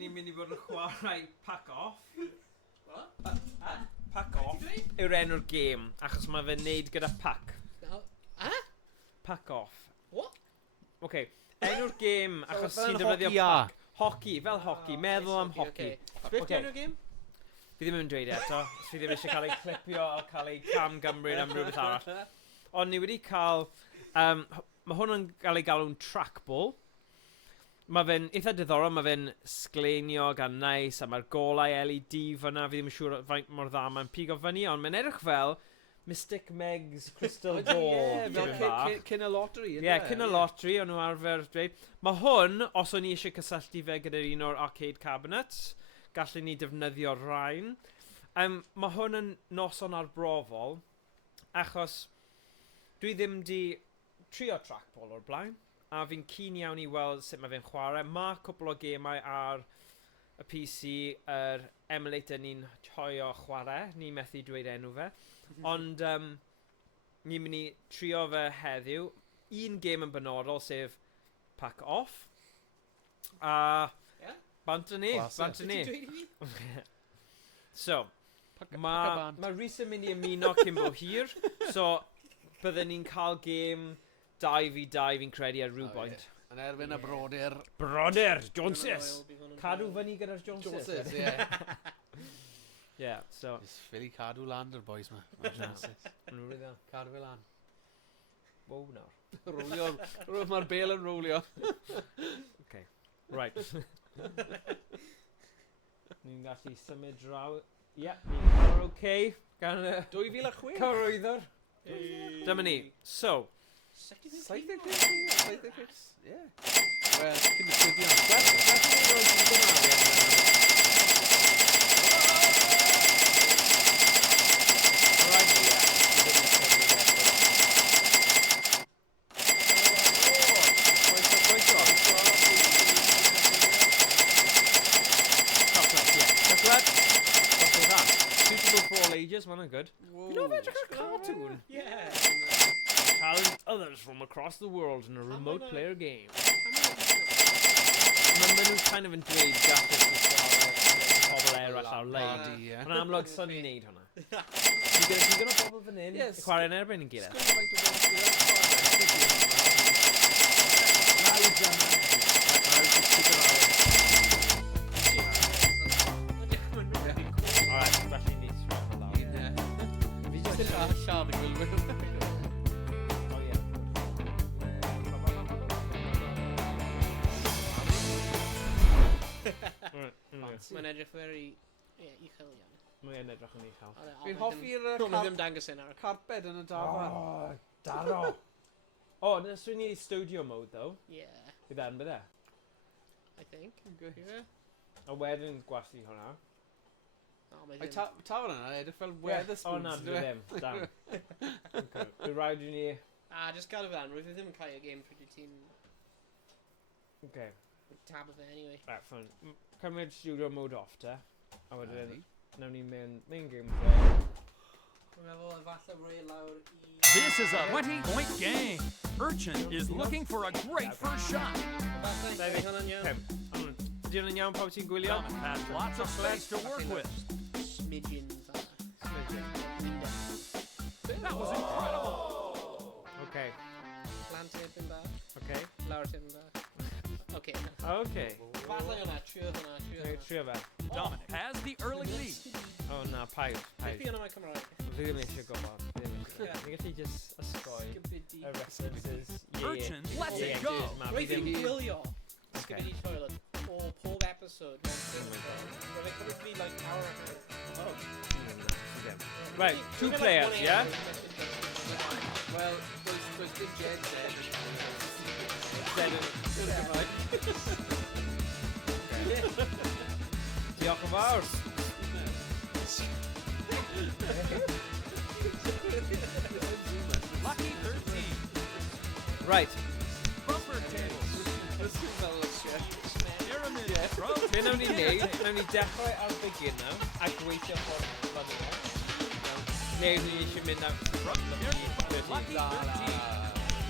ni'n mynd I fod yn chwarae pack off. What? Pack off yw'r enw'r gêm, achos mae fe'n neud gyda pack. Pack off. What? Okay, enw'r gêm, achos ti'n defnyddio pack. Hoci, fel hoci, meddwl am hoci. Beth enw'r gêm? Fi ddim yn dweud eto, os fi ddim eisiau cael ei clipio a cael ei camgymryd am rhywbeth arall. Ond ni wedi cael, mae hwn yn cael ei galw'n Trackball. Mae fe'n eitha diddorol, mae fe'n sglenio gan neis, a mae'r golau LED fyna, fi ddim yn siŵr faint mor dda mae'n pigo fyny, ond mae'n edrych fel Mystic Meg's Crystal Ball. Cyn y lottery. Ie, cyn y lottery, o'n nhw arfer dweud. Mae hwn, os o'n i eisiau cysylltu fe gyda'r un o'r arcade cabinets, gallwn ni defnyddio rhain. Mae hwn yn noson arbrofol, achos dwi ddim di trio Trackball o'r blaen. A fi'n keen iawn I weld sut mae fe'n chwarae. Mae cwpl o gemau ar y PC, yr emulator ni'n joio chwarae, ni methu dweud enw fe. Ond ni'n mynd I trio fe heddiw. Un gêm yn benodol, sef Pack Off. A bant yn ni. So, mae Rhys yn mynd I ymuno cyn bo hir. So, bydden ni'n cael gêm 2v2 fi'n credu ar rhywbwynt. Yn erbyn y brodyr. Brodyr, Joneses! Cadw fyny gyda'r Joneses. Joneses, ie. Yeah, so... Just ffili cadw land yr boys ma. Joneses. Nhw rydw i Cadw fe lan. Wow, nawr. Rwlio. Mae'r bel yn rwlio. Okay, right. Ni'n gallu symud draw. Ie, ni'n cael okay. Gan y... 2006. Cyrwyddwr. Dyma ni. So... 76? Ie. Wel, cyn y sgwyddion. Suitable for all ages, man, good. You know, it's a cartoon. Yeah. Challenge others from across the world in a remote player game. Remember nhw'n kind of yn dweud gallus y pobl eraill ar leid. Yn amlwg son i'n neud hwnna. Ti'n gyda pobl fan hyn? I chwarae yn erbyn yn gyda? Alright, especially needs to run along. Fi jyst yn siarad y gwylwyr. Mae'n edrych fer I uchel iawn. Mae'n edrych yn uchel. Fi'n hoffi'r ddim dangos yn ar carped yn y dafar. Oh, daro. Nes rwy'n i studio mode, though. Yeah. Bydd e'n bydd e? I think. Yeah. A wedyn gwaslu hwnna. Tafod yna, edrych fel Wetherspoons. O na, dwi ddim. Dan. Bydd rhaid I ni... just gadw fe an. Rwy'n ddim yn cael y game pryd I ti'n... Okay. Tab of it anyway. Right, fine. Cymryd studio mode off, te. A wedyn, nawn ni'n mynd main game. Dwi'n meddwl efallai rwy lawr I... This is a 20-point game. Urchin is looking for a great first shot. Efallai hwnna'n iawn. Ydy hwnna'n iawn pawb ti'n gwylio? Has lots of space to work with. Smidgen. That was incredible. Okay. Lan tipyn bach. Okay. Lawr tipyn bach. Okay. Okay. Efallai hwnna, trio hwnna. Trio fe. Dominic has the early lead. O na, paid. Beth I hwnna mae Cymraeg? Fi ddim eisiau gofod. Ni gallu just ysgoi Skibidi. y references. Urchin, let's it go. Rwy'n fi'n gwylio Okay. Skibidi Toilet o pob episode. Rwy'n cymryd fi like hour and a half. Right, 2 players, yeah? Wel, does dim Jed there. Jed yn Gymraeg. Diolch yn fawr. Lucky 13. Right. Bumper tables. Pyramid. Be nawn ni neud, nawn ni dechrau ar beginner a gweithio ffordd ffordd o. Neu ni eisiau mynd am... Lucky 13.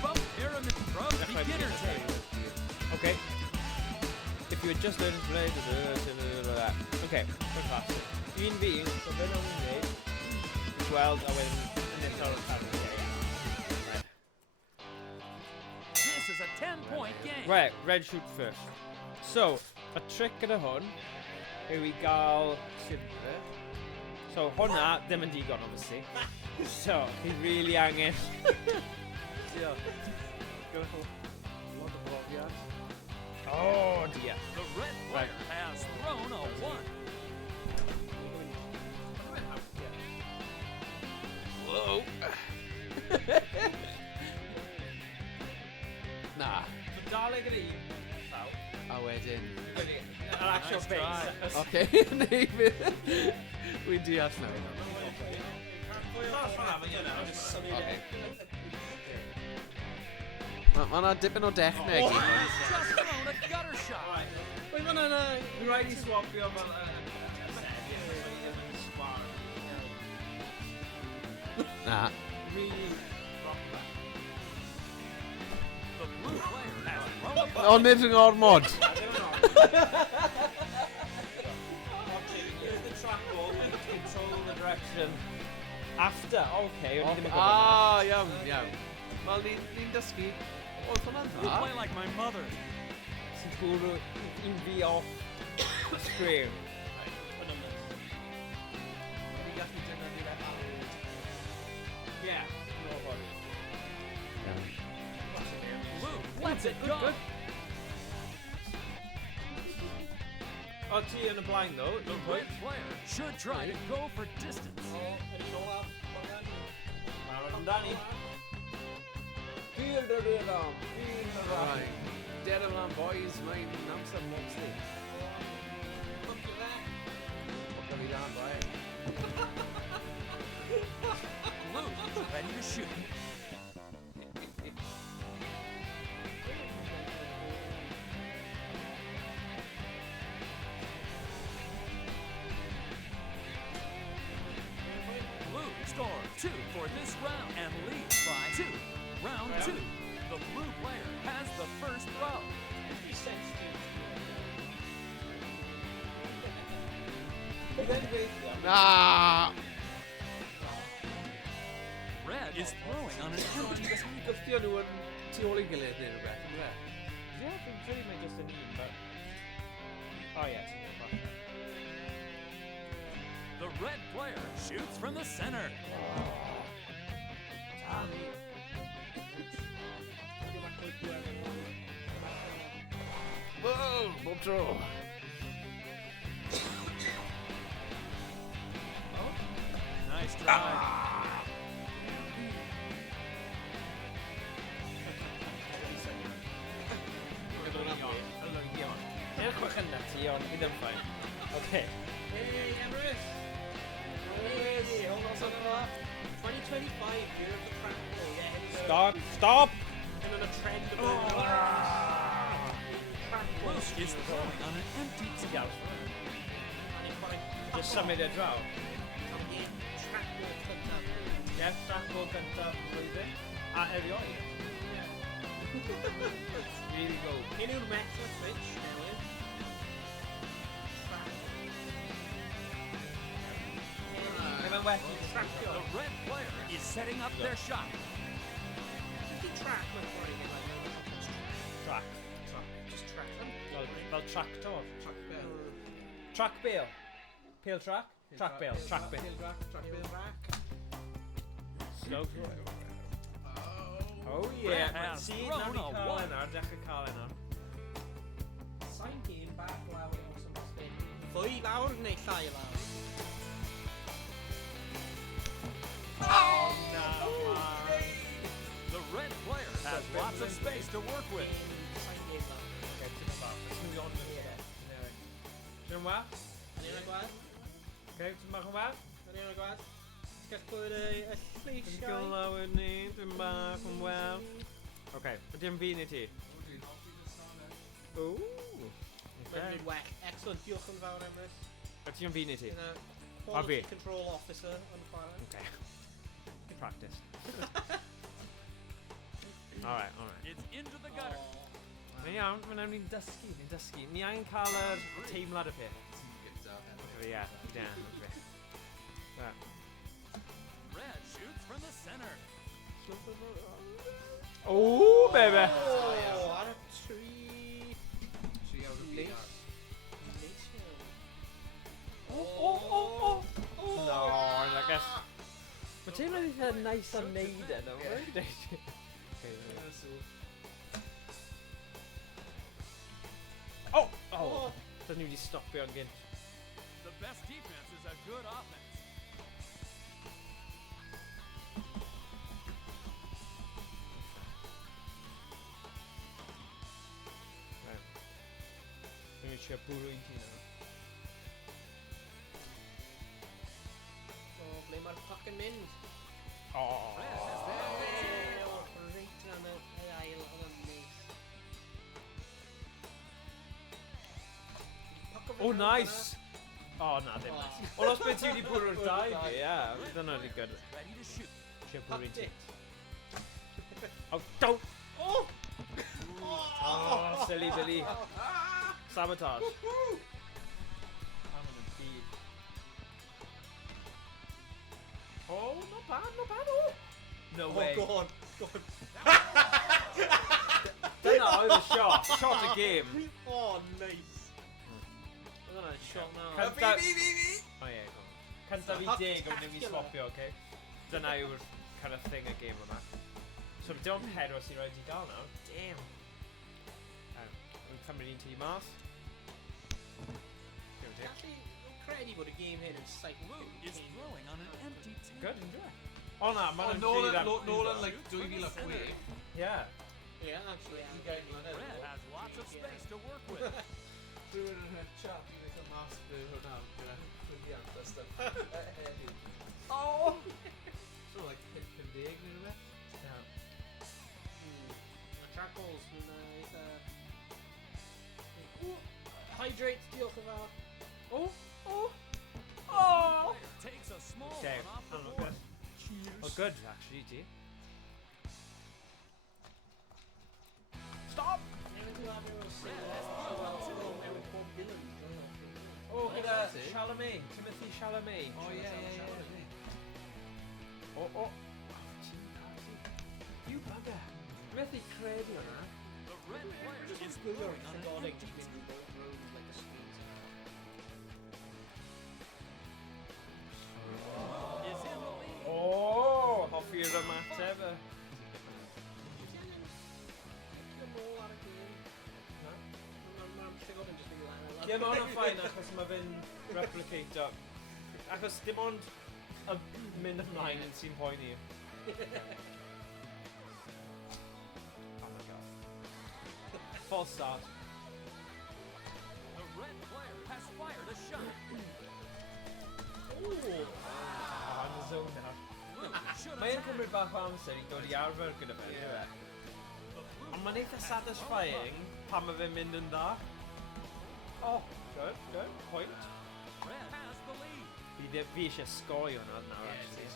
Bump pyramid from beginner table. Okay. If if you had just learned to play... Okay, quick class. Un fi, so fe nawn ni'n neud, gweld a wedyn yn eithaf o'r cadw. This is a 10-point game. Right, red shoot first. So, a trick gyda hwn yw I gael... So, hwnna ddim yn digon, obviously. So, chi really angen... Diolch. Gwch o lot o brofiad. Oh, dear. The red player has thrown a 1. Whoa. Na. So, dal e gyda un. A wedyn. Yr actual Nice base. Oce, neu fydd. Wy'n deall nawr. Oce. Mae yna dipyn o dechneg i hwn. He's just thrown a gutter shot. Wait, mae'n yna... Rhaid I swapio fel... Na. Really proper. The blue player has thrown a O, nid yng ngormod. Use the trackball to control the direction. After, okay. Iawn, iawn. Wel, ni'n dysgu. Oedd hwnna'n You dda. play like my mother. Sy'n gwrw un fi off the screen. Yeah. No body. Blue lets it go. O, ti yn y blaen, though. The red player should try to go for distance. Barod amdani. Feel the rhythm. Feel the rhythm. Right. Der ymlaen, boys. Mae'n amser Moxley. Look at that. Look at that, boy. Blue is ready to shoot. Blue scored 2 for this round and leads by 2. Round 2. The blue player has the first throw. Na! Red is throwing on an empty. Gyffio nhw yn tu ôl i gilydd neu rhywbeth, yn fe? Yeah, fi'n credu mae just yn un, but... Oh, yeah, it's in the The red player shoots from the center. Whoa, bob tro. Nice try. Ewch yn nati, ond fi ddim ffain. Okay. Hey, Rhys! Hey, hold on, son of a... 2025, year of the Trackball. Yeah, Stop! Stop! And on a trend of Blue is throwing on an empty tee. Just symud e draw. Trackball cyntaf. Yeah, trackball gyntaf blwyddyn. A erioed. Really go. Un yw'r Metro Switch newydd. Mae'n wedi trackio. The red player is setting up their shot. Track, mae'n ffordd i Track. Just track them. Fel tractor. Track bell. Track bail. Pale track? Track bail. Track bail. Slow throw. Oh yeah. Has See, thrown na a fi cael one. yna, dechrau cael yna. Sain gyn bach lawr i os ymwneud sbyn. Ddwy lawr neu llai lawr? Oh no! The red player has lots of space to work with. Sain gyn lawr. Okay, tipyn bach. Let's move on to the other. Ti'n wa? Yn un o'r gwad? Okay, ti'n bach yn wa? Yn un o'r gwad? Gall bod y Ti'n lleisiau. gael lawr ni, ti'n bach yn wel. Okay, ydym fi ni ti? Ooh. Mae'n Okay. mynd well. Excellent, diolch yn fawr Emrys. Ydym fi ni ti? Yna A Quality fi? Control Officer yn chwarae. Okay. Practice. Alright, alright. It's into the gutter. Mae'n iawn, mae'n iawn ni'n dysgu, Ni angen cael yr teimlad y peth. Gyda. Ie, Red shoots from the center. Ooh, baby! Oh, ar y tri. Tri awr o Neis. BR. Neis iawn. Oh. No, I guess. Mae teimlad eitha nice am neud e, no? Oh! Dyn ni wedi stopio yn gynt. The best defense is a good offense. Dwi'n eisiau bwrw i ti nawr. O, ble mae'r puck yn mynd? Oh! Reit lan y ail, oedd yn neis. Oh, nice! Oh, na, ddim nice. Ond os beth ti wedi bwrw'r dau fi, ie. Dyna wedi good. Ready to shoot. Eisiau bwrw i Puck ti. it. Oh, don't! Oh, silly Billy. Sabotage. Hammer y byd. Oh, not bad, oh! No way. Oh, go on. Dyna oedd y shot. Shot y game. Oh, nice. Oedd hwnna'n shot nawr. Cynta... Fi! Oh, ie, go on. Cynta fi deg o'n ddim i swapio, oce? Dyna yw'r kind of thing y game yma. So, dim ond pedwar sy'n rhaid i gael nawr. Damn. Wy'n cymryd un ti mas. Gallu credu bod y game hyn yn saith Blue is throwing on an empty table. Good, enjoy. O na, Oh, mae'n Nolan, like, 2006. Yeah. Yeah, actually. Red has lots of space to work with. Rhywun yn hyn chat i ddweud mas bydd hwnna gyda chwyddiant a stuff. Heddiw. Oh! So, like, 50 neu rhywbeth? Mae Trackballs yn eitha... Hydrate, diolch yn fawr. Oh! Player takes a small Okay, one off the I'm not board. good. Oh, good, actually, G. Stop! Newydd ti'n lafi o'r sy'n mewn pob Dylan. Oh, gyda that's it. Chalamet, Timothy Chalamet. Oh, yeah. Oh. You bugger. Methu credu hwnna. The red player is throwing on an empty table. Is in the lead. Oh, hoffi'r ymateb y. Ie, mae hwnna'n ffain achos mae fe'n replicato. Achos dim ond y mynd ymlaen sy'n poeni. Oh my god. False start. The red player has fired a shot. I'm the zone now. Blue should Mae'n attack. cymryd bach o amser i dod i arfer gyda fe. Yeah. Ond mae'n eitha satisfying pan mae fe'n mynd yn dda. Oh, good, point. Red has the lead. Fi eisiau sgoi hwnna nawr, actually.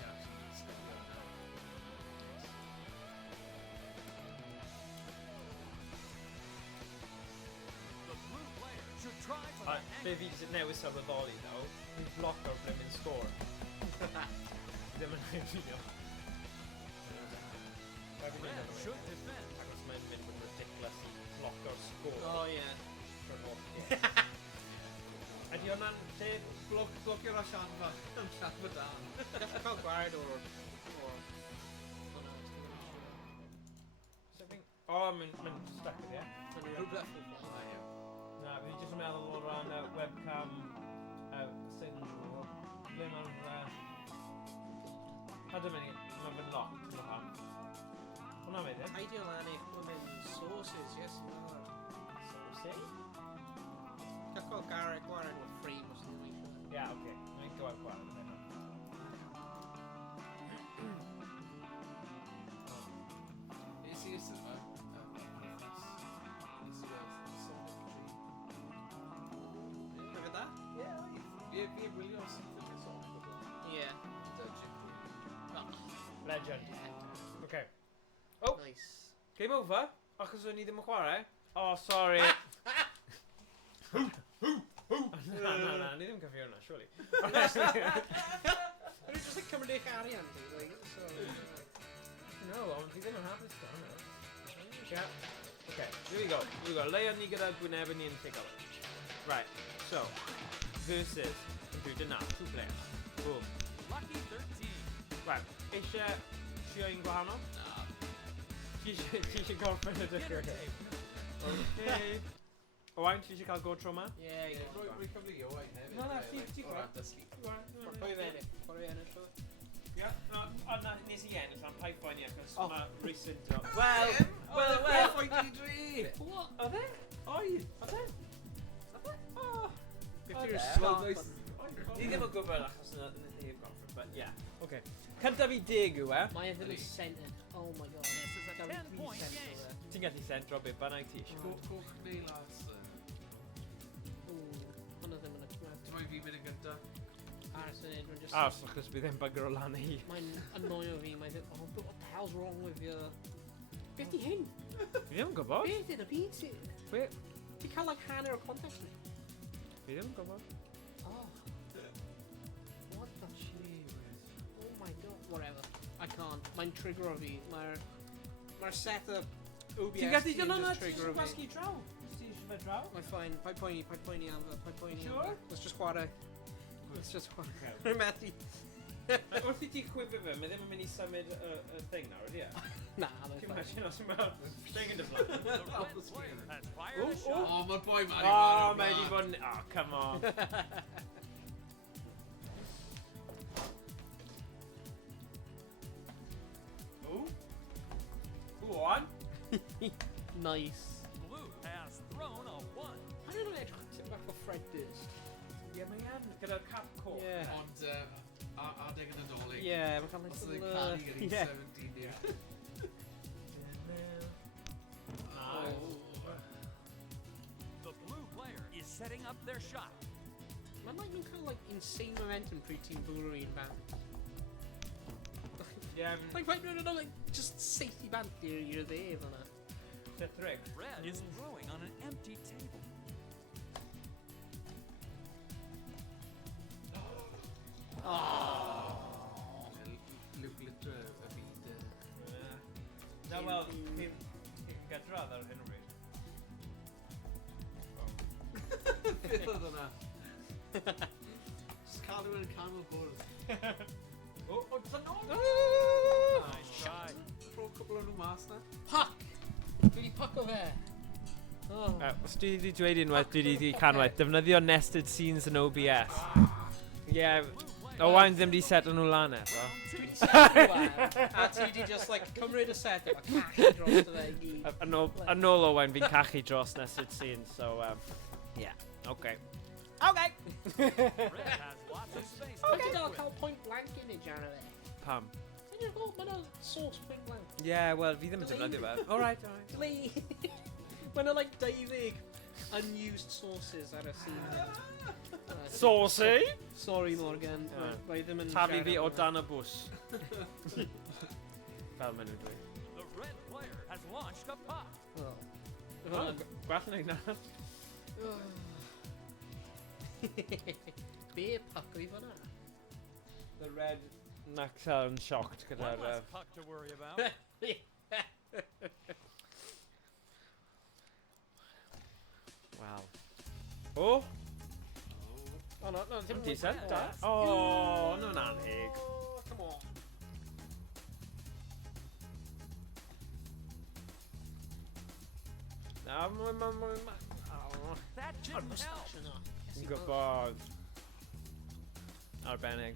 The blue player should try for A the be angle. fi newid sylweddoli nawr, fi'n bloco ble mynd sgôr. Ddim yn rhaid Red should defend. Achos mae'n mynd yn ridiculous i bloco'r sgôr. Oh, ie. Ydy hwnna'n lle... Blocio'r allan fa. Yn llan fy dan. Gallu cael gwared o'r... O, mae'n stuck ydi, ie? Rhywbeth. Na, fi jyst yn meddwl o ran y webcam syndrome. Ble mae'r... Hadw mynd i, mae fe'n lock, dyna pam. Hwna fe ddim. Ideal anif, women sauces, yes. Saucy? Gallu cael gwared o'r frame os ydyn nhw'n eisiau. Ie, oce. Mae'n gweld gwael yn hynny. Is he is Look at that. Ie, fi yn wylio sy'n ffilm sôn. Yeah. Legend. Okay. Oh, Nice. game over. Achos o'n i ddim yn chwarae. Oh, sorry. No, ni ddim cyfio hwnna, surely. Dwi'n just like cymryd eich arian ti, like, so... No, ond fi ddim yn hapus da hwnna. Yeah. Okay, here we go. Leia ni gyda gwyneb ni yn lle galw. Right, so, versus, computer now, 2 players. Boom. Lucky 13. Right, eisiau trio un gwahanol? Na. Ti eisiau gorffen y Dinner dydw? table. Okay. Owain, ti eisiau cael go tro ma? Yeah, you go. Rwy'n cyfri Owain hefyd. Na, na, ti O ran dysgu. Pwy fe ennill? Pwy fe ennill? Ie, ond nes i ennill am 5 poeni achos Oh. mae Rhys yn do. Wel. Oedd e? Oedd e? Oh. If you're Well, smart. nice. Ni ddim yn gwybod achos yna neb gorffen, but yeah. Okay. Cyntaf i 10 yw e. Mae e ddim yn centered. Oh my god. This is a Gawn ni 10-point centre game. fe. Ti'n gallu sentro be bynnag ti eisiau. Coch neu las. Ooh, hwnna ddim yn y cymryd. Ti'n rhoi fi mynd yn gynta? Arson Edwin just... Ars, achos bydd e'n bugger o lan i. Mae'n annoio fi, mae'n dweud, oh, but what the hell's wrong with you? Beth di hyn? Fi ddim yn gwybod. Beth ydy byd ti? Fi Ti cael like hanner o context ni? ddim yn gwybod. Oh. What the shit? Oh my god. Whatever. I can't. Mae'n trigger o fi. Mae'r set of OBS Ti'n gallu team dyn nhw'n just trigger o fi. gwasgu draw? Ti'n eisiau fe draw? Mae'n fine. Pa'i poeni am fe. Pa'i poeni am Sure? fe. Let's just chwarae. Let's just chwarae. Rwy'n methu. Wrth i ti chwifio fe, mae ddim yn mynd i symud y thing nawr, ydy e? Na, mae'n Ti'n fine. imagine os yw'n mewn thing yn dy flaen? The red player has fired a Oh, shot. O, mae'r boi ma. Oh, mae wedi bod yn... Oh, come on. Ooh. Go on. Nice. Blue has thrown a 1. Pa'n nhw'n edrych tipyn bach o Freddy's? Ie, mae yn. Gyda'r cap coch. Yeah. Ond adeg yn adolyg. Ie, mae'n cael Os like ydyn canu gyda Ie. 17 year. The blue player is setting up their shot. Mae'n like nhw'n cael like insane momentum pryd ti'n bwrw i'n band. Ie, Like, right, no, like, just safety band i'r dde fyna. lle trick. Red is throwing on an empty table. Luke Litter y byd. Na, wel, chi'n gydradd ar hyn o bryd. Beth oedd hwnna? Just cadw yn canol bwrdd. O, dyn nhw? Nice try. Rho cwbl o'n nhw mas na. Puck! Dwi wedi puck o fe. Oh. Os dwi wedi dweud unwaith, dwi wedi canwaith, defnyddio nested scenes yn OBS. Ie, Owain ddim wedi set nhw lan eto. Dwi wedi set nhw a ti wedi just like cymryd y set efo cachu dros y fe i gyd. Yn ôl Owain, fi'n cachu dros nested scenes, so, yeah, okay. Okay! Red has lots of space. Dwi'n dal cael point blank image ar y fe. Pam? Ti'n dweud, mae'n source point blank. Yeah, wel, fi ddim yn defnyddio fe. Alright, alright. Dwi... Mae'n like 20 unused sources ar y scene. Saucy? Sorry Morgan, bai ddim yn Tabu siarad fi o am dan y bws. Fel maen nhw'n dweud. The red player has launched a puck. hwnna. Gwell neud na. Be puck o i fyna? The red Maxel yn shocked One gyda'r... less puck to worry about. Wel. O! Oh no, no, dim Decent, wyth. da. O, nhw'n anheg. Oh, come on. Na, mwy... That didn't help. Yn gwybod. Arbennig.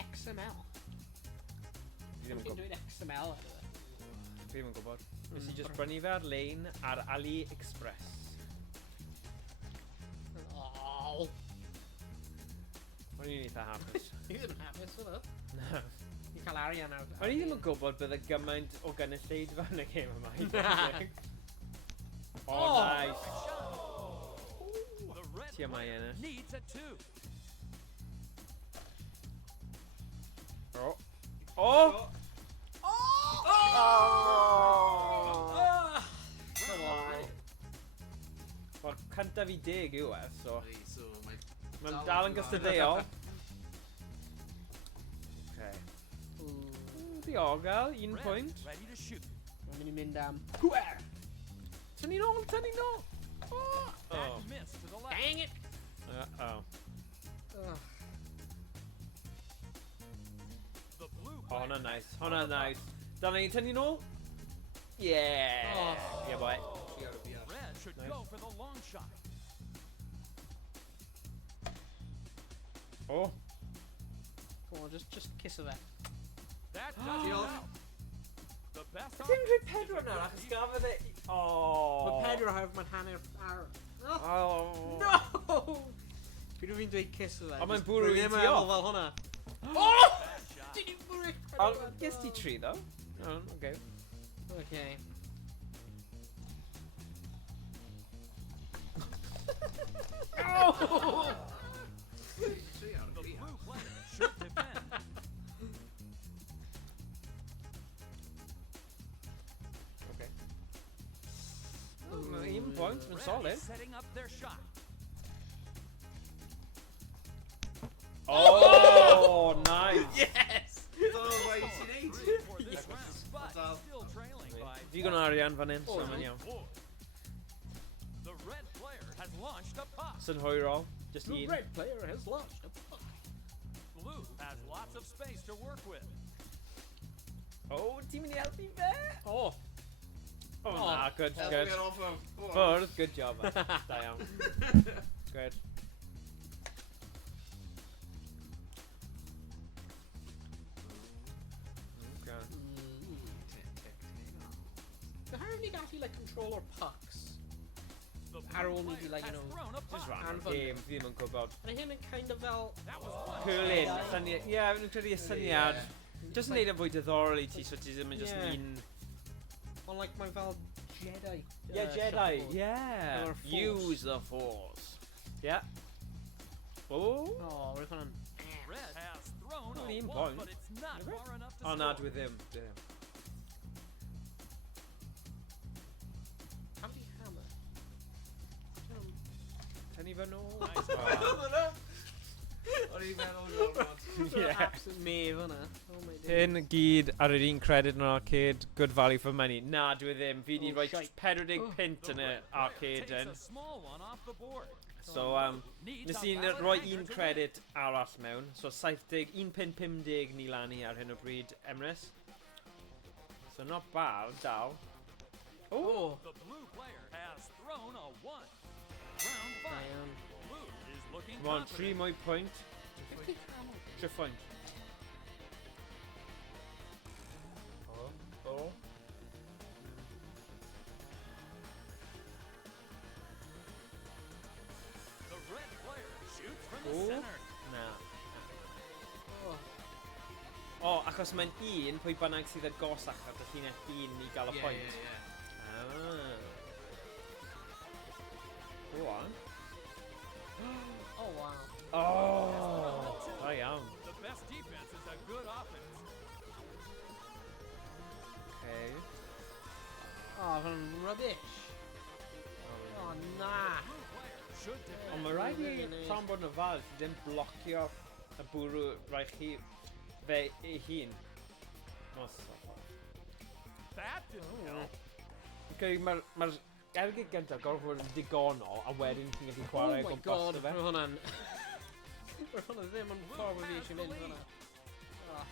XML. Fi ddim yn Dwi'n gwybod. dweud XML. Fi ddim yn gwybod. Nes i just brynu fe ar-lein ar AliExpress. Oh. O'n i'n eitha hapus. Ni ddim yn hapus o ddo. Na. Ni cael arian ar... O'n i ddim yn gwybod bydde gymaint o gynulleidfa yn y gêm yma. O, nice. The red Tia mai player ennill. needs a 2. O! O! Come on. da fi 10 yw e, so... So, Mae'n dal yn gystadleuol. Okay. Diogel, 1 Red pwynt. is ready to shoot. Mae'n mynd i mynd am... Chwarae'r! Tynnu nôl, tynnu nôl! Oh! That missed to the left. Dang it! Uh-oh. Ugh. The blue Oh, player hwnna'n nice, hwnna'n nice. Dyna ni'n tynnu nôl? Yeah! Oh. Yeah, boy. Red should Nice. go for the long shot. Oh. Come on, just kiss of it. That does it out. The best Dim rhaid pedwar nawr, achos gafodd e... Oh. Mae Pedro haf mae'n hanner ar... Oh. No! Fi fi'n dweud kiss of it. Ond mae'n bwrw i Ddim ti efo off. fel hwnna. Bad shot. Dyn ni'n bwrw eich Oh, gets ti 3 though. Oh, okay. Okay. Oh! The blue player should defend. Okay. Oh, 1 point, mae'n Red solid. is setting up their shot. Oh, nice! Yes! For this round, but still trailing by Digon o arian fan hyn, so mae'n iawn. 4. The red player has launched a puck. Sy'n hwyrol, just The 1. red player has launched a puck. Blue has lots of space to work with. Oh, ti'n mynd i helpu fe? Oh! Oh, Oh. na, good, Help good. me get off of. Fwrdd, good job. Da iawn. Good. Okay. So how are you gallu like control our pucks? The Ar blue ôl ni player di, like, you has know, thrown a Just puck. random Anfon. game, fi ddim yn gwybod. And hyn yn kind of fel... That was one. Curling, Yeah. syniad, ie, fi'n credu y syniad. Just yn neud yn fwy diddorol i ti, so ti ddim yn just Yeah. un... Ond like mae fel Jedi. Yeah, Jedi, shuffleboard. yeah. Or force. Use the force. Yeah. Oh. Oh, roedd hwnna'n... Red has thrown Only a in one, point. but it's not Never? far enough to Oh, score. na, with him. Damn. Pam di hammer? Tynnu fe nôl. Nice Oh. O'n i'n meddwl gorfod. Yeah. Absolute mef hwnna. Oh my days. Hyn gyd ar yr un credit yn yr arcade, good value for money. Na, dwi ddim. Fi di Oh, rhoi shite. 40 Oh. pint The yn y red player arcade takes yn. a small one off the board. So, Needs nes a i'n valid rhoi hanger un to credit arall mewn. So, 70, 1.50 ni lan i ar hyn o bryd, Emrys. So, not bad, dal. Oh! Oh! The blue player has thrown a 1. Round 5. Iawn. Blue is looking Come on, 3 confident. mwy pwynt. Beth hammer? 3 pwynt. Oh. The red player shoots from the Ooh. center. Na. Oh. O, achos mae'n un, pwy bynnag sydd agosach at y llinell un i gael y Yeah, pwynt. yeah, yeah. Ah. Go on. Oh, wow. Oh! Da iawn. The best defense is a good offense. Okay. Oh, hwnna'n rubbish. Oh, na. Blue player should defend. Ond mae rhaid i Really nice. rhan bod yn ofal, chi ddim blocio y bwrw rhaid chi fe ei hun. No, That didn't help. okay, mae'r ergyd gyntaf gorfod yn digonol, a wedyn chi'n gallu chwarae Oh my gwmpas god, dy fe. roedd hwnna'n... Roedd hwnna ddim yn ffordd fi eisiau mynd hwnna. Oh.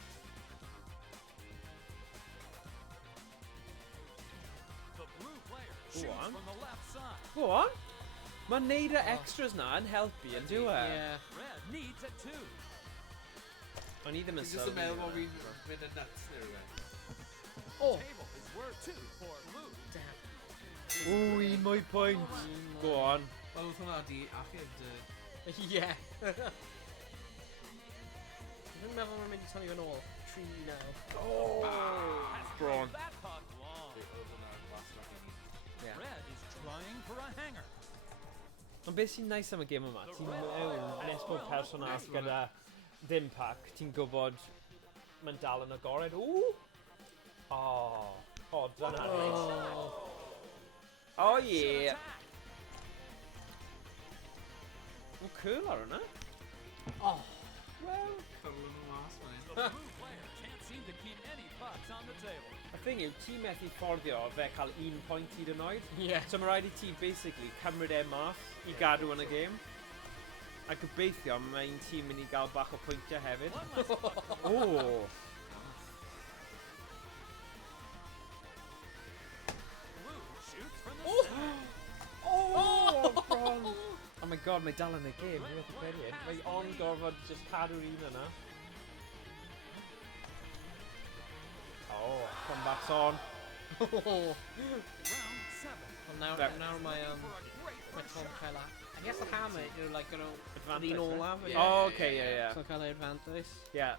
The blue player Go shoots on. from the left side. Go on! Mae'n neud y extras na yn helpu yn dyw e. Yeah. Red needs a 2. O'n i ddim yn Fi'n just yn meddwl bod sylwi. fi'n mynd yn nuts neu rhywbeth. Oh! Table is worth 2 for blue. Damn. Ww, un mwy pwynt. Go on. Wel, wrth hwnna di achub Yeah. Dwi'n meddwl mae'n mynd i tynnu yn ôl. 3 now. Oh! Has Brawn. thrown that puck long. Yeah. Red is trying for a hanger. Ond beth sy'n neis am y gêm yma, ti'n mewn nes bod personas gyda ddim pac, ti'n gwybod mae'n dal yn agored. Ww! Oh, dyna ni. Oh. Oh yeah! curl ar hwnna. Oh. Wel, Cyrlwn nhw mas, The mate. blue player can't seem to keep any pucks on the table. y thing yw, ti methu fforddio fe cael 1 pwynt hyd yn oed. Yeah. So mae rhaid i ti basically cymryd e mas i gadw yn y gêm. A gobeithio mae un tîm mynd i gael bach o pwyntiau hefyd. One less puck. O! Blue shoots from the center. Oh, bron! Oh my god, mae dal yn y gêm, dwi'n meddwl credu hyn. Mae on gorfod just cadw'r un yna. Oh, comebacks on. Round 7. Well, now, Right. now my For a great my first Tom shot. Kayla. I guess the hammer, you're like gonna Advantage, lean all right? over. Yeah. Oh, okay, yeah. So kind of advantage. Yeah.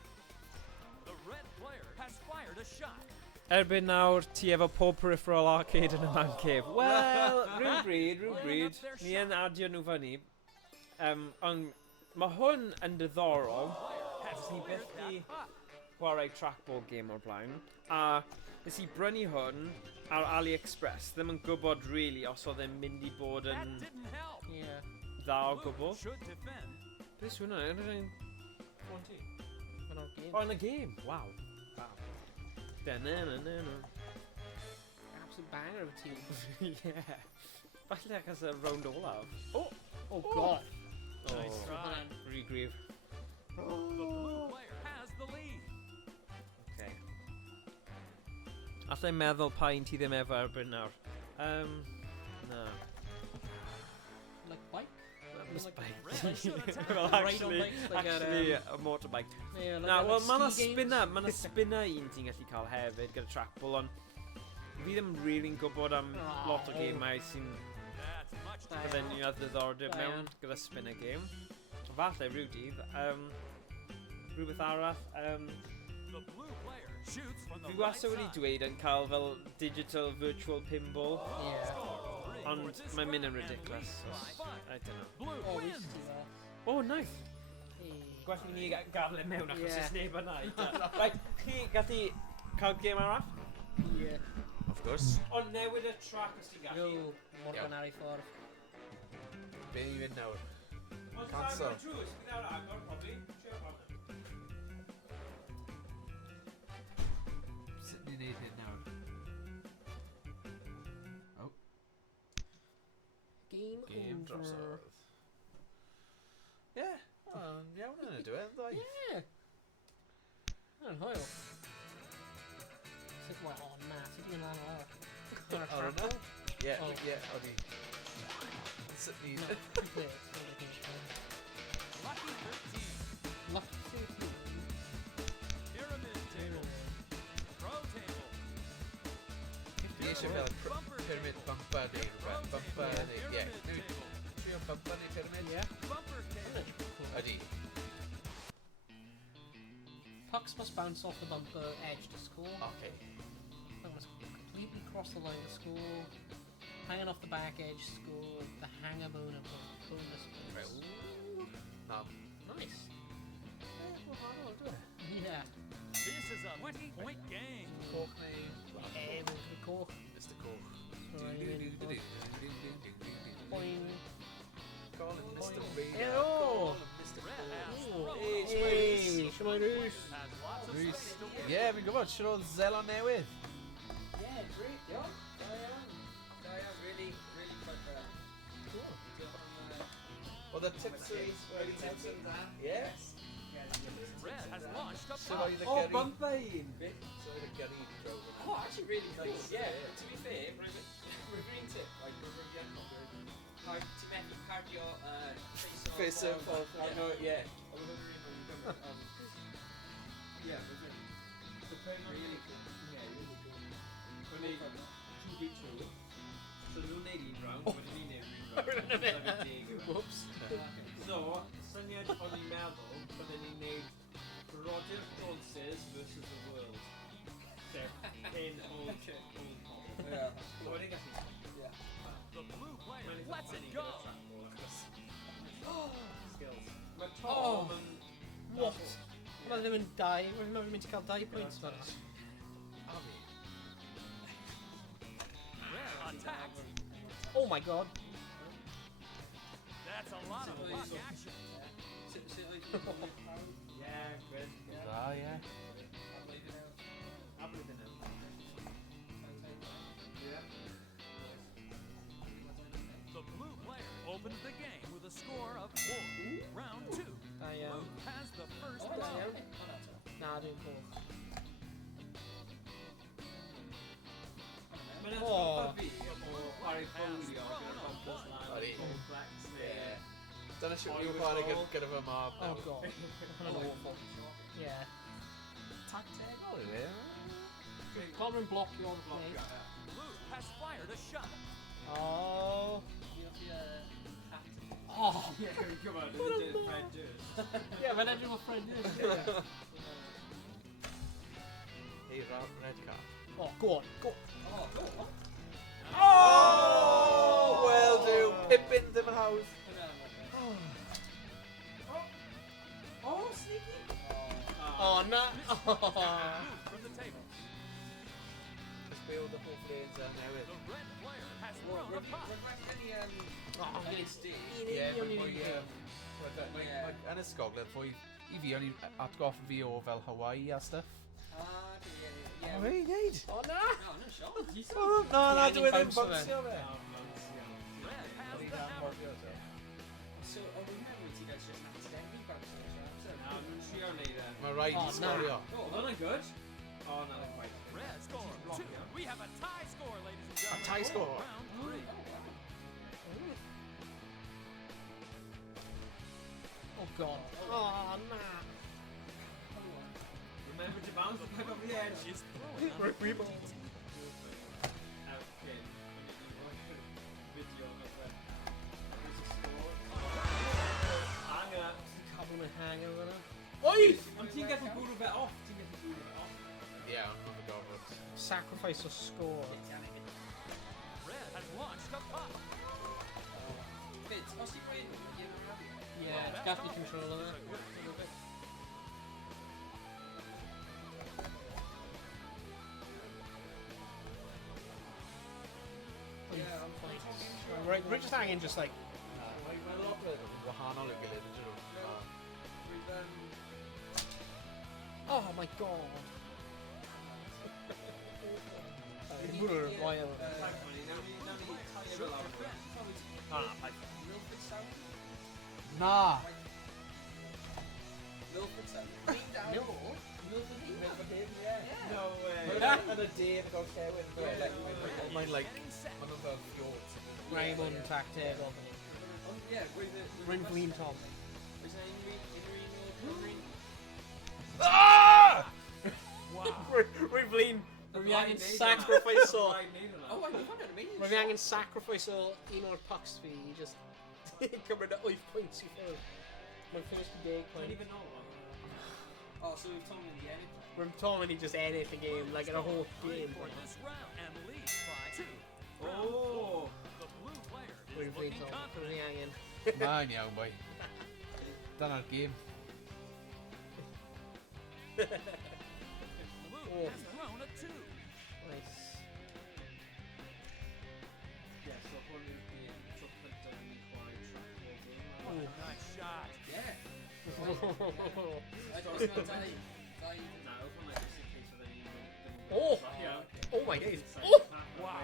The red player has fired a shot. Erbyn nawr, ti efo pob peripheral arcade yn y man cave. Wel, rhywbryd, ni yn adio nhw fyny. Ond mae hwn yn diddorol. Nes i byth i chwarae Trackball game o'r blaen. A nes i brynu hwn ar AliExpress. Ddim yn gwybod really os oedd e'n mynd i bod That yn didn't help. Yeah. dda o Blue gwbl. should defend. Beth yw hwnna? Yn But on game. O, yn y game? Waw. Da-na-na-na-na. Absolute banger of a team. Yeah. Falle achos y round olaf. Oh! Oh god. Nice Oh. try. Regrieve. The blue player has the lead. Okay. Allai meddwl pa un ti ddim efo erbyn nawr. No. Like bike? Miss Like- bike. Red should attack. Well, Ride on actually, bikes like at, a motorbike. Yeah, like Na, at, wel, like mae yna ski games. spinner, mae yna spinner un ti'n gallu cael hefyd gyda Trackball, ond fi ddim really'n gwybod am lot o Oh. gemau sy'n That's much Da bydden iawn. ni'n oedd ddiddordeb Da mewn iawn. gyda spinner game. Falle rhyw dydd. Rhywbeth arall. The blue player shoots from the Fi right wastad wedi side. dweud yn cael fel digital virtual pinball, Yeah. ond mae'n mynd yn ridiculous. I don't know. Blue Oh, we wins. used to do that. Oh, nice. Hey. Gwell i ni gael e mewn achos Yeah. oes neb yna. Right, chi gallu cael gêm arall? Yeah. Of course. Ond newid y track os ti'n gallu. Yo, Morgan Harry ffordd. Be ni fynd nawr? Ond Cancel. ti'n trwy, sy'n gyda'r agor, probably. Trio hwnna. Sut ni'n neud hyn nawr? Oh, Game game over. drosodd. Ie, iawn yn y diwedd, ddoi. Yeah. Yn hwyl. Sut, well, oh na, sut i'n lan o'r... O'r Ar yna? trackball? Ie, Oh. ie, odi. Sut ni... No, complete. Lucky 13. Lucky 13. Pyramid table. Pro table. Fi eisiau fel Bumper pyramid table. bumper neu rhywbeth. Bumper Yeah. neu... Ie, Pyramid neu... table. Trio bumper neu pyramid? Yeah. Bumper table. Odi. Pucks must bounce off the bumper edge to score. Okay. Puck must completely cross the line to score. Hanging off the back edge, score. The hanger bonus. Bonus. Right. Na. Nice. Wel, ma'n do it. Yeah. This is a 20-point game. Coch neu... Able to be cool. Mr Coch. Right in. Boing. Call him Mr Boing. Radar. Hello. Call him Mr Red Coch. has Ooh. thrown. Hey, shall I do? Has lots of Rhys. space to work. Ie, fi'n gwybod, sy'n oedd Zelon newydd. Yeah, great, yeah. Really quite well. Oedd y tips wedi tips yn da. Ie. Red has launched a Sy'n puck. oedd y Oh, gyrru... bumper un. Bit. Sy'n oedd y gyrru draw. Oh, actually really cool. Yeah, to be fair, reviewing tip, like like to make you cardio Face off, I know, yeah. Yeah, the playing really cool. Yeah, really cool. When they 2v2, so no need round, but you need round. Whoops. So, syniad o'n i'n meddwl, bydden ni'n neud Roger Francis versus the world. Sef, in old pop. Yeah. Wedi gallu. The blue player lets it go. Skills. Mae Oh. Tom yn... What? Mae ddim yn dau. Mae ddim yn mynd i cael 2 pwynt. Red attacks. Oh my god. That's a lot of luck action. Yeah, good. Ah, yeah. I believe in him. Yeah. The blue player opens the game with a score of 4. Round 2. Blue has the first round. Nah, dwi'n coch. Mae'n O. edrych fi o chwarae bowlio gyda compos lan. Odi. Complex neu... Dyna sy'n Oh, rhyw you chwarae were gyda fy mab. Oh god. Hwna'n awful. Yeah. Trackball yw e. Can't even block you on the play. Blue has fired a shot. Oh. Oh. Yeah, come on, it's a red juice. Yeah, mae'n edrych o friend is. Hey, red card. Oh, go on, go on. Oh! Well, do. Pippin ddim yn hawdd. Oh, sneaky! Oh, na. Oh. From the table. Just build the whole blades newydd. The red player has thrown a pot. Ie, yn ysgogledd, fwy i fi, o'n i atgoff fi o fel Hawaii a stuff. O, fe i wneud? Oh, na. Na, dwi ddim bounce bocsio fe. Red has the hammer. Mae rhaid i Oh, na. sgorio. Oh, that's good. Oh, no, that's quite. Red scores 2. We have a tie score, ladies and gentlemen. tie score? Round 3. Oh, god. Oh, na. Remember to bounce the back of the edge. She's throwing on a Rebound. Okay. Video of it. There's a score. Hanger. Couple of hanger with him. Oi! Am ti'n gallu bwrw fe off? Ti'n gallu bwrw fe off? Ie, ond mae'n gofod. Sacrifice or score. Red has launched a pot. Yeah, got the control of that. Right, we're just hanging just like... Mae'n lot o wahanol i'w gilydd, ydyn nhw. Oh my god. Brr, wild. Na! No way. Yn y dyn gael llewyn. Mae'n like, maen nhw'n fel fjord. Raymond Tactable. Ryn Flint Tom. Ah! Ryn Flint. Rwy angen sacrifice o... Oh, Rwy angen sacrifice o un o'r pucks fi i just cymryd 8 points i ffwrdd. Mae'n finished the 10 don't point. even know one. Oh, so we've told me the end. Rwy'n Tom and he just edit the game, like in a whole game. For this round and leads by 2. Oh! The blue player Rwy'n is Flint looking Tom. confident. Rwy'n angen. Mae'n iawn, boi. Dyna'r gêm. Blue has thrown a 2. Nice. Yeah, so one is the chocolate YnChwarae trackball game. Oh, nice shot. No, it was one like just in case of any... Oh! Yeah. Oh my days. Oh! Wow.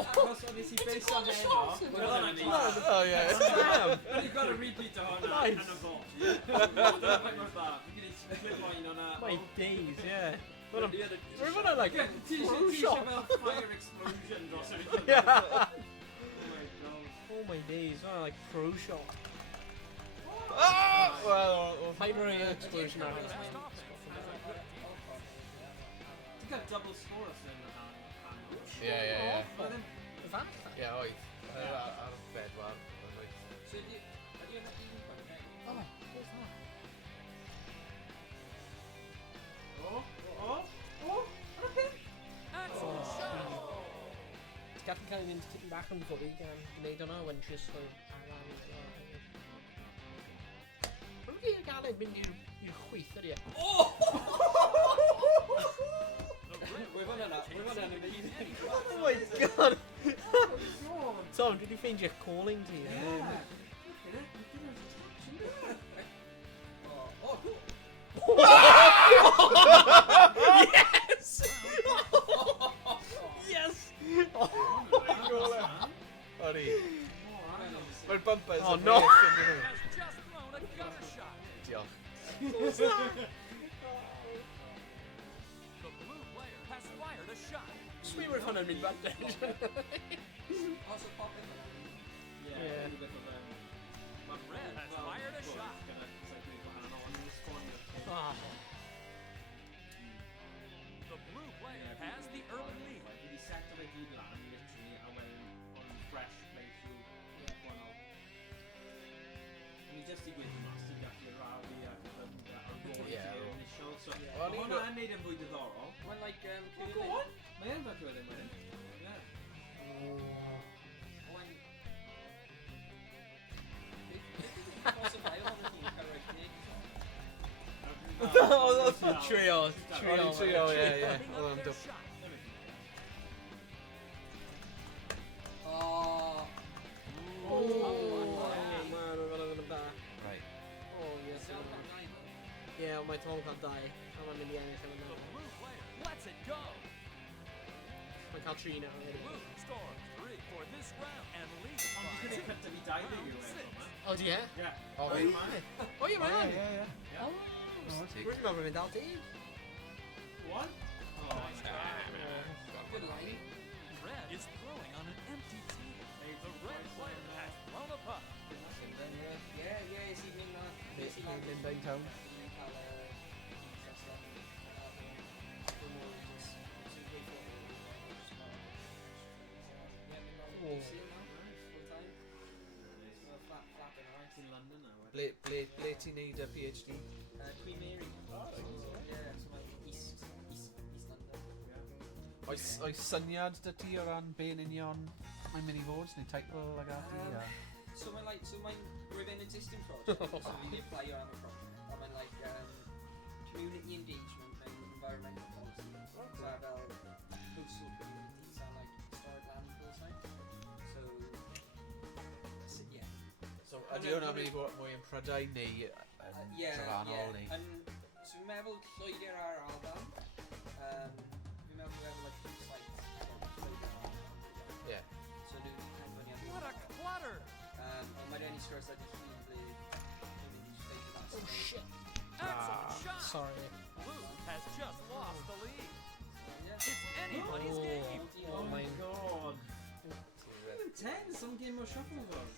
Achos o'n i based on heno, wel yna ni. Oh, ie. You've got to repeat o hwnna Nice. yn y bot. Dyna faint mor dda. Fi'n gwneud clip o un o'na. My days, yeah. Well, Well, Rwy'n fawr like yeah, ti pro eisiau shot. fel fire explosion dros yr un. Yeah. Oh my god. Oh my days, oh, like pro shot. Ah! Wel, Hyper explosion ar hynny. Ti'n cael double score os yn y hand. Ie. Efalle. Ie, oedd. Ar bedwar. So ydy yna un pwynt? Oh, what's that? Excellent shot. Gallwn cael mynd tipyn bach yn fwy gan gwneud hwnna when just like around. Rwy'n gael gael mynd i'r chwyth ydy e. We've on an Oh my god! Tom, did you find your calling to you? Yes! Yes! Sorry. Mae'r bumpers. Oh, no. Has just thrown a gutter shot. Diolch. What's that? The blue player has fired a shot. Sweet with an advantage. Also pop in. Yeah. The red has fired a shot. Ah. The blue player has the early lead. Just i gweithio mas, ti'n gallu rawi ac yn ar ôl Ie. initial, so Wel, ma' ni'n hwnna yn neud yn fwy diddorol. When like Oh, go on! Mae yn fyddi wedyn wedyn. Ie. when Oh, that's trio. Trio, yeah. Well, I'm Their done. shot. Oh. Man, we're gonna die. Right. Oh, yes. Yeah, my Tom can't die. I'm in the end. The blue player lets it go. I can't tree now. Blue scores 3 for this round and leads Ond by ti'n 2. gwneud cyntaf i dau ddeg yw Round e, 6. Oh, do you? Ie. Oh, Ie, wait. man. Oh, yeah, man. Yeah. Oh, where's my remain out to? What? Oh, Good line. Red is throwing on an empty table. The red player has thrown a puck. Yeah, is he being is he like In downtown. in London now. Ble ti'n neud y PhD? Queen Mary. Yeah, so like East London. Oes syniad dy ti o ran be'n union mae'n mynd i fod, neu teitl ag ati? So mae'n within existing project. So we apply your other project. I mean like community engagement and environmental policy. So fel coastal communities are like historic land foresight. So yeah. So ydy hwnna'n mynd i fod mwy yn Prydain neu yn Trofannol neu? So fi'n meddwl Lloegr ar Alban. Fi'n meddwl we have like 2 sites. Lloegr ar Alban. Yeah. So nhw'n penfyniad. What a clutter! Ond mae'r enw sgwrs ar ddech chi'n ble nhw'n mynd i ffeithio mas. Oh, shit. Excellent shot! Sorry. Blue has just lost the lead. Yeah. It's anybody's game. Oh my Mine. god. Ti'n red. Intense, some game of shuffleford.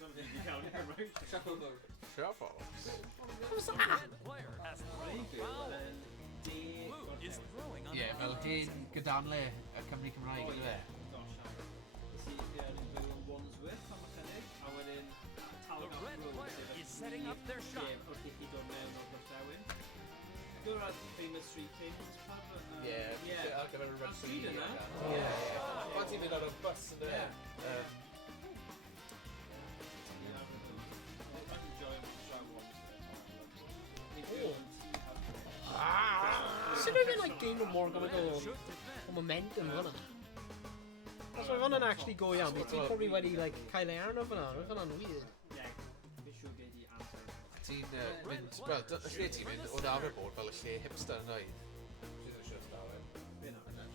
Something you can't remember. Shuffleboard. Shuffle. The red player has thrown a foul. Blue is throwing on Ie, an fel empty hen gydanle y Cymru Cymraeg Oh ydy fe? yeah. Gosh, is he yn byw yn Wandsworth am y cynnig? A wedyn The red player is setting up their shot. Wrth i chi dod mewn o'r gorllewin. Gwr ar famous Three Kings pub? Ie, ar gyfer y Ar stryd yna? Ie. Pan ti'n mynd ar y bus yn dweud? Sut oedd e'n like game o mor gymaint o momentum hwnna? Os oedd hwnna'n actually go iawn, ti'n probably wedi like cael ei arno fyna, oedd hwnna'n weird. Ti'n mynd, wel, y lle ti'n mynd, oedd arfer bod fel y lle hipster yn oed. Ti'n eisiau stawen?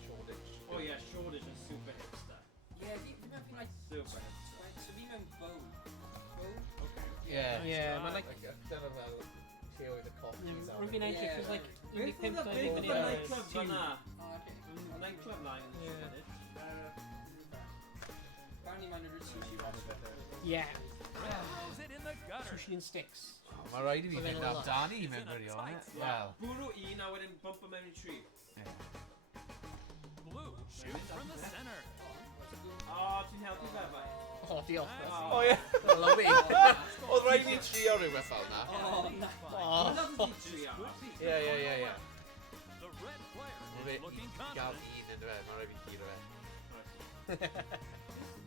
Shoreditch. Oh yeah, Shoreditch is super hipster. Yeah, fi'n meddwl like... Super hipster. So fi mewn Bow. Bow? Okay. Ie, mae'n like... Dyna fel lle oedd y coffees. Rwy'n fi'n edrych, it's like... Beth oedd y big fyny the ar nightclub tube. fyna? Oh, okay. Y nightclub line yn Yeah. Shoreditch. Apparently mae'n ydw'r sushi restaurant. Yeah. Throws it in the gutter. Sushi and sticks. Mae rhaid i fi Oedd e'n fynd lot. amdani mewn gwirionedd. Wel, Bwrw un a wedyn bump mewn i tri. Blue shoots from the center. O, ti'n helpu fe fe? Oh, diolch. O ie. Love it. Oedd rhaid i trio rhywbeth fel na. Oh, no. Oh. Ti'n tri ar? Ie. The red player Mae is looking fe gael confident. un yn dweud, mae rhaid fi giro fe.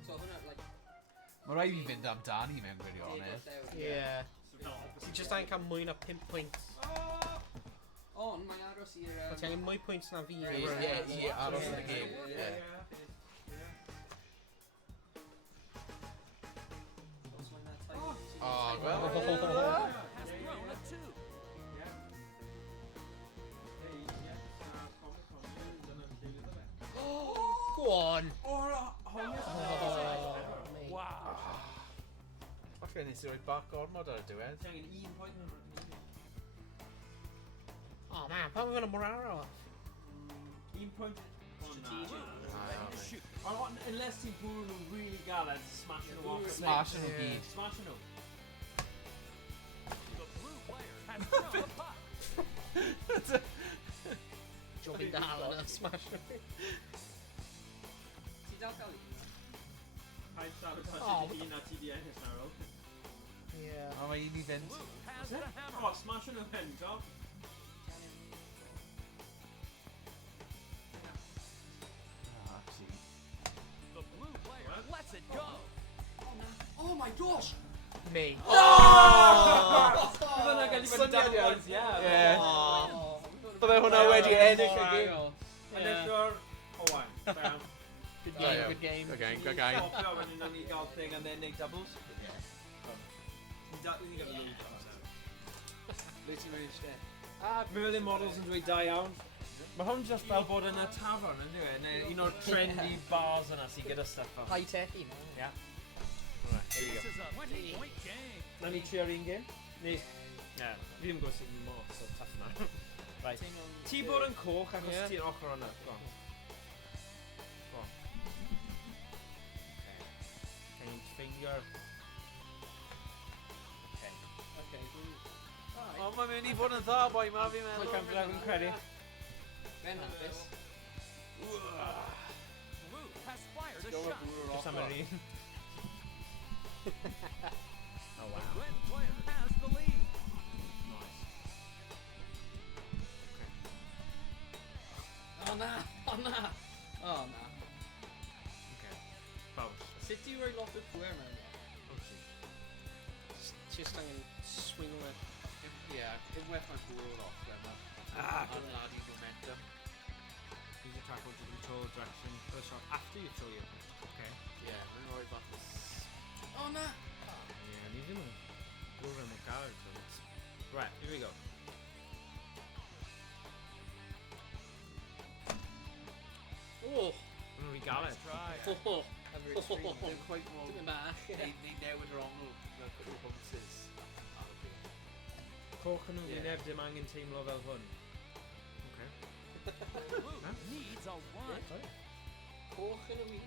So hwnna, like... Mae rhaid fi fynd amdani mewn gwirionedd. Yeah. Ti just angen cael mwy na 5 pwynt. Ond mae'n aros i'r... Ond ti angen mwy pwynt na fi. I aros yn y gêm. Oh, well. Has thrown a 2. Go on. Oh, Mate. Wow. Falle nes i roi back ormod ar y diwedd. Ti angen 1 point yn rhywbeth. Oh man, pan mae'n Moraro off? 1 point. Strategic. Unless ti'n bwrw nhw really galed, smash nhw off. Smash nhw Yeah. gyd. Smash nhw. The blue player has thrown a puck. Jobbing dal yna, smash nhw. Ti dal cael un? Paid sabotage Oh, i un a ti di ennill nawr ôl. Yeah. O, mae un i fynd. Blue has the hammer. Oh, smash nhw hyn, do. The blue player lets it go. Oh my gosh! Me. Bydd hwnna gallu bod yn double points, Ie. Oh. Bydde hwnna wedi ennill y gêm. Enillwr, Owain. Fair. Good Oh, game, yeah. good game. Good game, good game. Stopio wedyn nawn ni gael thing and then neud doubles. Ni gael loads o amser. Le ti'n mynd eisiau? Merlin Models yn dweud da iawn. Mae hwn just fel bod yn y tafern, ynddi we? Neu un o'r trendy bars yna sydd gyda stuff fel. High-tech un. Ia. Right, here we This go. is a 20-point game. Na ni trio'r un game? Ni? Ie. Fi ddim gwybod sy'n mor, so tough na. Right. Ti bod yn coch achos Ie. ti'n ochr o'na. Go on. Go on. Okay. Can you finger? Okay. Okay, O, mae'n mynd i fod yn dda, boi ma, fi'n Mae'n meddwl. camp fi'n credu. Ben hapus. Blue has fired a Go shot. Just am yr un. Oh The wow. red player has the lead. Nice. Oh na! Oh na! Oh na. Okay. Bounce. Sut ti'n rhoi lot o pwer mewn? Just angen swing o it. Ie, unwaith mae'n bwrw'r off, le mae. Anlad i momentum. Use your tackle to control direction for the shot after you throw your punch. Okay. Ie, mae'n rhoi bach o... Oh na! Yeah, ni ddim yn bwrw am y garag. Right, here we go. Oh. Yn rhi galed. Try. Oh. Ever extreme. Ddim quite wrong. Dwi'n bach. Ni newid yr ongl. Fel cwrw bounces. Coch yn nhw, Ie. fi neb dim angen teimlo fel hwn. Okay. Blue needs a run. Coch yn y mi.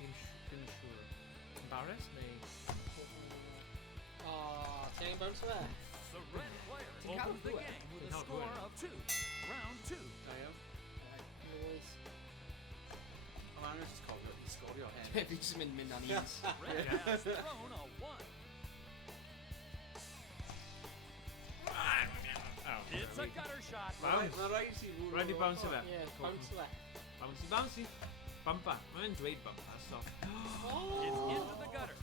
Dim siŵr. Embarrassed neu? Oh, ti'n angen bounce o fe? The red player Ti'n cael opens the pŵer? game with a Ti'n cael score pŵer? of 2. Round 2. Da iawn. Noise. O, mae'n just cofio i sgorio hen. Fi jyst mynd ar knees. Red has thrown a 1. Oh, It's a gutter shot. Bounce. Mae'n rhaid i bwrw... Rhaid i bounce o fe. Yeah, bounce o fe. Bouncy, bouncy. Bumper. Mae'n dweud bumper, so. It's into the gutter.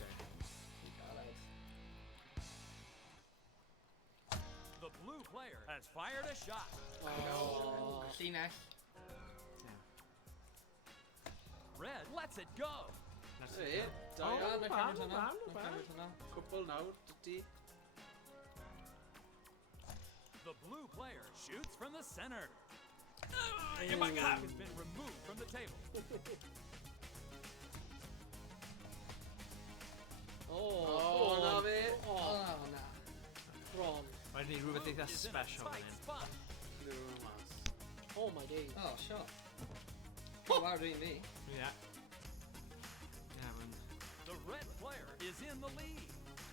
The blue player has fired a shot. Oh. Llinell. Red lets it go. That's Ie, it. da Oh, iawn. Na bad, cymryd hwnna. bad, Na bad. cymryd hwnna. Cwpl nawr, di. The blue player shoots from the center. The puck has been removed from the table. O, na fe. Oh na. Wrong. Rhaid ni rhywbeth eitha Is in a special tight fan spot. Nid yw'n mas. Oh my days. Oh, shot. Oh, wow, doing me. hyn. Ie. Ie, mae'n... The red player is in the lead.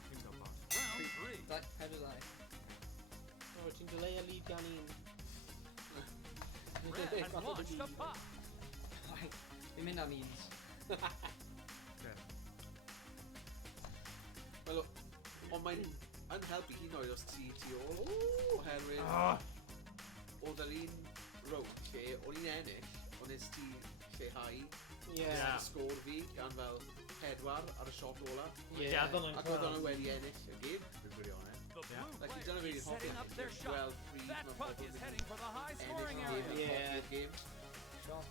Fi'n gael bot. Round 3. How did I? Oh, ti'n delay a lead gan un. Red has launched a puck. Fi'n mynd am uns. Wel, ond mae'n helpu hyn oed os ti ôl. Oherwydd, Oh! oedd yr un round lle, o'n i'n ennill, ond nes ti lleihau Yeah. sgôr fi gan fel 4 ar y shot ola. Yeah. Gadol yn Ac oedd cwrdd. hwnna wedi ennill y gêm, dwi'n gwirionedd. The Yeah. blue Like, player dyna is fi'n hoffi setting up their shot. Wel, free, That mae puck pobl is yn heading for the high scoring ennill y area. gêm, Yeah. hoffi'r gêm. Shot.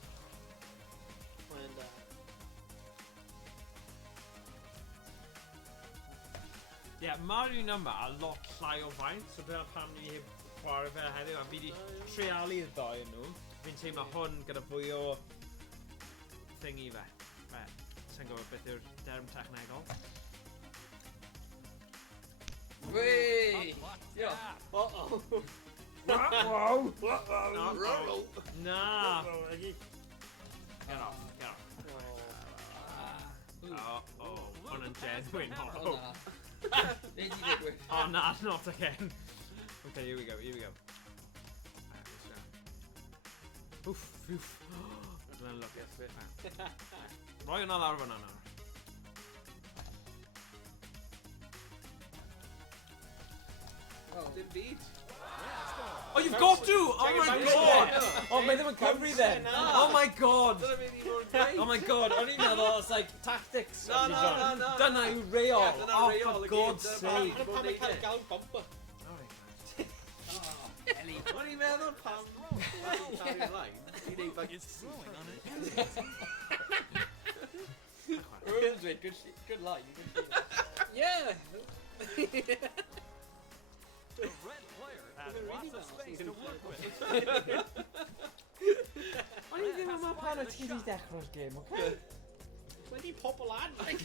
And, Ie, mae'r un yma a lot llai o faint, so dyna pam ni heb chwarae fe heddiw, a fi wedi treialu'r ddoi yn nhw. Fi'n teimlo hwn gyda fwy o thingy fe. Sa'n gwybod beth yw'r derm technegol. Whee! Yeah. Uh-oh. Wow! Roll. Na! Get off. Oh, hwn yn genuine horror. Be di digwydd? Oh, nah, not again. Okay, here we go. Oof. Then look at it. Roi hwnna lawr fyna nawr. Dim byd. Oh, you've got to! Oh my god! Oh, mae ddim yn cyfri then. Oh my god! Dyna mynd i fod yn great. Oh my god, o'n i'n meddwl, it's like tactics. No. Dyna yw reol. Yeah, dyna Oh, reol, for y God's gyd, dyna sake. Pan mae'n cael galw bumper. O'n i'n meddwl pam cario line. Ti'n neud like... Is throwing on an Rwy'n dweud, good line. Yeah. The red player has lots of space to work with. O'n i ddim yma pan o ti wedi dechrau'r gêm, oce? Wedi pobl ad. Mae'n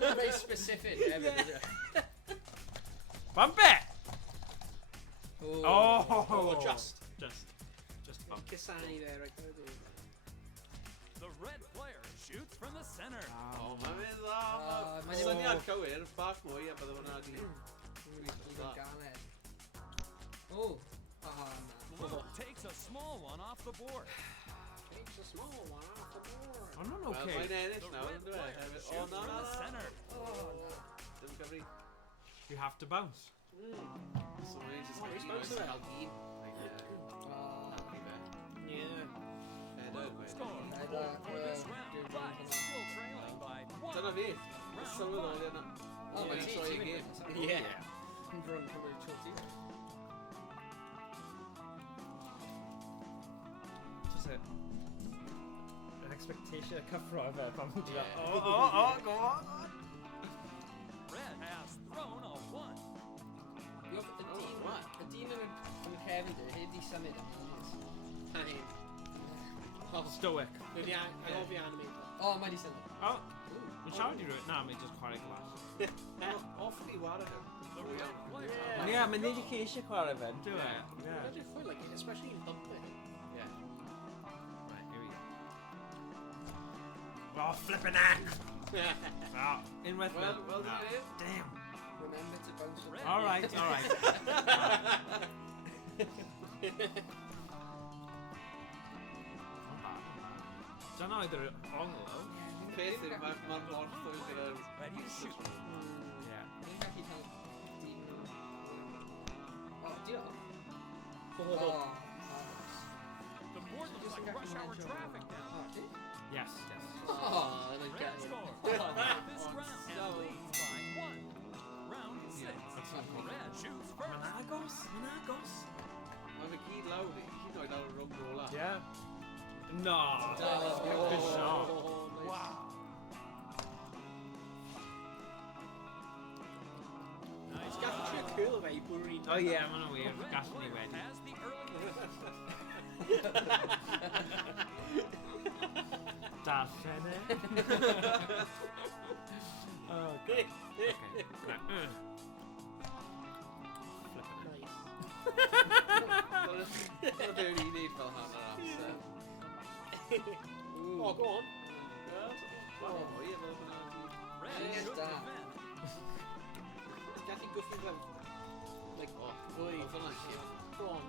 very specific. Bambe! Oh. Oh! Just bump. Kisani there, right there. The red player shoots from the center. Oh, mae'n mynd dda. Mae'n syniad cywir, bach mwy a bydde hwnna di... Oh. Blue takes a small one off the board. Takes a small one off the board. Oh, no, Wel, okay. mae'n ennill The nawr, red ynddo player fe? shoots O, na. from the center. Dim cyfri. You have to bounce. So mae'n just He's supposed to help you. Yeah. Score for this round, but still trailing by one. Dyna fi. Sylweddoli yna. Oh, Mae'n mae'n troi y gêm. Yeah. Run from the Chelsea. Just an expectation, a cyffro of it. Pan Yeah. Oh, go on. Red has thrown a one. Y dyn yn y cefndir, heb di symud am hyn. Stoic. Dwi'n anghofio animator. Oh, mae di symud. Oh, yn siarad i rhywun? Na, mae'n just chwarae glas. Ofni wara hyn. The red player. Ie, mae'n neud i chi eisiau chwarae fe, dwi'n e? I do feel like it, especially in bumper. Yeah. Right, here we go. Oh, flippin' heck! Oh, unwaith Well, fel. dyn ni. Damn. Remember to bounce it. Alright. Dyna oedd yr ongl, Peth yw, mae'n morth o'r gyda'r... Ready to shoot. Ie. Dwi'n gallu cael dyn... Oh, diolch. The board looks like rush hour traffic now. Yes. Oh, and I Red get it. score Oh, this round no. and leads by one. Round six. Red shoots first. Managos. Mae'n fi gyd lawr, i gyd oed lawr y rwng rola. Yeah. No. Good shot. Wow. Nice Gallu trio curl fe I bwrw un. Oh yeah, mae'n wir. The red Gallwn ni player wedi. has the early lead. Darllen e. Okay. Right. Dyna be o'n i'n neud fel hanner amser. Oh, go on. Oh, ie, fel hwnna. Red Yes, should Dan. defend. Gallu gwffio fel... Like, O, fwy. oedd hwnna'n cute. Go on.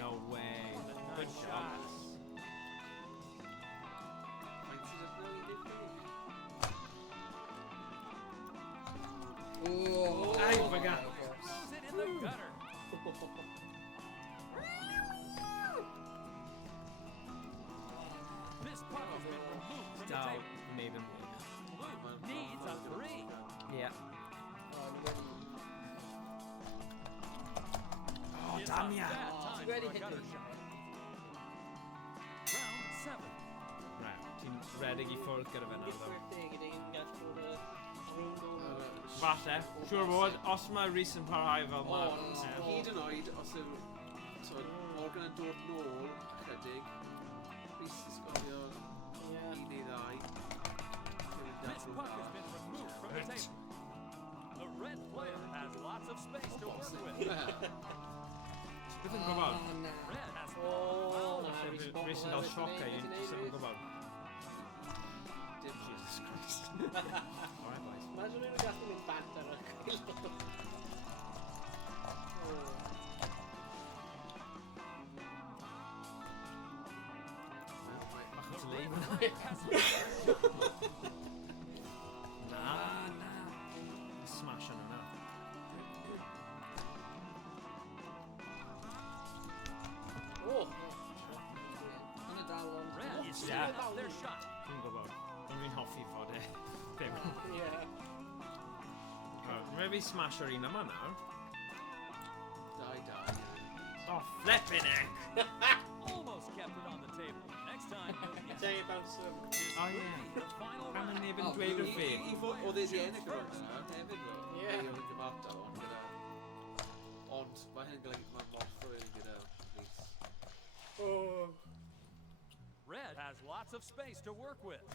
No way. Good shot. Faint sydd yn newid i'r ffyrir? Oh, Ai, baga. Throws it in the gutter. This puck has been removed from the Down. table. Maybe. Blue needs a three. Yeah. Oh, It's damn a ya. bad time ready for a hit gutter it. shot. Round seven. Right. Ti'n redig I ffwrdd gyda fe nawr, ddo. Birthday gyda un gall bod y... room going. Falle. Siwr bod, os mae Rhys yn parhau fel O, hyd yn oed, os yw... So, Morgan yn dod nôl, chydig. Rhys yn sgofio un neu ddau. This puck has been removed from the table. The red player has lots of space to work with. Beth yn gwybod? Red has Rhys yn cael sioc a y'n gwybod. Jesus Christ. Alright, boys. Imagine rhywun yn gallu mynd bant ar y gwylo. Bach yn lein. Na. Smash yn yna. Yn y dal ond. Red is Yeah. shooting out their shot. Dwi'n gwybod. Dwi'n hoffi fod e. Pum. Mae fi smash o'r un yma nawr. Dau. Oh, flipping heck! Almost kept it on the table. Next time, he'll get Day about some. Oh, yeah. the final Pan round. yn neb yn dweud wrth fi. I fod, oedd e'n ennill o'r hwnna, hefyd ddo. Ie. Oedd e'n gyfartal, ond gyda... Ond, mae hyn golygu mae'n morffo i gyda Rhys. Red has lots of space to work with.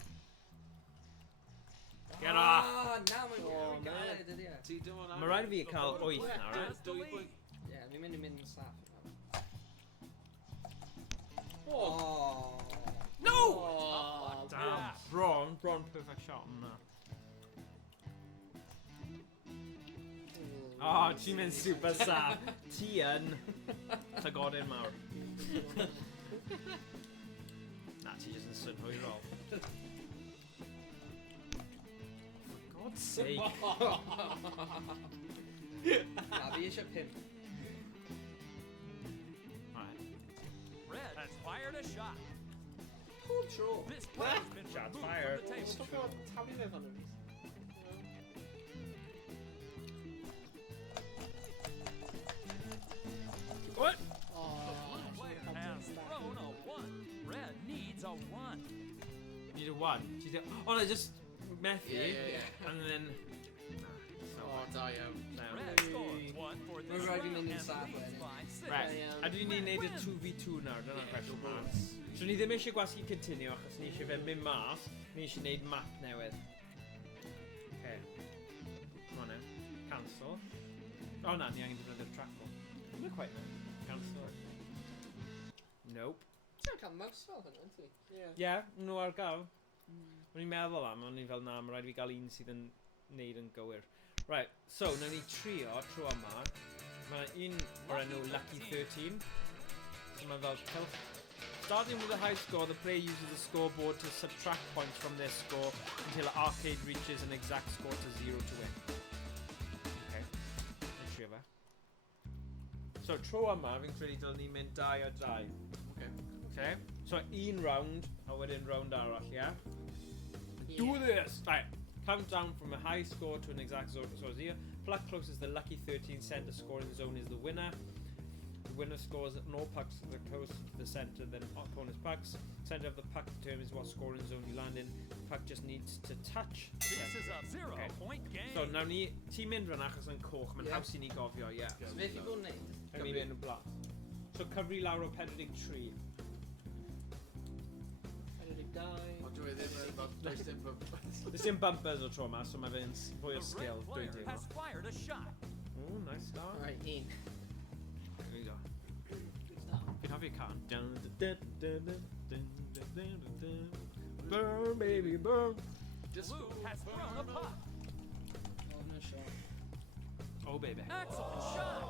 Get off! Now mae'n galed, ydy e? Ti dim ond... Mae rhaid i fi cael 8 nawr, right? Has the lead. Ie, fi'n mynd yn saff. Oh. No! Oh. Damn. Bron perfect shot yna. Oh, ti'n mynd super saff. Ti yn llygodyn mawr. Na, ti jyst yn synhwyrol. For God's sake. Na, fi eisiau 5. Right. Red has fired a shot. Pob tro. This puck has been Shots removed fired. from the table. Stop o'n talu fe fan yma. What? Blue player has thrown a 1. Red needs a run. Need a 1. Oh no, just methu. Yeah. And then... O, da iawn. Red scores 1 for this We're round riding in and inside, leads right? by 6. Right. A dwi'n ni'n neud y 2v2 nawr, dyna'r cwestiwn mawr. So ni ddim eisiau gwasgu continue achos ni eisiau fe mynd mas, ni eisiau neud map newydd. Okay. Come on now. Cancel. Oh na, ni angen defnyddio'r trackball. Not quite now. Cancel. Nope. Ti'n cael mouse fel hynny, ynddi? Yeah, nhw ar gael. O'n i'n meddwl am, o'n i'n fel na, mae rhaid fi gael un sydd yn neud yn gywir. Right, so, nawn ni trio tro yma. Mae un o'r enw Lucky 13. So mae fel celf. Starting with a high score, the player uses the scoreboard to subtract points from their score until the arcade reaches an exact score to 0 to win. Okay, let's trio fe. So, tro yma, fi'n credu dylwn ni'n mynd 2 o 2. Okay, so un round, a wedyn round arall, yeah? Do this! Right, count down from a high score to an exact score to 0. Flag closest the lucky 13 center scoring zone is the winner. The winner scores no pucks that are close to the center than opponent's pucks. Center of the puck determines what scoring zone you land in. The puck just needs to touch. This is a 0-point game. So now ni ti'n mynd rhan achos yn coch, mae'n Yeah. haws i ni gofio, yeah. So beth i bod yn neud? Yn mynd yn y blas. So cyfri lawr o 43. Ond dwi ddim yn... Does dim There's dim bumpers o tro yma, so mae fe'n fwy o The skill. red Dwi'n player teimlo. has fired a shot. Ooh, nice start. Alright, un. Here we go. Fi'n hoffi can. Dun, dun, dun, dun, dun, dun, dun, dun, dun. Burn, baby, burn. Blue has thrown a puck. Oh, no shot. Oh, baby. Excellent shot.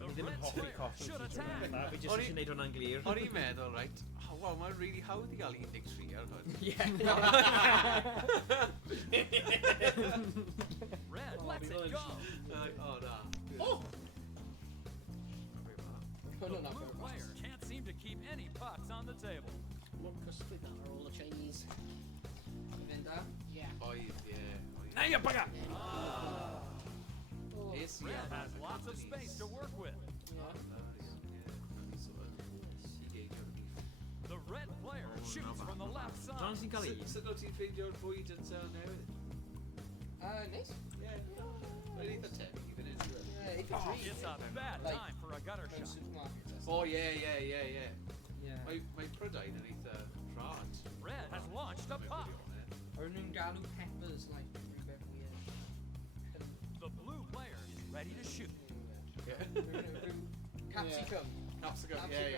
Ni The ddim yn red hoffi player coffee. should attack. Fi jyst eisiau neud hwnna'n glir. O'n i'n meddwl, right, wow, mae'n really hawdd i gael 13 ar hwn. Red lets it go. O, na. Oh! The blue player can't seem to keep any pucks on the table. Mwyn cysgu dan ar ôl y Chinese. Fi'n fynd da? Yeah. Oedd, ie. Hey, you bugger! Red has lots of space to work with. The red player shoots from the left John side. sy'n cael un. Sut o ti'n ffeindio'r bwyd yn sel newydd? Nice. Yeah. Well, either tip, even into it. Yeah, if It's it's a bad Like- time for a gutter from shot. supermarkets. That's Oh, yeah. yeah. My Prydain yn eitha rhad. Red has launched a puck. Or nhw'n galw peppers like rhywbeth weird. The blue player is ready to shoot. Capsicum. Capsicum, Capsicum. yeah.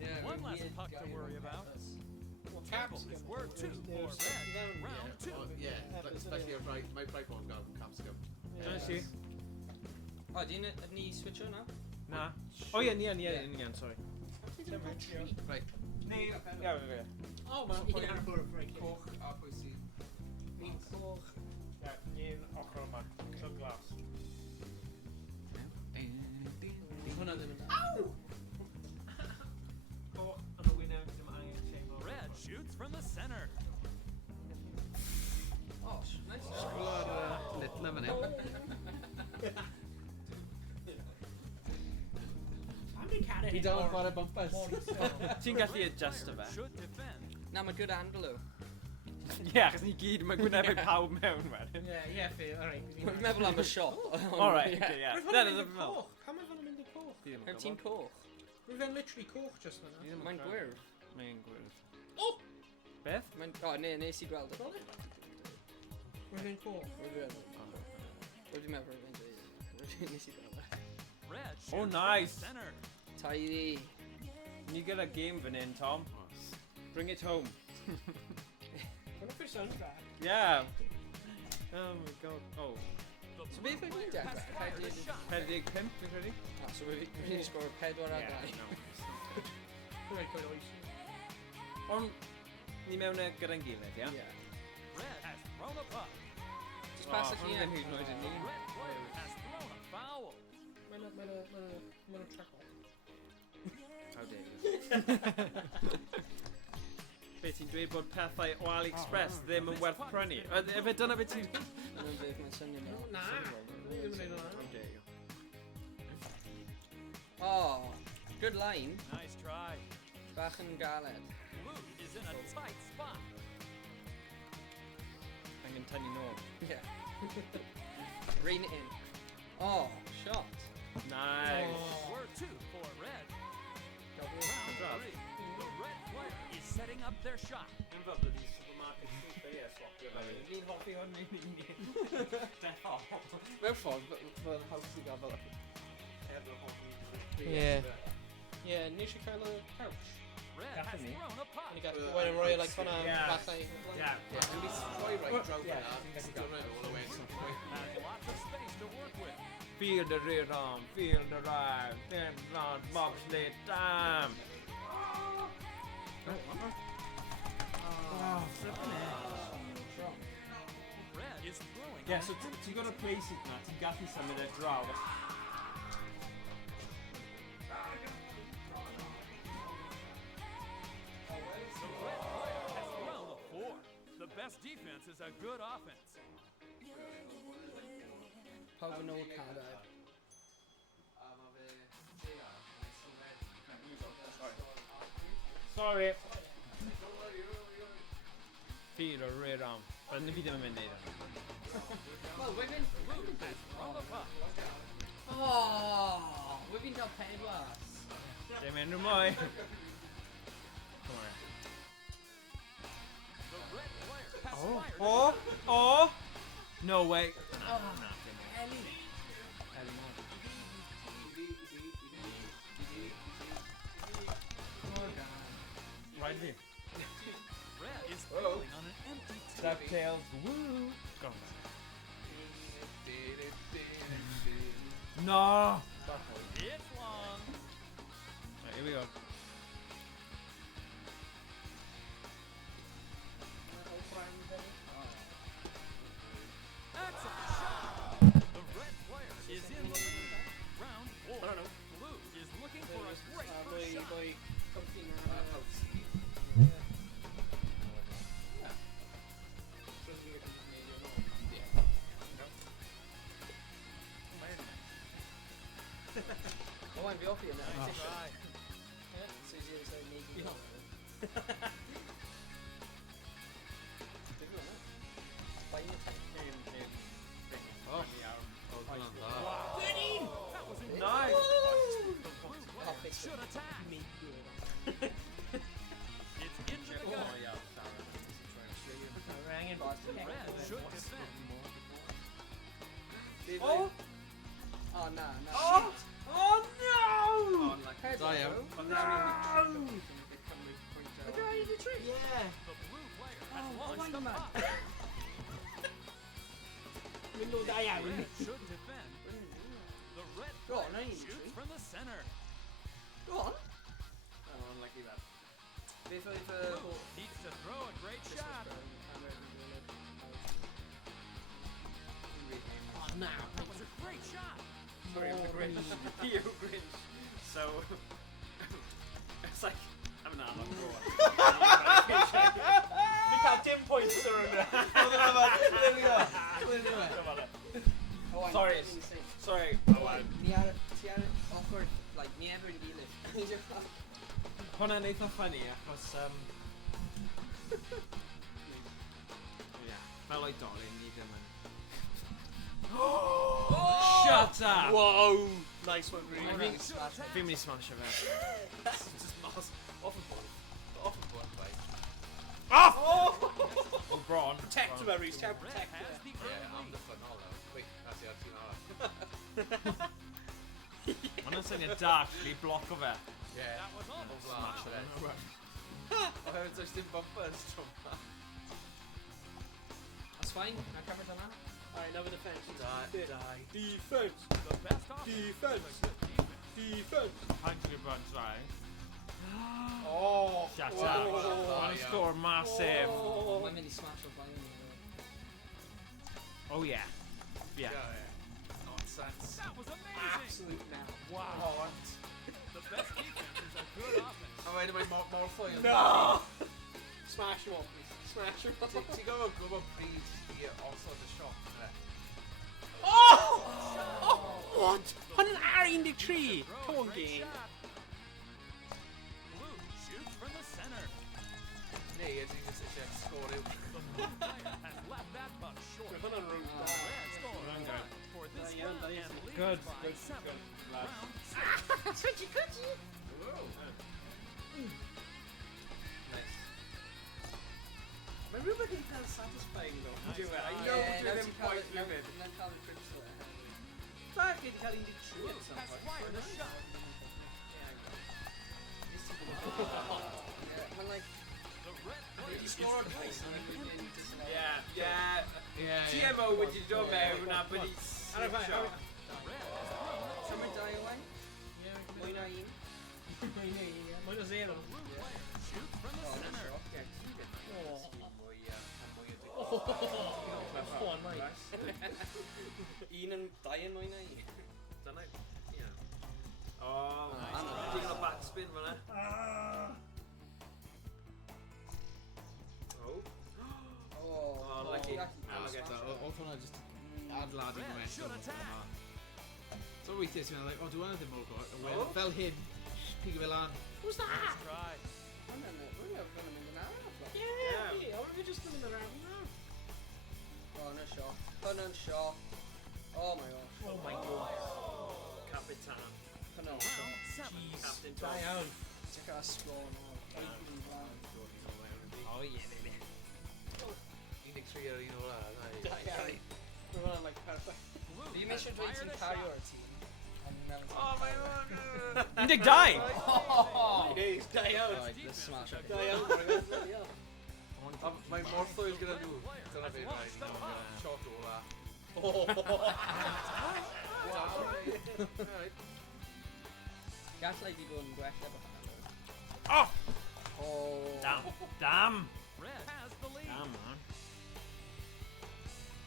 Yeah, One weird less puck to guy worry with about. peppers. Well, Table is worth 2 for red. Round 2. Especially if my bright one got capsicum. Dyna si. O, ni switcho na? Na. O ie, ni yn, sorry. Right, Ni, ie. Oh, man. So Yeah, pwy- for a break. coch a pwy sy'n... Fi'n coch. Ie, un ochr yma, so glas. Hwna ddim yn... Coch yn y wyneb, dim angen teimlo. Red shoots from the center. O, nice. Sgwla'r litla fan hyn. Fi dal yn chwarae bumpers. Ti'n gallu adjusto fe? Should defend. Na, mae good handle o. Ie, achos ni gyd, mae gwynebau pawb mewn wedyn. Yeah, fair. Alright. Dwi'n meddwl am y shot. Alright, okay, ie. Rwy'n Dyna mynd i ddim fel. coch. Pam mae fan yn mynd i coch? Heb ti'n coch? Rwy'n literally coch just fan'na. Mae'n gwir. Mae'n gwyrdd. O! Beth? O, nes i gweld y. Rwy'n coch. Dwi'n meddwl yn dweud. Nes i gweld y. Red shoots Oh, from nice. the center. Tidy. Ni gyda game fan hyn, Tom. Bring it home. Rwy'n ffyr soundtrack. Yeah. Oh my god. Oh. The So blue beth yw'n player dechrau? has fired a shot. 45, fi'n credu? Ah, so we've scored 4 ar 2. Rwy'n coed oes. Ond, ni mewn e gyda'n gilydd, ia? Yeah. Red has thrown a puck. Just pass it Ond here. ddim hyd yn oed yn The ni. red player has thrown a foul. Mae'n trackball. How dare you. Be ti'n dweud bod pethau o AliExpress ddim yn werth prynu? Efe dyna beth ti'n... Mae'n beth mae'n swnio na. Na! Rwy'n mynd i How dare you. Oh, good line. Nice try. Bach yn galed. Blue is in a tight spot. Angen tynnu nôl. Yeah. Rein it in. Oh, shot. Nice. We're 2 for red. Round Drop. 3. The red player is setting up their shot. Yn fel bod i supermarket super ie swapio fe. Ni'n hoffi hwn ni'n unig. Deffo. Mewn ffordd, fel haws i gael fel... Yeah, nes i cael y couch. Red has Definitely. thrown a puck. Ni gael Owain yn rhoi like fan'na Yeah. fathau. Yeah. Dwi'n mis rhoi right draw Yeah, fyna. ti'n gallu Dwi'n rhoi all away some point. Has lots of space to work with. Feel the rear arm, feel the ride, then round bobsleigh, damn! Oh, flipping it. Red is throwing. Yeah, so ti'n gorau place it na, ti'n gallu symud e draw. The red player has thrown a 4. The best defense is a good offense. Pawb yn ôl cadau. A ma fe... Sorry. Feel the rear arm. But ni fi ddim yn mynd neud e. Wel, we've been... Blue has thrown a puck. Oh, we've been cael 4. Dim enw mwy. Come on. The red player has Oh, fired. oh, oh! No way. Ellie. Right here. Red is throwing on an empty tee. DuckTales, woo! Go. No! It's long. Right, here we go. Excellent shot. The red player is in the lead. Round 4. Blue is looking for a great first shot. Owain, fi offi yna. Nice try. Susie yn sôn neud i hwn. Dwi fel yna. Bain y tank. me do it. It's into the gun. Ranging. Red should defend. Oh! Oh, no, no. Oh! Oh no! On like Head Dio. roll. On No! The guy in the tree? Yeah. The blue player has Oh, launched why the not? puck. Window die out. Red should defend. The red Go on, player I need shoots tree. from the center. Go on. Oh, unlucky that. Beth oedd Blue needs to throw a great shot. Oh, nah. That was a great shot. Sorry, I'm the Grinch. You Grinch. So, it's like, I'm not on board. We got 10 points around there. Oh, Sorry. Sorry. Owain. Ni ar ochr, like, ni ever yn gilydd. Hwna'n eitha funny, achos, yeah, fel oedolyn, ni ddim yn... Shut up! Whoa. Nice one, I Green. think fi'n mynd I smasho fe. Just Mars. Off and ball. Off and ball, right? Off! Oh, Bron. Protect him, Rhys. Red Protect has him. the Yeah, I'm early the fun all out. Wait, that's the RT now. Hwna'n syniad da, actually, bloc o fe. Yeah. That was almost Smash foul. it. I heard there's dim bumpers from that. That's fine, I covered on that. Alright, now with the fence. Die. Defense. The best offense. Defense. is a good defense. Defense. 100 runs, right? Oh. Shut Whoa. up. One score massive. Oh. Mae'n mynd I smash o'r blaen ni. Oh, yeah. Yeah. Nonsense. That was amazing. Absolute now. Wow. The best defense is a good offense. Oh, wait, am I more foil? No. Smash him up, please. Smash him up. Ti'n gwybod pryd i osod y shot, ne? Oh! What? On an R13. Come on, Great game. shot. Blue shoots from the center. Nee, ydyn ni'n eisiau sgorio. The blue player has left that puck short. We're gonna root The red scores Good. for this Yeah, one yeah, and leads Good, by good, 7. good, lad. Round 6. Cwtchi, cwtchi! Nice. Mae'n rhywbeth eitha satisfying, though. Nice Dwi'n I try. know Yeah, dwi ddim quite Na'n rhywbeth. cael y crystal e. Fair chi wedi cael 1 at some Has point. fired a shot. Mae'n like, The red player he is scored the twice and goal. he didn't disallow. Yeah. TMO wedi dod mewn a bod i Ar y fai, switcho. The red is thrown. So mae 2 Owain? Mwy na 1? Mwy na 0. The blue player shoots from the Oh, center. that's rock. Oh, nice. 1 yn 2 yn mwy na 1. Dyna, ie. Oh, Nice. digon o backspin fyna. Oh. Oh, lucky. Oedd hwnna just adladu Red gwen. should attack. So weithiau sy'n meddwl, o, dwi'n ddim mor gwrdd. Oh. Fel hyn, pigo fel lan. Who's that? Nice try. Hwna'n mynd yn araf. Yeah, I want to just live in the round now. Oh, hwna'n shot. Hwna'n shot. Oh my gosh. Oh my god. Capitan. Hwna'n Round shot. 7. Captain Die Tom. out. Check out a score now. 8 yn blaen. Oh, yeah, baby. 13 ar un ola. Die out. We're running like perfect. Blue Fi has eisiau dweud fired ti'n a cario shot. ar tîm. Oh, my god. 12! Oh! Days, die out. Right, let's smash it. Die out. Mae mor llwyr gyda nhw. Dyna fe, rhaid. Shot ola. Gallai di bod yn gwella bychan. Oh! Oh. Damn. Damn. Red has the lead. Damn, man.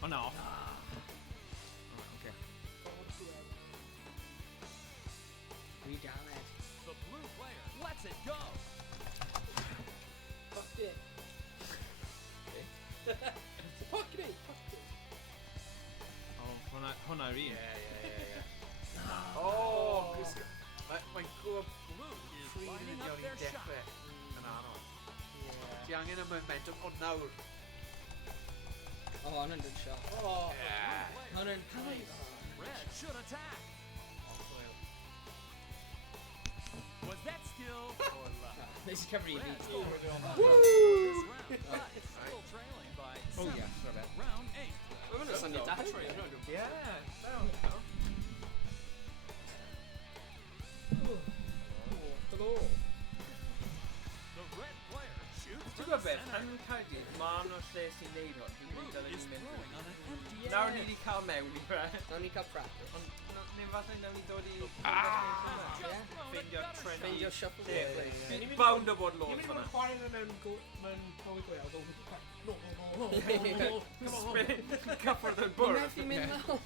Oh, no. Oh, okay. We damn it. The blue player lets it go. Fuck it. Fuck it. Oh, hwnna ri. O, mae'n gwybod Blue is pryd yn lining iawn up i their shot. dechrau yn anodd. Yeah. Ti angen y momentum o nawr. Oh, hwna'n good shot. Oh. Hwna'n... Red should attack. Was that skill or luck? This is Cymru i fi. This round, but it's still trailing by Oh, 7. yeah, sorry about Round 8. We're going to send it that way. Yeah. Hello. The red player shoots Ti'n from the gwybod beth, center. yn Caerdydd, mae nhw lle sy'n neud hwn. Fi'n Blue mynd dylai is ni mynd. throwing on an empty Nawr ni net. wedi cael mewn i fe. Nawn ni cael practice. Ond neu falle nawn ni dod i... Ffeindio'r trend. Ffeindio shwfflfwrdd. Fi'n bound o bod Ni'n lôn mynd i fyna. fod chwarae mewn bywyd gweil. No. Cyffwrdd yn Ni'n bwrdd. methu mynd nawr.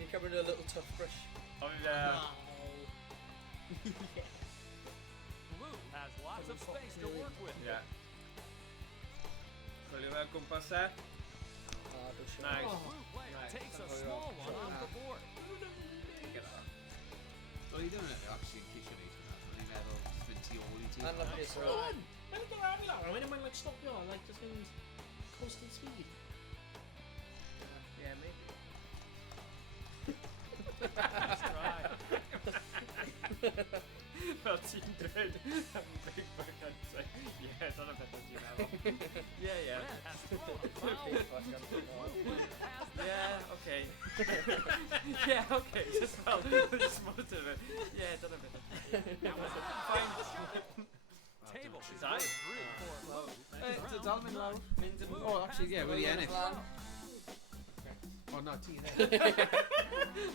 Ni'n cymryd a little toothbrush. Ond Blue has lots of space to work with. Ie. Chwilio fe o gwmpas e. Nice. Blue player takes a small one off the board. Doedd i ddim yn actually yn ceisio neud hwnna. Doedd i'n meddwl fynd tu ôl i ti. Unlucky. Come on! Mae'n dod ar fi lawr, mae'n mynd like stopio, like just mynd constant speed. Yeah, maybe. Nice try. Fel ti'n dweud, am Big Buck and say, yeah, dyna beth o'n ti'n meddwl. Yeah. Red has thrown a foul. Yeah, okay. Yeah, okay, just fel, just wanted to, yeah, dyna beth o'n Fine. Table is Dau. 3 for Blue. Dy dal mynd lawr. Mynd yn... Oh, actually, yeah, wedi ennill. Flan. O, na, ti ne.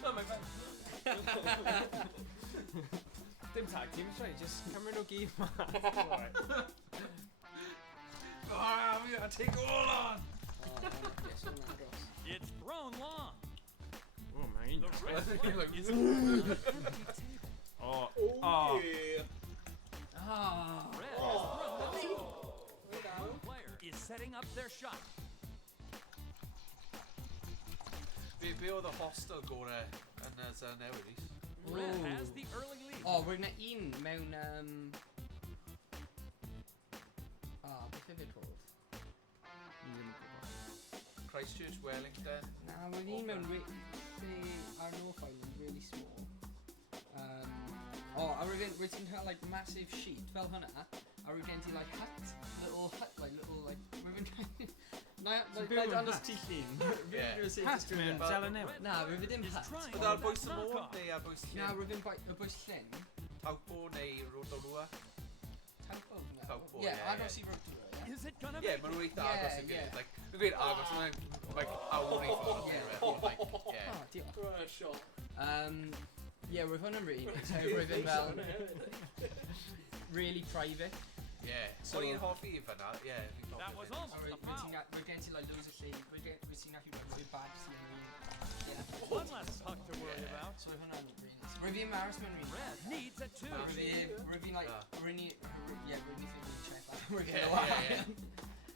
Oh, my bad. Dim tag team, sorry, just cymryd o gyd ma. Alright. We gotta take all on. It's thrown long. Oh, man. The red player is on an empty table. Oh, Red has thrown the table. Blue player is setting up their shot. Be oedd y hostel gore yn y newid? Red has the early lead. O, rwy'n na un mewn... beth yw fe'n cwrdd? Christchurch, Wellington. Na, rwy'n un mewn ar North Island, really small. A rwy'n ti'n cael like massive sheet fel hwnna, a rwy'n gen ti like hut, little, like, rwy'n Na, dan ys ti llun. Hat mewn Zelen Newydd. Na, rwy'n dim Is hut. trying Oedd to ar get bwys y knock môr off. neu ar bwys Na, llyn? rwy'n y bwys llyn. Tawpo neu Rodolwa? Tawpo, na. Tawpo, Ie, ie, agos ie. i Rodolwa, ie. Is it gonna Ie, make maen nhw it? eitha agos Ie, yn ie. gilydd. Dwi'n gweud agos, mae'n like awr i ffordd. Ie. Diolch. Rwy'n siol. Ie, rwy'n hwn yn really neis. Rwy'n fel really private. Ie. So- O'n i'n hoffi i fyna, ie. That was almost a foul. Rwy'n gen ti like loads o llun. Rwy'n ti'n gallu rwy'n badge ti yn rwy'n. One less puck to worry about. So rwy'n hwnna'n really neis. Rwy'n fi embarrass mewn rwy'n. Red needs a 2. Rwy'n fi like, rwy'n ni check that. Rwy'n Ie, gen ie, ie.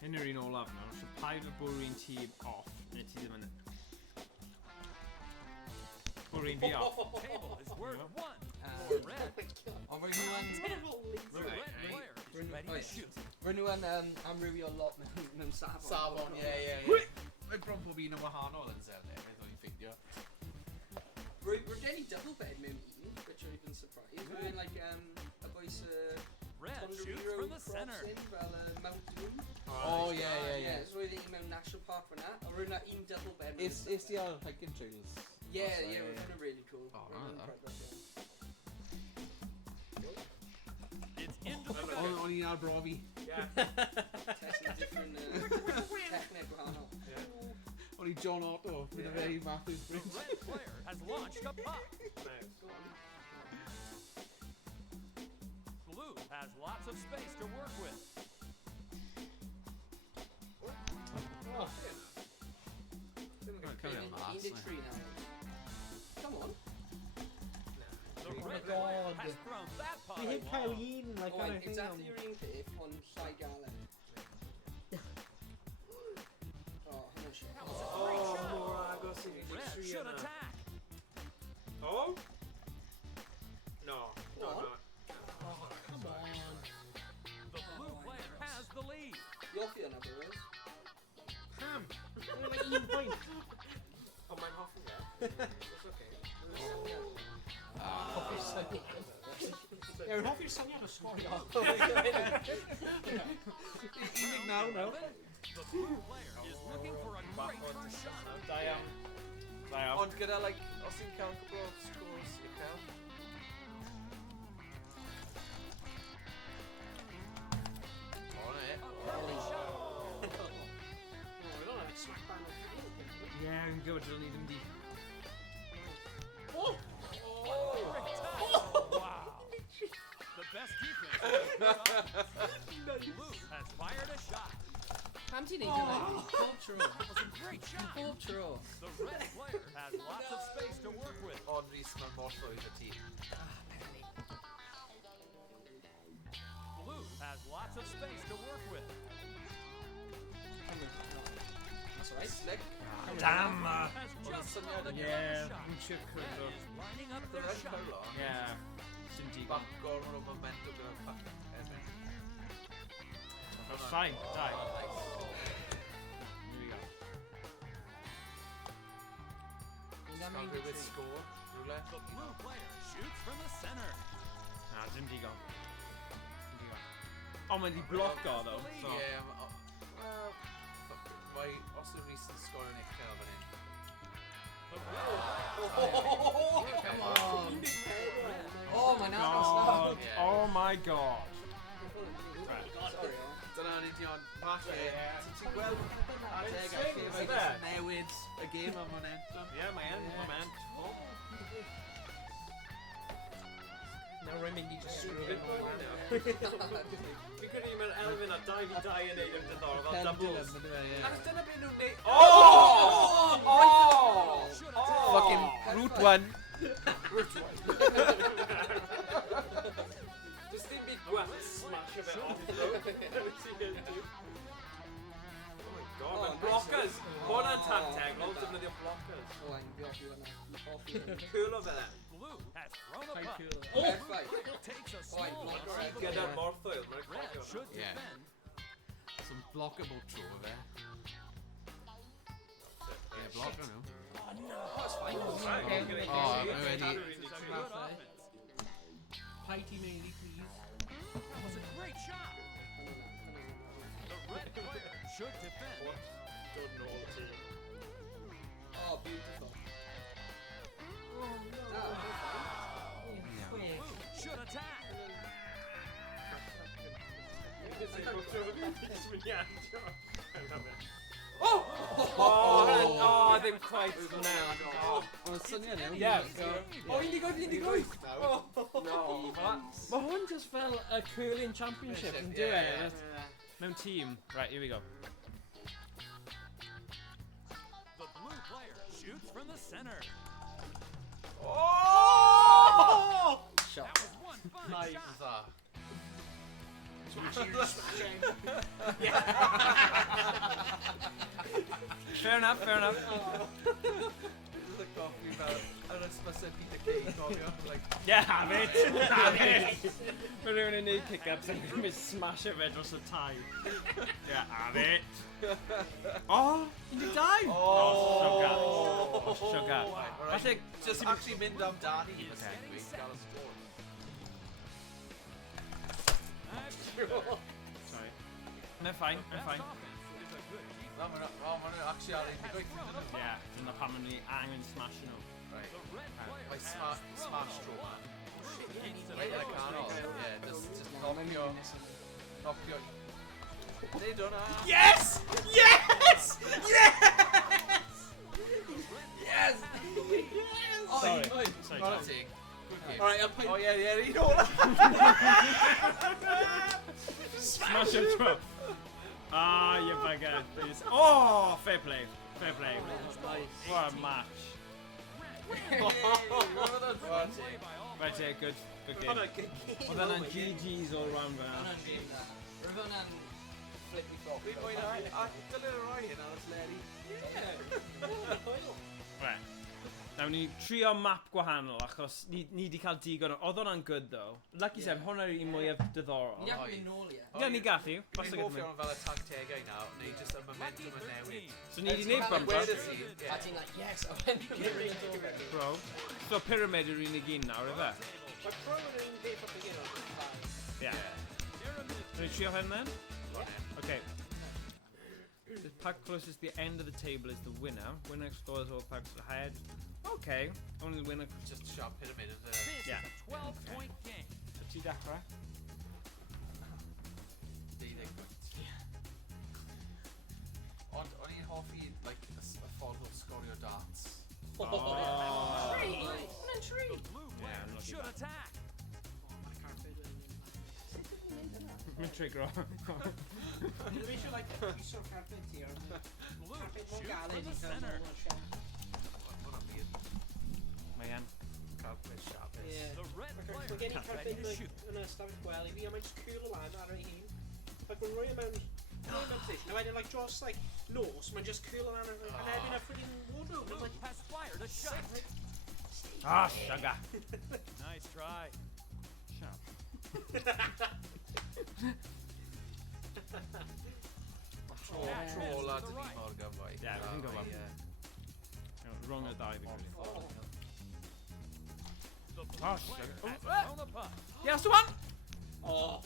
Hyn yw'r un olaf nawr, so paid o bwrw un ti off, neu ti ddim yn... Bwrw un fi off. Table is worth 1. Red. Ond rwy'n nhw'n... The red player is ready to shoot. Rwy'n nhw'n amrywio lot mewn safon. Safon, ie, ie. Mae bron pob un yn wahanol yn Zelen Newydd, o'n i'n ffeindio. Rwy'n gen i double bed mewn un, which I've been surprised. Rwy'n like, a boes Red shoots from the center. fel Mount Doom. O, ie, ie, ie. So rwy'n un mewn National Park fyna, a rwy'n na un double bed mewn. Is di ar hiking trails? Yeah, rwy'n hwnna'n really cool. Oh, Rwy'n right. proud of that. It's into the red. O'n i'n ar brofi. Testing different technique gwahanol. O'n i John Otto, with a very Matthews The Bridge. red player has launched a puck. Blue has lots of space to work with. Cymru am mas, Un tree now. Come on. The red God. player has thrown that puck long. un, like, Owain, exactly your un peth, ond llai galed. Hwnna'n shit. That was a great shot. agos i fi Red should attack. Oh? No. Go on. Come on. The blue player has the lead. I offi hwnna, boys. Pam! Rwy'n un pwynt. Oh, mae'n hoffi fe. It's okay. Ie, rwy'n hoffi'r syniad o sgorio. 19 nawr. The blue player is looking for a great first shot. Da iawn. Da iawn. Ond gyda, like, os ti'n cael cwbl o scores i cael. O, ne. Ie, yn gwybod, dylwn ni ddim di. Wow. The best defense. Blue has fired a shot. Pam ti'n neud hynny? Bob tro. That was a great shot. Bob tro. The red player has lots of space to work with. Ond Rhys, mae'n morthwydd y tîm. Blue has lots of space to work with. That's alright. Slick. Damn! Has just thrown Ie, another shot. yn siŵr Red cwrdd. is lining up their Dyna'n shot. cyrlo. Ie, sy'n digon. Back gormod o momentum gyda'r pack. Fine, da. Here we go. Can't do with score. Roulette. The blue player shoots from the center. Na, dim digon. Dim digon. O, mae'n di bloco, ddo. So. Ie, wel, mae os yw Rhys yn sgorio neu cael fan hyn. Come on. Oh, mae'n agos God. nawr. Yeah. Oh my god. Dyna ni dion. Falle, ti'n gweld adeg a lle mae newid y gêm am hwnna. Ie, mae'n. Nawr rwy'n mynd i just screw it all around. Fi'n credu mae'n elfen a 2 fi 2 yn neud yn diddorol, fel doubles. Ac dyna beth nhw'n neud. Fucking Route 1. Does dim byd gwell smash of it off, though. Oh my god, mae'n blockers! Hwna'n tactegol, defnyddio blockers. Owain, fi off i hwnna. Off i hwnna. Cool o fe. Blue has thrown a Quite puck. cool. Perfect. Takes a Owain, small blocker. lead. Gyda'r morthwyl, mae'n Red cofio. should Yeah. defend. Some blockable throw fe. Ie, blocker nhw. Fine, Oh, okay. no, This ready. is a good offense. Piety Mealy, please. That was a great shot. The red player should defend. Oh, beautiful. Blue should attack. Oh, ddim quite. Ond syniad yw. Yeah. Oh, 18. No. Mae hwn just fel y curling championship yn Yeah, dweud. yeah. Mewn team. Right, here we go. The blue player shoots from the center. Oh! Shot. That was one fine shot. Bizarre. Fair enough, fair enough. This is a coffee fel yn ysbysau Peter Kay, cofio? Like, Yeah, have it. Have it. Mae rhywun yn neud pick-ups yn mynd smash fe dros y tai. Yeah, have it. Oh, 12. Oh, sugar. Alright. Falle, just actually mynd amdani i fysyn dwi, gael y sgôr. sorry. No, fine, no, fine. Na, maen nhw actually ar un digwydd. Yeah, dyna pam yn ni angen smash nhw. Right. Mae smash throw. Right yn y canol. Yeah, just knockio. Knockio. Nid hwnna. Yes! Yes! Yes! Yes! Sorry. Sorry, Tom. Tig. Good game. Alright, I'll play. Oh, yeah, un ola. Smash it through. Ah, you bugger. Please. Oh, fair play. Fair play. What a match. Right, yeah, good. Good game. Well, then on GG's all round there. Hwna'n game da. Roedd hwnna'n flip me flop. Dwi'n mwynhau. A dylai rhoi hyn ar y sleri. Right. Nawn ni trio map gwahanol achos ni di cael digon o... Oedd hwnna'n good though. Like you said, hwnna'n un mwyaf diddorol. Ni ac mynd nôl i e. Ie, ni gallu. Dwi'n Basta hoff gyda iawn fel y tactegau nawr, neu just y momentum yn newid. So ni di neud bumper. Wedes i, A ti'n like, yes, Owain, you're really good. Bro. So pyramid yw'r unig un nawr, efe? Mae pro yn un peth o beginner. Yeah. Pyramid. Can we trio hyn then? Go on, Okay. The pack closest to the end of the table is the winner. Winner scores all packs ahead. Okay. Only the winner. Just sharp pyramid of the... This Yeah. is a 12-point game. So ti dechrau. Ond o'n i'n hoffi, like, y ffordd o sgorio darts. Oh. Tree! Hwna'n tree! The blue Yeah, player I'm lucky should about attack. Mae carpet yn Mae'n trigger. Dwi'n eisiau, like, piso carpet here. Blue Carpet mor shoots galed from i um, the cael center. o'r shelf. Hwna'n wir. Mae yn. Carpet sharpest. Ie. The red Mae player gen i is ready carpet to shoot. yn ystafell gwely fi, a mae'n just cwrl o lan ar ei hun. Ac mae'n rhoi e mewn competition, a wedyn, like, dros, like, nos, mae'n just cwrl o lan ar ei hun. A erbyn y freaking wardrobe. Blue It's like, has fired a shot. Ah, sugar. Nice try. Sharp. Tro Yeah. ola To the dyn ni right. mor gyfoeth. Yeah, we can go Mae, up. Wrong y ddau fi on gwylio. ffordd. The blue Oh, player shit. has Oh, thrown a puck. Yes, the one! oh.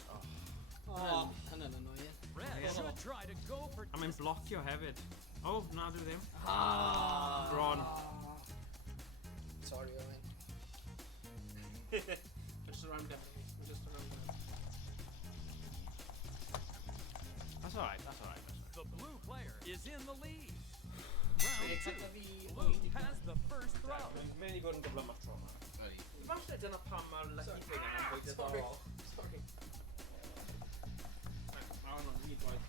Oh. Hynny'n annoying. Red Yeah. should try to go for A mae'n blocio hefyd. Oh, na, dwi ddim. Ah. Bron. Sorry, Owain. Just around there. Just around there. That's alright, that's alright. The blue player is in the lead. Ie, Round two. cyda fi... Blue has the first throw. Mae'n mynd i fod yn gyflym o'r tro yma. Ready. Falle dyna pam mae'r lucky Sorry. thing yna'n fwy Sorry. diddorol. Sorry. Mae hwnna'n rili gwaith.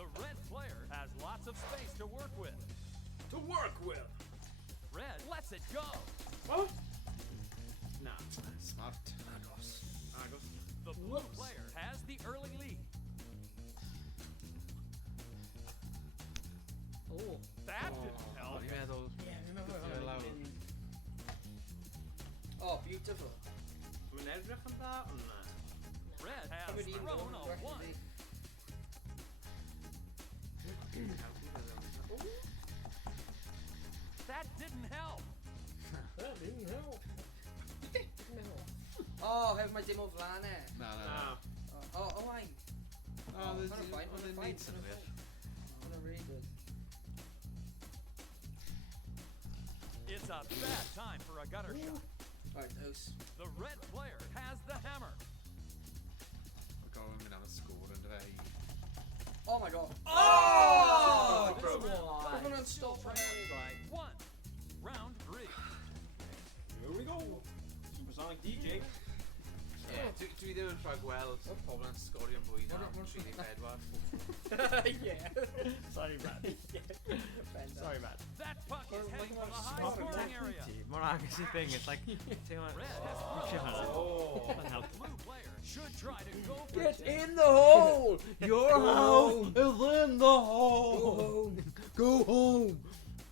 The red player has lots of space to work with. To work with! Red lets it go. Oh! Na. Smart. Agos. Agos. The blue player has the early lead. Oh. That didn't help. O'n i'n meddwl... Yeah, remember Ie, lawr. Oh, beautiful. Mae'n edrych yn dda, ond na. Red has Cymryd un thrown o'r a gwerthu one. fi. That didn't help. Oh, hef mae dim o flan e. Na, na, Na. na. Oh, Owain. Oh, hwnna'n oedd fine, e'n hwnna'n neud fine, synnwyr. Hwnna'n really good. It's a bad time for a gutter shot. Right, Ows. The red player has the hammer. Mae gofyn mynd am y sgwr yn dy fe i... Oh my god. Oh! Come on. Mae hwnna'n stop Trailing by one. Round three. Here we go. Supersonic DJ. Ie, dwi ddim yn rhagweld pobl yn sgorio'n fwy na 34. Yeah. Sorry, man. Sorry, man. That puck is heading for the high Stop scoring area. More agos I thing, it's like... Red has thrown. Oh! That helped. Blue player should try to go for Get two. in the hole! Your home is in the hole! Go home. Go home!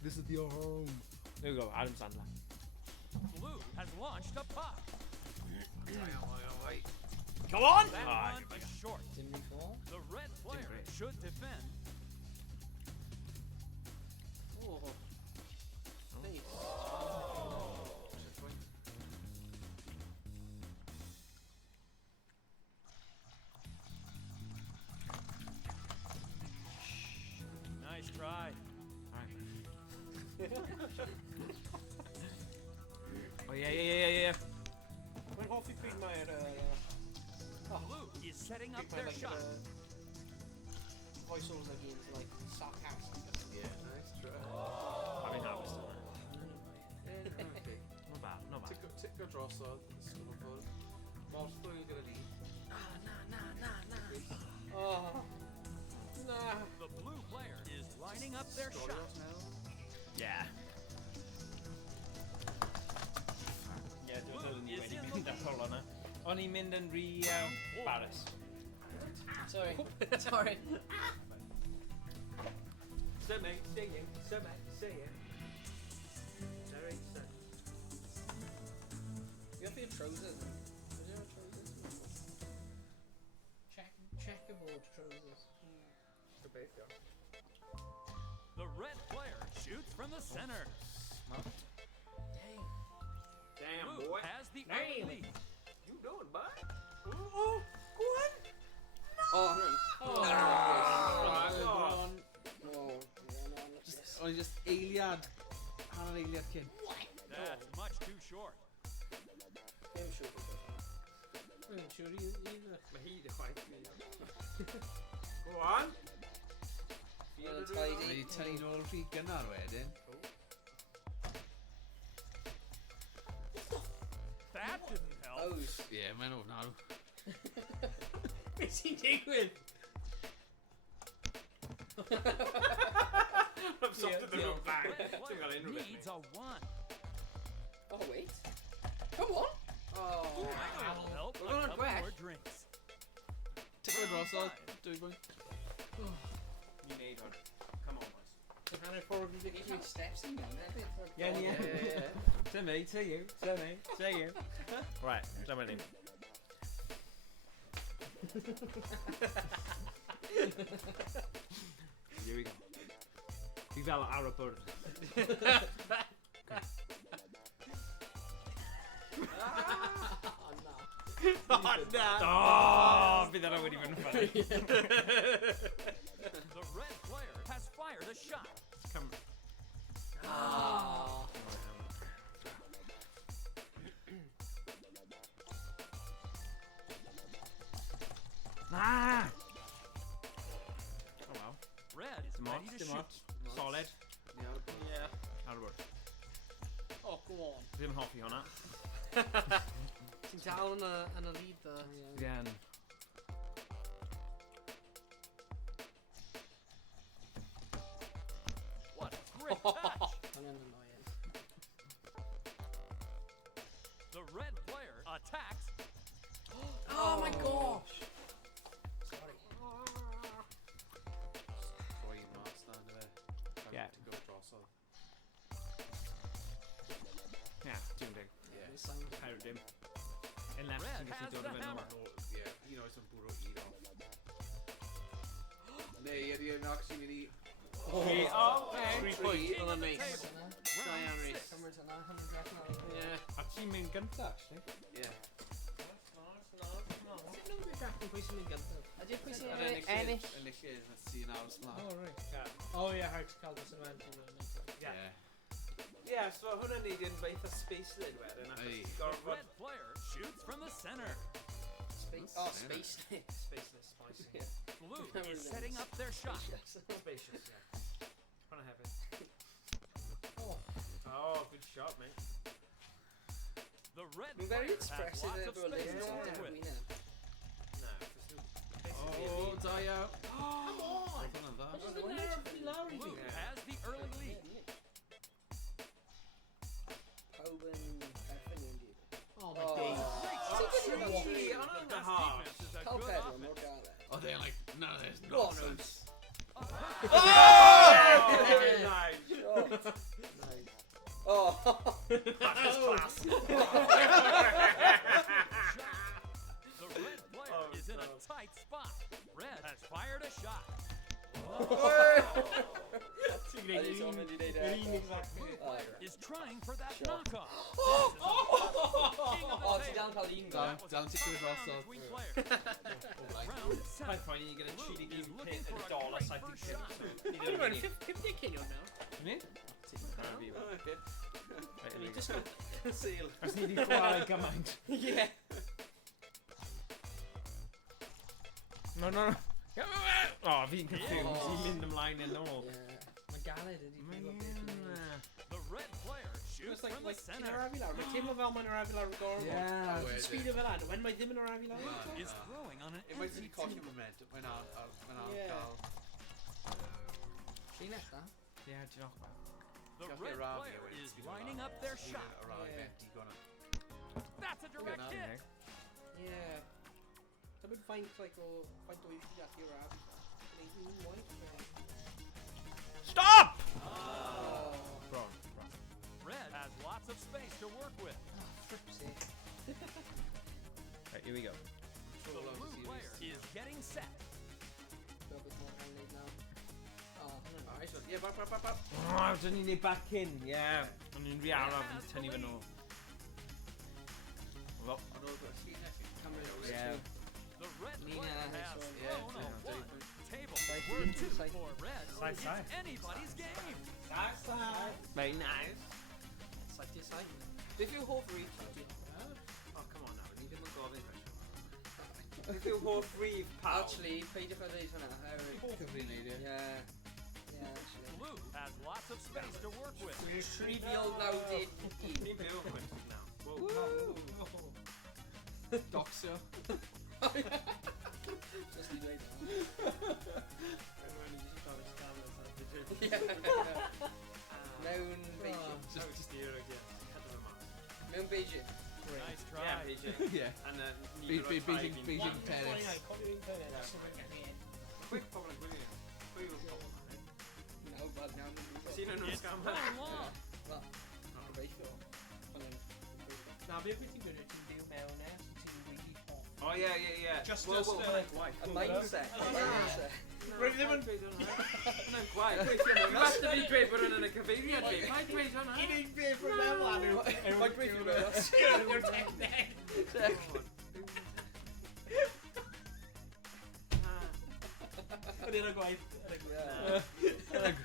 This is your home. There we go, Adam Sandler. Blue has launched a puck. Come on! That Ah, one is short. Didn't we fall? The red player great. should defend. Oh. Nice. Nice try. Oh, yeah. Mae'n hoffi pryd mae'r... Blue is setting up their shot. voiceovers like into like sarcastic. Yeah, nice try. I mean, that was still Okay. not bad, not bad. Tic o drosodd, ysgol o ffwrdd. Mor llwyl gyda ni. Oh. Nah. The blue player is lining up their shot. Sgorios mewn. Yeah. Yeah, Blue dwi'n is in wedi the mynd ar hol o'na. O'n i'n mynd yn rhy barus. Sorry. Sorry. Symud, saying. Sorry, son. You have your trousers. Is there a trousers? Checkerboard trousers. The red player shoots from the center. Smart. Dang. Damn, Blue boy. has the early Damn. lead. You doing, bud? Oh, go on. Oh, Oh, O'n i just eiliad. Hanner eiliad cyn. That's much too short. I'm sure either. Mae hi di chwaith fi. Go on. Well, Mae tidy. di tynnu nôl rhy gynnar wedyn. That didn't help. Oh, Ie, mae'n ofnadw. beth sy'n digwydd? I'm soft in the room back. Red Ti'n player gael unrhyw beth. needs a 1. Oh, wait. Come on. Oh, I know what'll help. We're A going couple back. more drinks. Ti'n gwybod drosodd? Dwy bwynt. Ni neud hwn. Come on, boys. Hanner ffordd i ddechrau steps in then, Yeah. To me, to you, to me, to you. Right, dyma ni. Here we go. Fi fel ar y bwrdd. Oh, no. Oh, bydd yna wedi mynd yn ffynnu. The red player has fired a shot. Come. Oh. Ah! Oh well. Red is Dim ready ots, to dim shoot. ots. Solid. Yeah. Ar y bwrdd. Oh, go on. Fi ddim yn hoffi hwnna. Ti'n dal yn y lead dda. Gan. What a great touch. Hwnna'n annoying. The red player attacks. Oh my gosh. Sorry. Rhoi mas na, dy fe. Ie. Ti'n gwybod drosodd. Yeah, dwi'n dig. Ie. Cael dim. Unless Red ti'n gallu has dod the o fynd hammer. nôl. Ie, un oes yn bwrw un off. Neu, ydy yn actually mynd i... Three, oh, okay. 3 King pwynt. of Oedd yn the neis. table. Da iawn, Round Rhys. 6. Cymryd hwnna, 100 definitely. Ie. A ti'n mynd gynta, actually? Ie. Sut nhw'n gweud gaffi pwy sy'n mynd gyntaf? Ydy'r pwy sy'n Yr ennill? enillydd sy'n aros mlaen. Oh, right. Oh, yeah, hard to call this event. Ie. Ie, so hwnna'n neud yn feitha space lid wedyn, achos Ei. ti'n The gorfod... red player shoots from the center. Space. Oh, space. Spaceless, spicy. Blue is setting up their shot. Spacious, yeah. Hwnna hefyd. Oh. Oh, good shot, mate. The red Mae'n player very has expressive lots of efo space Lynn to yn work dydw with. i na. No, just basically O, da iawn. Come on! Oedd hwnna'n dda. Just yn nerf i lawr i Blue fi. has the early lead. Pawb yn perthyn i'n dyd. Oh my Oh. days. Cheeky, on the This half. defense is a Cael good pedwar offense. mor galed. Oedd e'n like, none of this Oh, no. nonsense. Oh, very nice. Shot. Nice. Oh. That's class. The red player Oh, is in a God. tight spot. Red has fired a shot. Ti'n Ydy, so mynd i neud e. Blue player is trying for that Shot. knockoff. King of Oh, the ti table. dal yn cael un Da, go. da, ti'n gwybod Round drosodd. between players. Round Quite 7. funny, you're going to Blue cheat is a looking pin for and a dollar, great so I think first shit. shot. You know what I mean? 50 cyn now. Ni? I mean, just go. Seal. Os ni wedi chwarae gymaint. Yeah. No, no, no. Oh, fi'n confused. Oh. I'n mynd ymlaen yn ôl. Mae galed ydi. The red player shoots from the Ti'n center. arafu lawr. Mae'n teimlo fel mae'n arafu lawr yn gormod. Yeah. Wedyn. Speedo fel an, when mae ddim yn arafu lawr. Na. Is throwing on an Unwaith empty ti'n colli tee. momentum, mae'n ar Ie. gael. Llinell da. Yeah, diolch. The Gallu red arafu player wedyn, is ti'n gwbod. lining up their Ti'n shot. arafu Ie. mewn digon o- That's a direct Good hit. Yeah. Ti'n mynd faint o faint o eich gallu arafu. Gwneud un waith. Stop! Oh. Wrong. Red has lots of space to work with. Fripsy. Right, here we go. The blue player is getting set. Fel beth mor hawdd nawr. Oh, hwnna'n nice. Ie, bap, bap, bap, bap. Oh, dyn ni'n neud back in, yeah. Ond ni'n rhi araf yn tynnu fy nôl. Yeah. The red Nina player has has one. thrown Yeah, a yeah. 1. Table Side word green, 2 side- for red. Side, It's side. anybody's game. Very nice. Side to side. Beth yw hoff rif ti? Oh, come on now, ni ddim yn gofyn cwestiwn. Beth yw hoff rif pawb? Actually, peidiwch o ddeud hwnna. Cyfri neud e. Yeah. Yeah, actually. Blue has lots of space to work with. Trivial nawdeg un. Ni'n byw yn cwestiwn now. Whoa. Docsio. Just i dweud hwnna. Mewn Beijing. Just Mewn Beijing. Nice try. Yeah, Beijing. yeah. And then Beijing tennis. Quick pobl yn gwylio. Pwy yw'r pobl yma? No, but now. Sy'n nhw'n It's scam? going long. Well, gobeithio. Na, beth wyt ti'n gwneud? Ti'n byw mewn e? Ti'n really hot? Oh, yeah. Just Whoa, as, whoa, uh, gwaith. A mindset. A mindset. Rwy'n ddim yn... Hwna'n gwaith. Dwi'n fath fi dweud bod hwn yn y cyfeiriad fi. Mae'n dweud hwnna. unig beth o'r mewn yw... Mae'n gweithio mewn. Yw'r techneg. Yn un o gwaith. Yeah. The red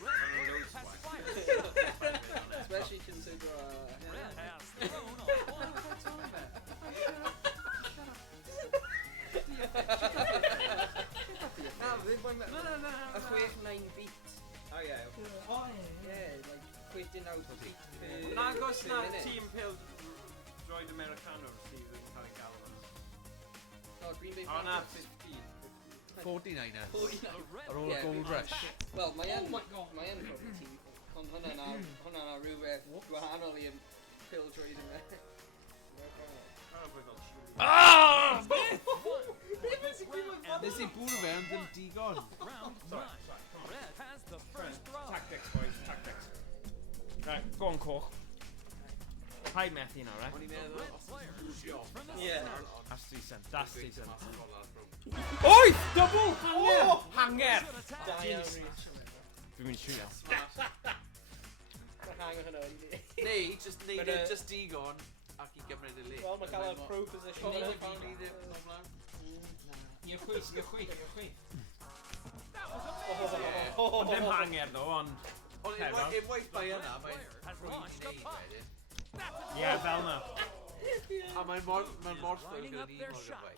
player has fired. Especially consider Red has thrown a 1. Na, ddim bo'n... No. A 6-9 beat. Oh, yeah. Yeah, like 6-9 beat. Nagos na tîm pil droed Americano sydd yn cael ei galw hwnna. No, Green Bay O na, Packers. 15. 49ers. 49. Ar ôl y Yeah, Gold Rush. Wel, mae'n probably tîm. Ond hwnna'n rhywbeth gwahanol i'n pil droed yma. Ah! And Nes i bwrw fe ond ddim digon. round 9. Red has the first throw. Tactics, boys, tactics. Right, go on, Koch. Paid methu nawr, O'n i'n The meddwl, red player shoots from the Yeah. center. That's decent, that's decent. Oh! Oi! Double! Hanger! Hanger! Good attack. Da iawn, Rhys. Dwi'n mynd siwio. Mae'n hang o hynna, yndi. Neu, just neud But, e just digon ac i gymryd y le. Wel, mae cael y pro position. O'n yna. i'n fan i ddim yn ymlaen. I'r chwith. Ond ddim hanger ddo, ond... Ond unwaith mae yna, mae'n Has rhoi launched a neud puck. wedyn. Ie, fel na. A mae'n mor ffwrdd Lining gyda up ni their mor shot. gyfau.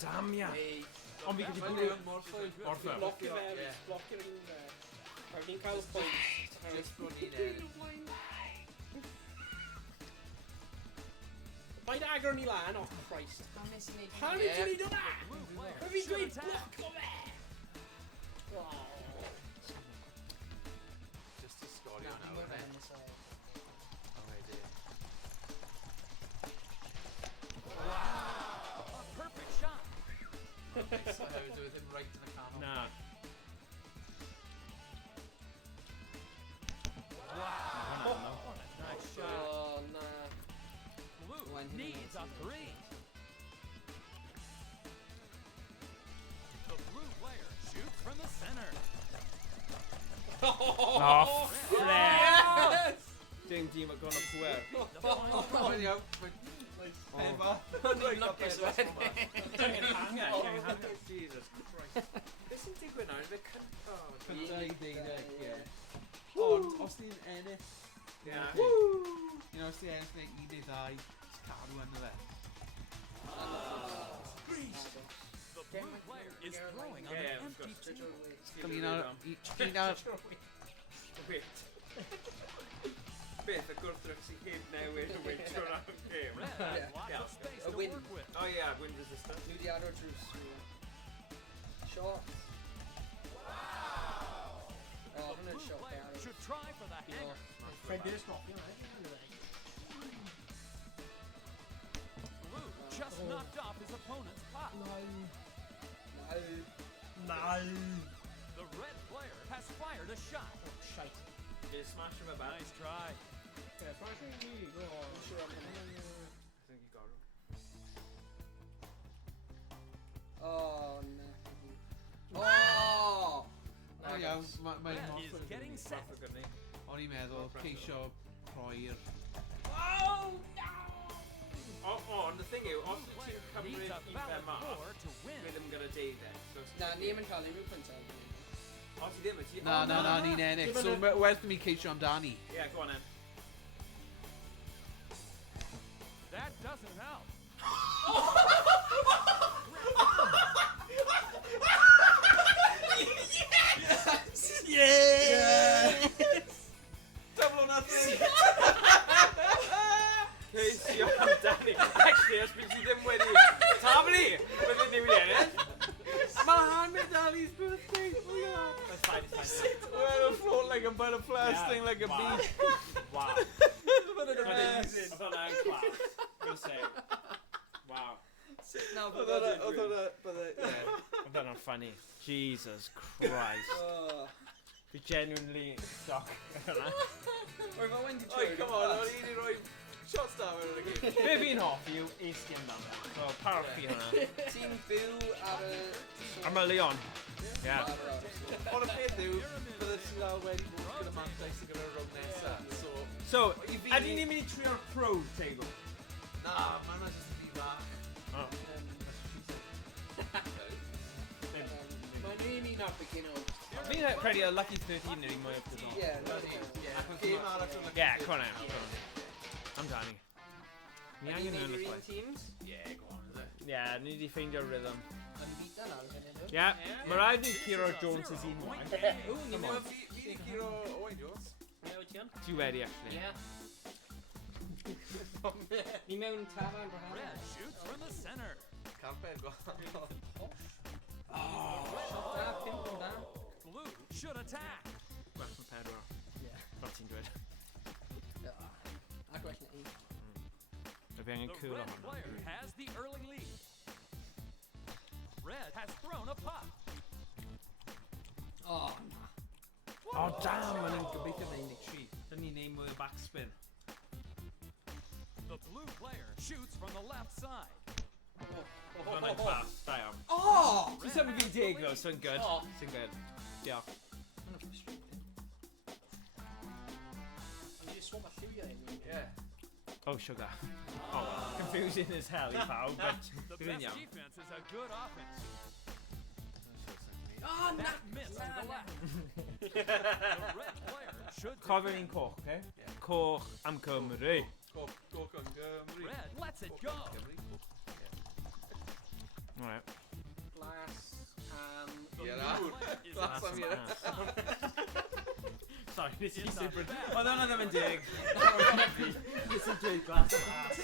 Damn ia. Ond fi wedi bwrw mor ffwrdd. Orffau. Blocio fe, Ie. blocio yn... Rhaid ni'n cael pwynt. Just bod ni'n edrych. Mae'n agor ni lan, oh Christ. Pan Ie. ydych chi'n neud hwnna? Blue player Mae fi'n should dweud attack. blocio fe! Just to sgorio nawr, ne? A wedyn. A perfect shot. Nice, I was with him right in the cannon. Na. Nice shot. Oh, na. Blue Owain hit needs a him. 3. The blue player shoots from the center. Oh, flip! Dim dim yn gona pwer. The final throw. Mae'n iawn. Ni'n lwcus wedyn. Dwi'n hanger. Jesus Christ. Beth sy'n digwydd nawr? Fe cyntaf. Cynta i ddeuddeg, ie. Ond, os ni'n ennill... Ie. Os ni'n ennill neu 1-2, just cadw yna fe. The blue player is throwing on Yeah, an of empty course. table. Un ar... Wait. Beth, y gwrthrych sy'n hyd newid y wyn trwy'r am gêm. Red has lots Yeah. of space A to win. work with. Oh yeah, wind resistant. Nhw di adrodd drws. Shot. The Oh, hwnna'n blue shot player arrow. should try for the hanger. Fred Beers coffee, right? Blue just knocked off his opponent's puck. No. No. The red player has fired a shot. Shite. Just smash him about. Nice try. Yeah, flashing me. Go on. I'm sure I'm gonna... I think you got him. Oh, no. Oh! iawn, mae'n Red mor is ffwrdd getting i. set. O'n i'n meddwl, ceisio croi'r... Ond y thing yw, os ti'n cymryd Needs a un fe valid mas, four to win. dwi ddim gyda deud e. Na, ni ddim yn cael unrhyw pwyntau. Os ti ddim yn ti... Na, ni'n ennill, so werth mi ceisio amdani. Ie, go on then. That doesn't help. Yes! Double or nothing! Ceisio amdani. Actually, os bydd ti ddim wedi... Tam ni! Byddwn ni wedi ennill. Mahan Medali's birthday! Oh my god! That's fine, it's fine. Well, float like a butterfly, sting like a bee. Wow. What an amazing! I've done that in class. Gonna say. Wow. Now, Oedd I've done that funny. Jesus Christ. Fi genuinely shocked. Or if I went to Oi, come on, o'n i'n rhoi shots da mewn yn y gyd. Be fi'n hoffi yw eisgyn dan. So, parwch fi hwnna. Ti'n byw ar y... Am y Leon. Yeah. Ond y peth yw, bydde ti lawr wedi bod gyda mantais sy'n gyda'r rownd nesaf. So, ydy ni'n mynd i trio'r pro table? Na, mae'n just yn fi fach. Oh. Mae'n un un ar beginner. Fi'n credu y Lucky 13 neu mwy o bobl. Ie, Gêm arall yn Yeah, come on now. I'm Danny. Ni angen nhw'n y ffaith. teams? Yeah, go on, is it? Yeah, ni wedi ffeindio rhythm. Yn bita nawr, yn ydw? Yeah, mae rhaid ni Ciro Jones is un waith. Ooh, ni mewn fi curo Owain Jones. Ie, wyt ti yn? Ti wedi, actually. Ie. Ni mewn tafarn brahau. Red shoots from the center. Camper, go on. Shot da, pimp yn da. Blue should attack. Well, mae pedwar. Ie. Fel ti'n dweud. Ac well na un. Mae fi angen The cool red am player hwnna. has the early lead. Red has thrown a puck. O, na. Oh, damn, mae'n gobeithio na 13. Dyn ni'n neud mwy o backspin. The blue player shoots from the left side. Mae'n ein pass, da iawn. O! Ti'n symud fi'n dig though, so yn good. Oh. Sy'n good. Diolch. Mae'n frustrating. Ond i swap a lliwiau un. Yeah. Oh, sugar. Oh, confusing as hell i pawb, but The bydd yn best iawn. defense is a good offense. O, na! That missed to the left. The red player should Cofio ni'n defend. coch, okay? Yeah. Coch am Cymru. Go on Gymru. Red lets it go. Alright. Glas am... The Yeah, blue that- player is that's in on the you. left. Sorry, nes i It's super... not bad. Oedd hwnna ddim yn dig. Nes i dweud glas o mas.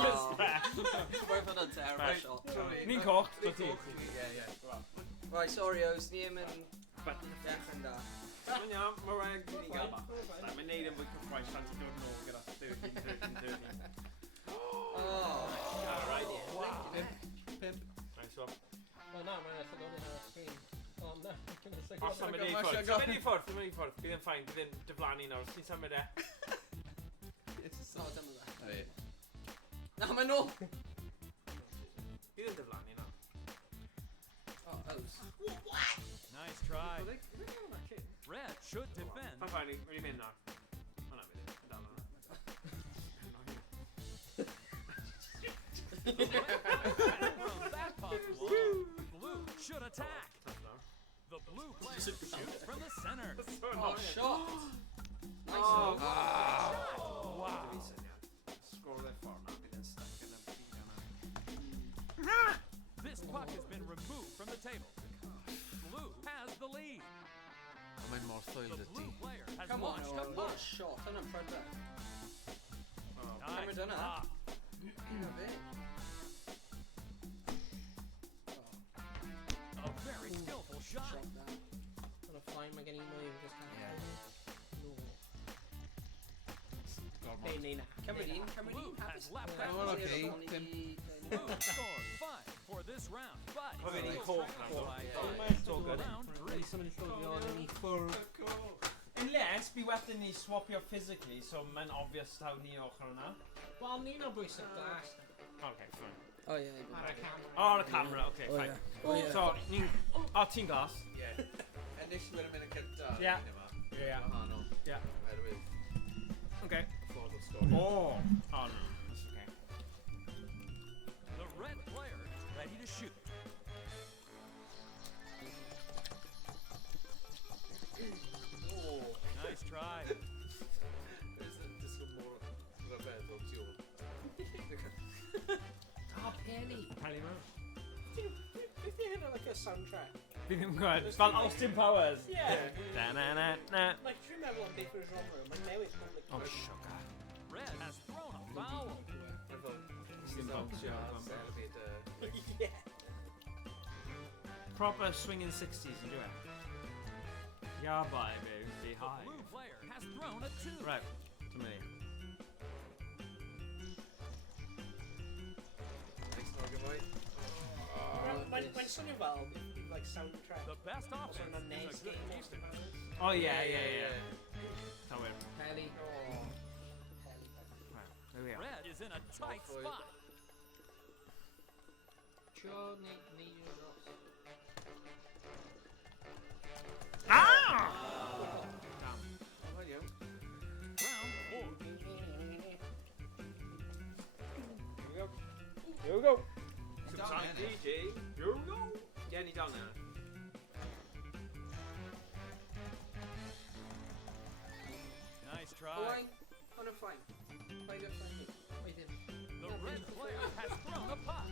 Just there. Werth hwnna'n terrible Right. shot. Ni'n coch, do ti? Yeah. Right, sorry, Ows, ni ddim yn... Dechrau'n da. Mae'n iawn, mae rhaid i ni gael bach. Mae'n neud yn fwy cyffroes pan ti'n dod nôl gyda 13. Oh. Alright, Wow. Pimp. Nice one. O na, mae'n eithaf o'n ar y screen. O na, dwi'n Os ysgrifennu. symud i ffwrdd, symud i ffwrdd, symud i ffwrdd. Bydd yn ffain, bydd yn diflannu nawr. Os ti'n symud e? O, dyma fe. Na, mae'n nôl! Bydd yn diflannu nawr. O, Ows. Nice try. Red should defend. Mae'n ffain, ni'n mynd nawr. O na, bydd yn dal nawr. The red player throws that puck low. Blue should attack. The blue player shoots from the center. Oh, shot! Nice. Oh, Wow. Sgôr dde ffordd na, bydd yn stuck yn y byd yna. This puck has been removed from the table. Blue has the lead. Mae'n mor llwyl The dy blue player has Come on, launched a what puck. a shot. Hwnna'n prydau. Nice done that. block. Hwnna fe. A very skillful shot. Shot da. Ond y ffain mae gen i mwy o just Yeah. No. Gormod. Neu na. Cymryd un. Blue has left Oh, that well, lead. okay. Blue scored 5 for this round, but Cofio ni'n still coch trails nawr. by Yeah. eight. It's all good. Round Dwi'n 3. symud i llwyddo yn i ffwrdd. Unless, bi werth i ni swapio physically, so mae'n obvious taw ni ochr hwnna. Wel, ni'n o bwysig das. Okay, fine. Oh, yeah. Ar y camera. Oh, ar y camera, okay, Oh, fine. yeah. Oh, yeah. So, ni'n... O, ti'n glas. Ie. Enillwyr yn mynd y cynta. Ie. Ie. Wahanol. Ie. Oherwydd Okay. ffordd o'r stori. Oh. Oh, no. That's okay. The red player is ready to shoot. Nice try. Is it just one more rhyfedd o'r tiwn? Oh, Penny. Penny Moon. Beth yw hynna like a soundtrack? Fi ddim yn gwybod. Fel Austin Powers. Yeah. Da-na-na-na. Like, dwi'n meddwl am beth yw'r genre, mae'n newid public. Oh, sugar. Red has thrown a foul. Meddwl, Sim bownsio, Selbyd Yeah. Proper swinging 60s, yn dwi? Yeah, baby. Be The high. blue player has thrown a 2. Right. To me. Neis nog yn fwy. Mae'n swnio fel, like, soundtrack. The best Also, offense mae'n is neis a good game, defense. Oh, yeah. That way. Penny. Right. There we are. Red is in a tight Boy. spot. Sure, need you Ross. Ah! Damn. Wel iawn. Round 4. Here we go. Down there, DJ. Here we go. Yeah, ni down there. Nice try. Owain, on a fine. Paid a fine. The red player has thrown a puck.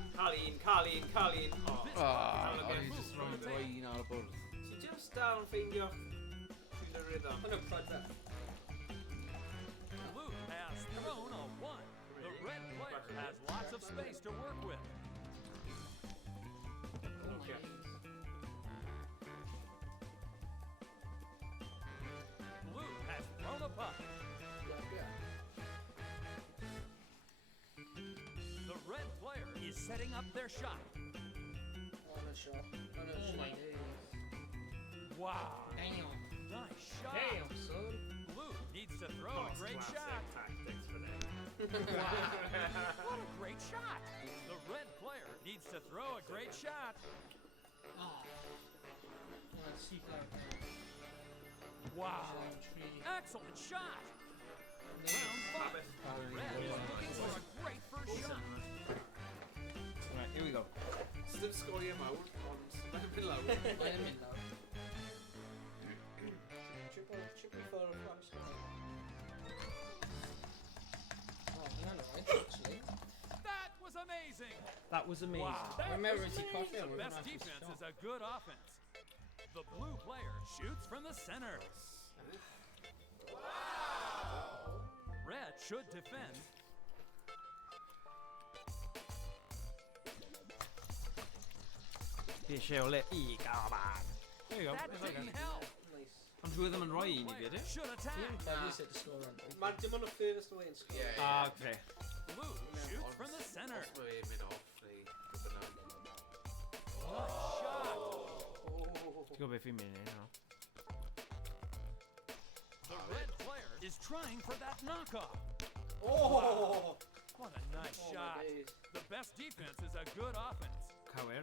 Carlin. Oh. Ah, Down again. o'n i just rhoi un ar y bwrdd. Ti just down ffeindio through the rhythm. On a prod Blue has thrown a 1. The red player has lots of space to work with. Okay. Blue has thrown a puck. The red player is setting up their shot. On a shot. On a Oh shot. my days. Wow. Damn. Nice shot. Damn, son. Blue needs to throw a great shot. Tactics for them. What a great shot. The red player needs to throw a great shot. Oh. Let's see that. Wow. Tree. Excellent shot. Round 5. Red is looking for a great first shot. Right, here we go. Dim sgoriau mawr, ond mae'n mynd lawr. Mae'n mynd nawr. Triple for a flam score. Oh, hynna'n alright, actually. That was amazing. That was amazing. Wow. Remember, it's a coffee. The best defense is a good offense. The blue player shoots from the center. Red should defend. Fi eisiau o le I gaban. There you go. That didn't help. Nice. Ond dwi ddim yn rhoi un i fi, Player ydy? should attack. Probably set the score on. Mae'n dim ond y furthest away in score. Ie, Ah, okay. Blue shoots from the center. Os mae e'n mynd off, neu bynnag. Nice shot. Ti'n gwybod beth fi'n mynd i nawr? The red player is trying for that knockoff. Oh! What a nice Oh, my shot. days. The best defense is a good offense. Cywir.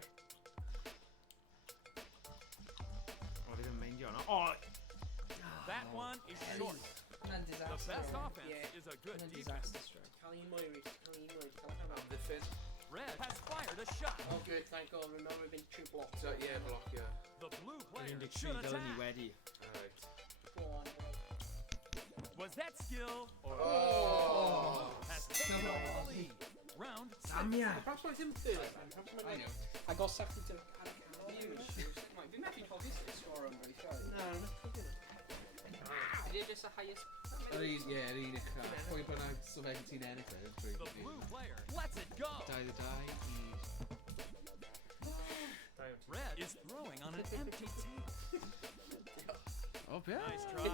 O, fi ddim yn meindio hwnna. O! That one is short. Hynna'n The disaster. best offense Yeah. is a good Hynna'n defense. disaster stroke. Cael un mwy, Rhys. Cael un mwy. Am ddiffyn. Red has fired a shot. Oh, good, thank God. Remember, we've been true block. So, ie, bloc, ie. The blue player 13 should dylen ni attack. wedi. Right. Go on, boy. Was that skill or Oh! has taken over the lead? Round 6. Samia! Perhaps mae'n ddim third. Perhaps mae'n like... I got second to... Fi'n methu cofio sut score yn rhaid. No, no. Is it just the highest... Yr un, ie, yr un ucha. Pwy bynnag sylfeg ti'n ennill yn The blue player lets it go. 2-2 Red is throwing on an empty table. O, be? Nice try.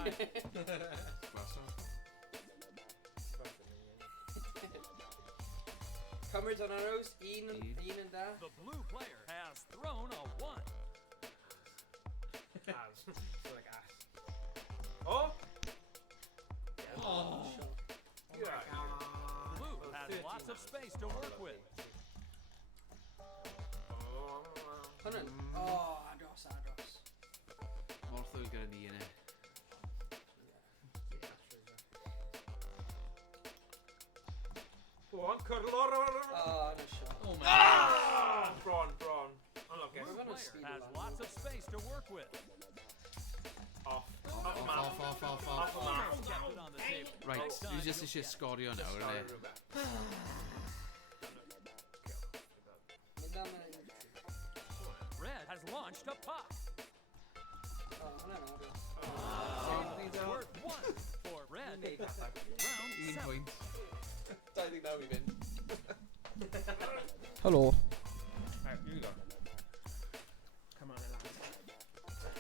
Cymryd on arrows. Un yn da. The blue player has thrown a 1. As. So like ass. Oh! Oh. Blue has lots of space to work with. Hwnnw. Oh, ados. hwyl gyda ni yna. Go on, cyrlor. Oh, no shot. Oh my Ah! Bron. Unlucky. Blue player has lots of space to work with. Off. Off. Off the map. Almost kept it on the table. Right, Next time you just you'll eisiau get it. sgorio nawr, yna. Mynd am yn... Red has launched a puck. Oh, hwnna yna. Worth 1 for Red. Round 1 7. pwynt. 29 i fynd. Helo. Right, here we go. Come on, lads.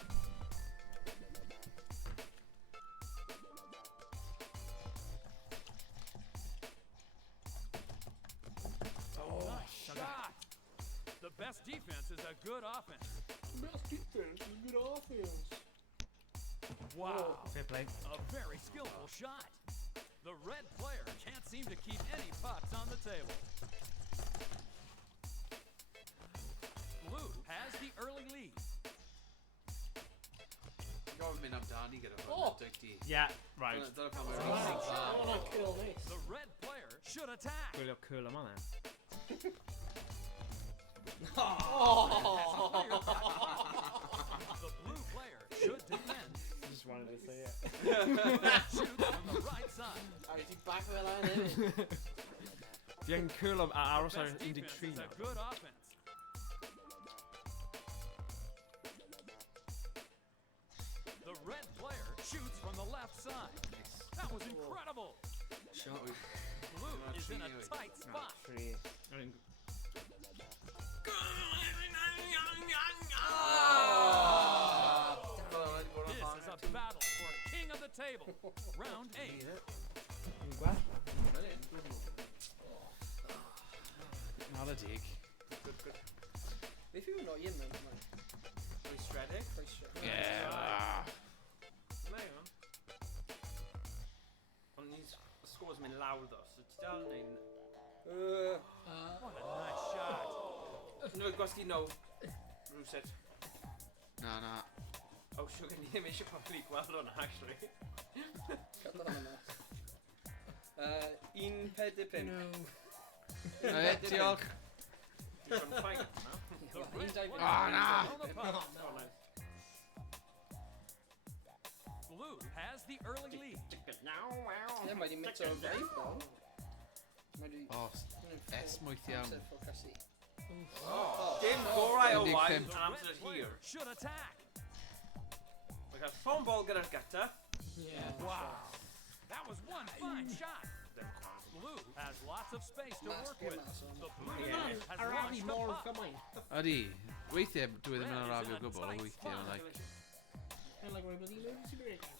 Nice shot. The best defense is a good offense. Best defense is good offense. Wow. Fair play. A very skillful shot. The red player can't seem to keep any pucks on the table. Blue has the early lead. Gofyn mynd amdani gyda hwn, Oh. dweud ti. Yeah, right. Dyna pan mae'n Oh, rhaid. no, kill this. The red player should attack. Gwylio cool yma then. The blue player should defend. Just wanted to say it. Shoots from the right side. Alright, you back of the line, innit? Fi'n cool am aros The ar best 13 defense is a nawr. good offense. The red player shoots from the left side. That was incredible. Shot. Blue is in a tight spot. Three. This is a battle for king of the table. Round 8. Not a dig. Beth yw hwnna un yn hwnna? Rhys. Yeah. Ond ni'n scores mynd lawr ddo, so ti dal yn ein... What a nice shot. No, gwasgi no. Rwset. Na. Oh, siwr gen i ddim eisiau probably gweld hwnna, actually. Cadw hwnna. 1.45. No. Diolch. Dwi'n ffain. The red player Oh, no. on the puck. Oh, nice. Blue has the early lead. Ie, mae di mito o breif fel. Mae di... O, esmwyth iawn. Amser ffocysu. Dim gorau o 15. Owain The yn red amser player hir. should attack. Mae cael ffôn bol gyda'r gyda. Yeah. Wow. That was one fine shot. Blue has lots of space to work with. The blue Yeah. player has Arabi launched a more puck. for mine. Ydy, weithiau dwi ddim yn Red is arafio in a gwbl, tight weithiau yn spot. like... And like we're bloody emergency breaker.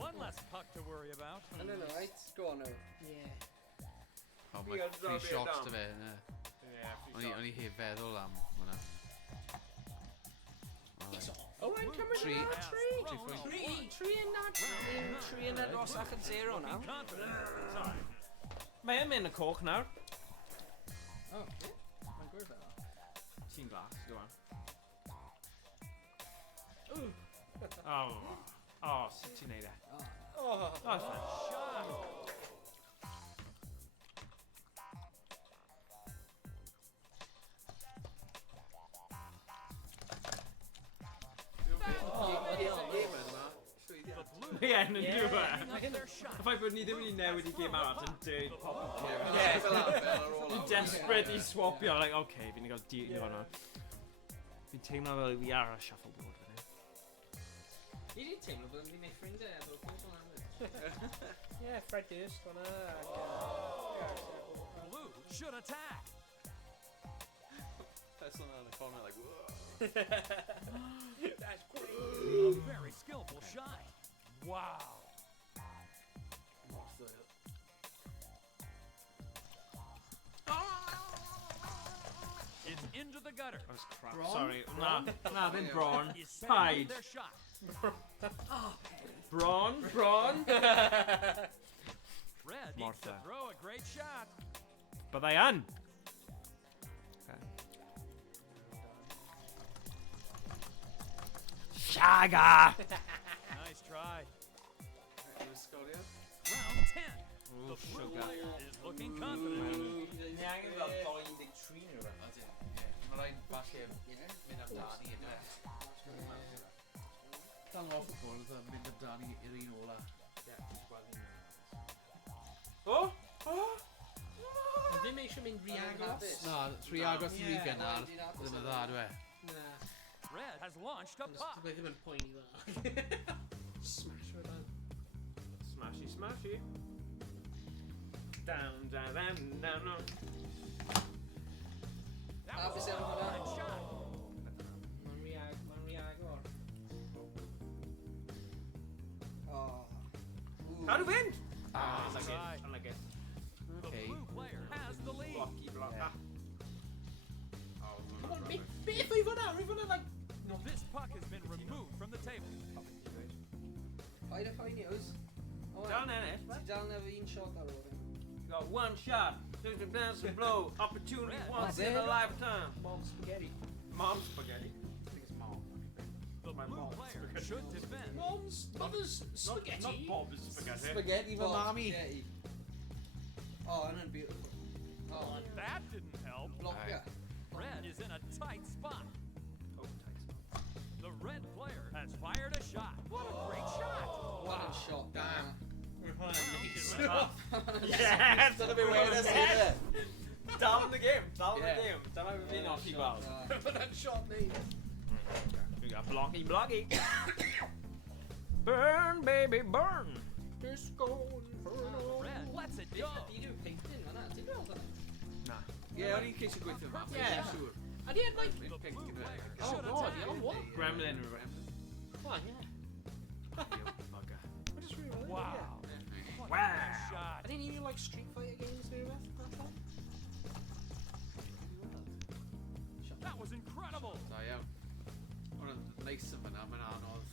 One less puck to worry about. No, right? Go on now. Yeah. O, Fi mae ar free draw shots fi dy fe, yna. O'n i heb feddwl am hwnna. Owain, come Tri. on. Has thrown a Tri yn nad. Tri yn nad os ac yn 0 Looking now. confident at the time. Mae yn mynd y coch nawr. Oh, ie? Mae'n gwir fel. Ti'n glas, go on. Sut ti'n neud e? Oh, it's fine. Shot. The blue Ie, yn y diwedd. picking up their shot. Y ffaith bod ni ddim wedi newid i gêm arall yn dweud popeth. Fel ar ôl Fi'n desperate i swapio, like, okay, fi'n gael di hwnna. Fi'n teimlo fel fi ar y shuffleboard fan hyn. Ni di teimlo bod ni'n gwneud ffrindiau efo pobl am Yeah, Fred Durst on Blue should attack. Person yn y corner, like, whoa. That's great. A very skillful shot. Wow. It's into the gutter. That was crap. Brawn? Sorry. Brawn? Na, ddim brawn. Is setting Pied. up their shot. Brawn. Red needs to Martha. throw a great shot. Byddai yn. Okay. Shaga! Nice try. Sgorio. Round 10. The blue sugar. player is looking confident. Ni angen fel 23 neu rhywbeth. Mae rhaid falle mynd amdani yna. Dal off y bwrdd a mynd amdani i'r un ola. O! O! Ond ddim eisiau mynd rhy agos. Na, rhy agos i fi gynnar. Ddim yn dda, dwi. Na. Red has launched a Ond puck. Dwi ddim yn poeni dda. Smash o dan. Smashy, smashy. Down, down, down, down, down. That Ah, was beth a sy'n hwnna? fine shot. Mae'n rhy agor. Oh. Ooh. How do we win? Ah, I like Try. it. I like it. The Okay. blue player has the lead. Blocky, block. Yeah. Come on, beth oedd hwnna? Oedd hwnna, like... This puck has been removed from the table. Paid a ffain iws. Down ennill, Ti dal nef un shot ar ôl hyn. Got one shot. There's a dance and blow. Opportunity Red. once in a lifetime. Mom spaghetti. Mom's spaghetti. I think it's mom. The My blue mom's player spaghetti. should defend. Mom's mother's spaghetti. Not Bob's spaghetti. Spaghetti fy mami. Spaghetti. Oh, hynny'n beautiful. Oh, That didn't help. blocio. Red is in a tight spot. Oh, tight. The red player has fired a shot. What a great shot. What a shot. Damn. Yes! Dyna be wedes i dde. Dal in the game. Dal in the Yeah. game. Dyma fe fi'n offi gweld. Hwnna'n shot neud. We got blocky, blocky. Burn, baby, burn. Disco Inferno. Red lets it go. Di dwi'n painting hwnna. Ti'n gweld hwnna? Ie, o'n i'n ceisio gweithio yma. Yeah. Siwr. And he had like... The Pink blue gyda. player Oh should god, attack. yeah, what? Gremlin. Come on, yeah. Bugger. I just realised. Wow. What a Wow. great shot. I didn't even like Street Fighter games neu rhywbeth. That's all. That was incredible. Da iawn. Hwna'n neis yn fyna, mae'n anodd.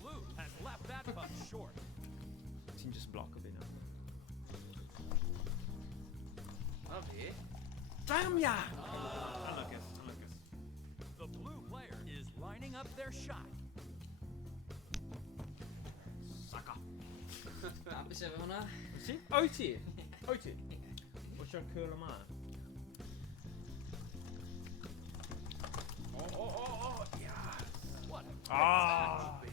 Blue has left that puck short. Ti'n just block o fi now. Na fi. Damn ya! Unluckus, unluckus. The blue player is lining up their shot. Sucker. Hapus efo hwnna. See? O'i ti? O'i ti? What's your curl yma? Oh, yes! What a great Ah! touch.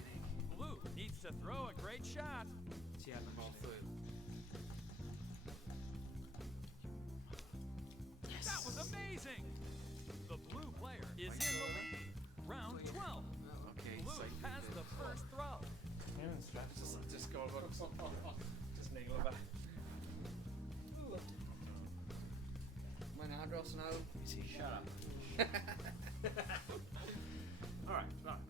Blue needs to throw a great shot. Ti ar y Mothwyl. That was amazing. The blue player is in the lead. Round 12. Okay, Blue has the first throw. Just gorfod. Just neigl o fe. Mae'n adros nawr. Shut up. Alright, right.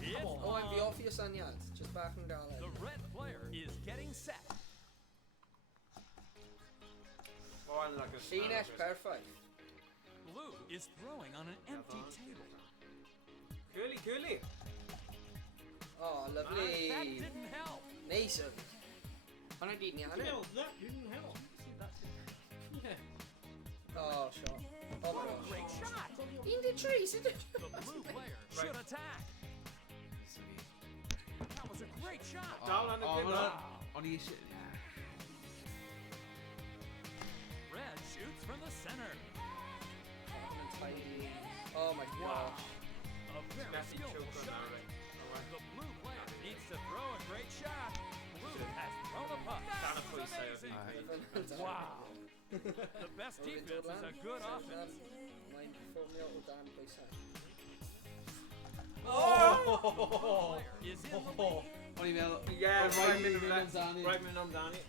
It's Owain, fi on. offi y syniad. Just bach yn galed. The red player is getting set. Oh, unluckus. Llinell perffaith. Blue is throwing on an empty table. Curly, curly. Oh, That lovely. didn't help. Neis o. Hwna gyd ni anna. No, that didn't help. Yeah. Oh, shot. Oh my gosh. Great shot. 13, sydd The blue player should attack. That was a great shot. Dal yn y O, gwyno. o'n i eisiau... Red shoots from the center. Oh my gosh. A very skillful shot. The blue player needs to throw a great shot. Blue has thrown a puck. Dan y That was pwysau o fi. amazing. Wow. The best defense is a good offense. Mae'n ffilmio o dan bwysau. Oh! Player is in the lead. O'n i'n meddwl... Yeah, Oedd right rhaid mynd i fi amdani. amdani. Right mynd amdani.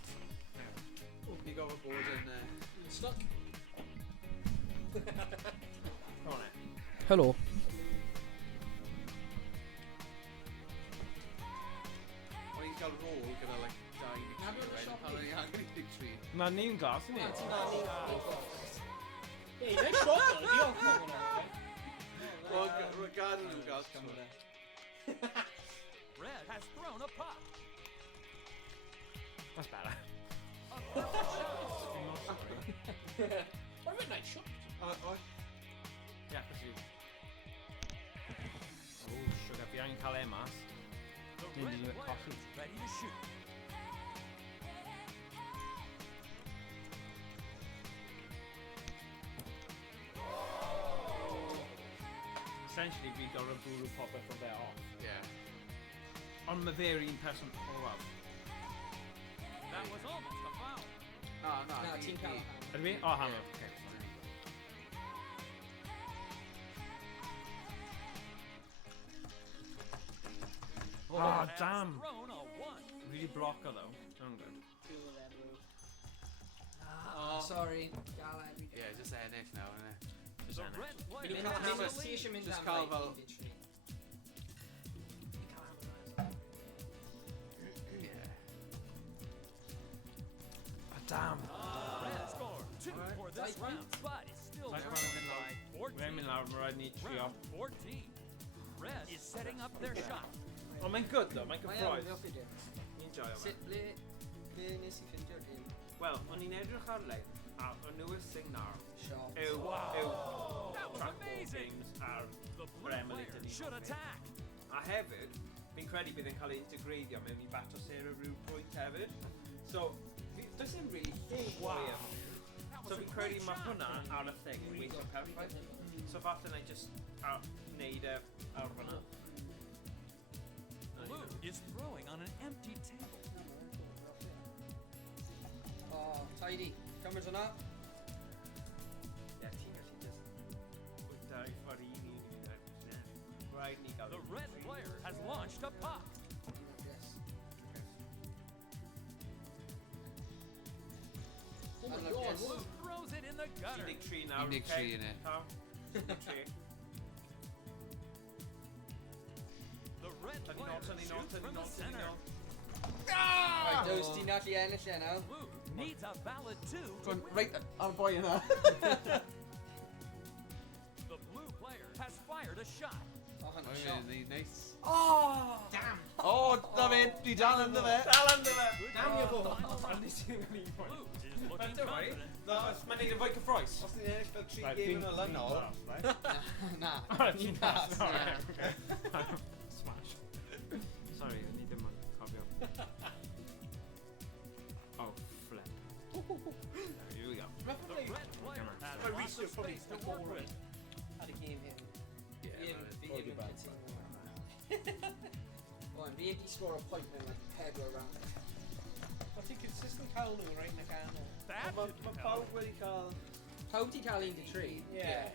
Ni gofod bod yn... Stuck. Come on, Helo. O'n i'n cael rôl gyda, like, 2 Na, dwi'n ni'n siop pan ni. o'n i angen 13. Na ni'n glas, ni? Hey, nice shot though. Diolch am hwnna. Wel, gadael nhw gael camera. Red has thrown a puck. That's better. A What about night shot? Ie, felly. O, sugar, fi angen cael e mas. The Need red to do it player coffee. is ready to shoot. Essentially, fi gorau bwrw popeth o fe off. Yeah. Ond mae fe'r un person... O, wel. That was almost a foul. No, no, No, he- team he- Callahan. Ydw i? O, hammer. Okay, sorry. Ah, Has damn. thrown a one. Really blocker, though. I'm good. Two of them, bro. Sorry. Gala, we do. Yeah, just ennill now, innit? Just The ennill. red Fi player di Mynd cael am hammer, just- ti eisiau mynd just am cael like fel- inventory. Yeah. Ah, damn. Red scored 2 Alright. for this Like one. round, but it's still Like down one by Mae'n mynd 14. lawr, mae rhaid ni trio. Round 14. Red is setting up their shot. Ond mae'n good, though. Mae'n Mae gyffroes. iawn, Fideo. Ni'n joio fe. Sut, ble nes i ffindio dim Wel, o'n i'n edrych ar-lein, a y newest thing nawr shot? yw That was Trackball amazing. games ar The blue Emily player dyn ni should hoffi. attack. A hefyd, fi'n credu bydd yn cael ei integreiddio mewn i bato ser y rhyw pwynt hefyd. So, does dim really thing wow. That So was a fi'n great credu mae shot. hwnna ar y thing yn weithio perffaith. So falle na i just wneud e ar fanna. Blue is throwing on an empty table. Oh, tidy. Cameras hwnna. Ie, ti'n gallu just bwyta i ffordd i ni. Rhaid ni gael The red player has launched a puck. Yes. Oh my And god, yes. Blue throws it in the gutter. 13 nawr, 13 innit? The red Tynnu player nôl, tynnu nôl, shoots tynnu from the nôl, tynnu center. nôl. Right, those ti'n allu ennill e nawr. Blue needs a valid 2 to win. Right ar y boi yna. The blue player has fired a shot. Oh, hwnna Mae'n shot. really nice. Oh! Damn! O, na fe, di dal ynddo fe. Dal ynddo fe! Good Damn you job, both. final round. Ond nes i'n gael un pwynt. Blue is looking Don't worry. confident. Mae'n neud yn fwy cyffroes. Os ni'n ennill fel 3 game yn olynol, Na. Ti'n Nas, sorry. yeah. Smash. Sorry, ni ddim yn cofio. Oh, flip. Here we go. The red player has Well, lots Rhys of will probably space to score work with. had a game here. Fi Yeah, ddim yn cytuno. Owain, fi heb di sgôr y pwynt mewn like 4 round. But ti'n consistent cael nhw right yn y canol. That mae didn't help. pawb wedi cael... Pawb di cael 1 to 3? Yeah.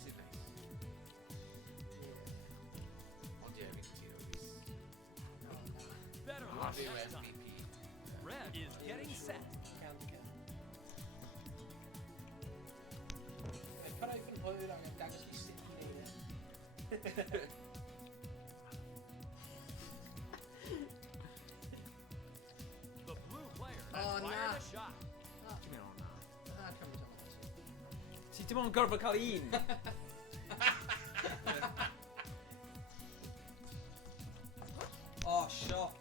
sy'n nice. Ond ie, fi'n cytuno Rhys. Better A luck fi yw next time. MVP. Red is getting set. Can. Mae'n parau yn hwyr angen dangos i sut i neud e. The blue player Oh, has fired nah. a shot. Ti'n mynd o'n na. Ah, cameras hwnna. Ti dim ond gorfod cael un. Oh, shot.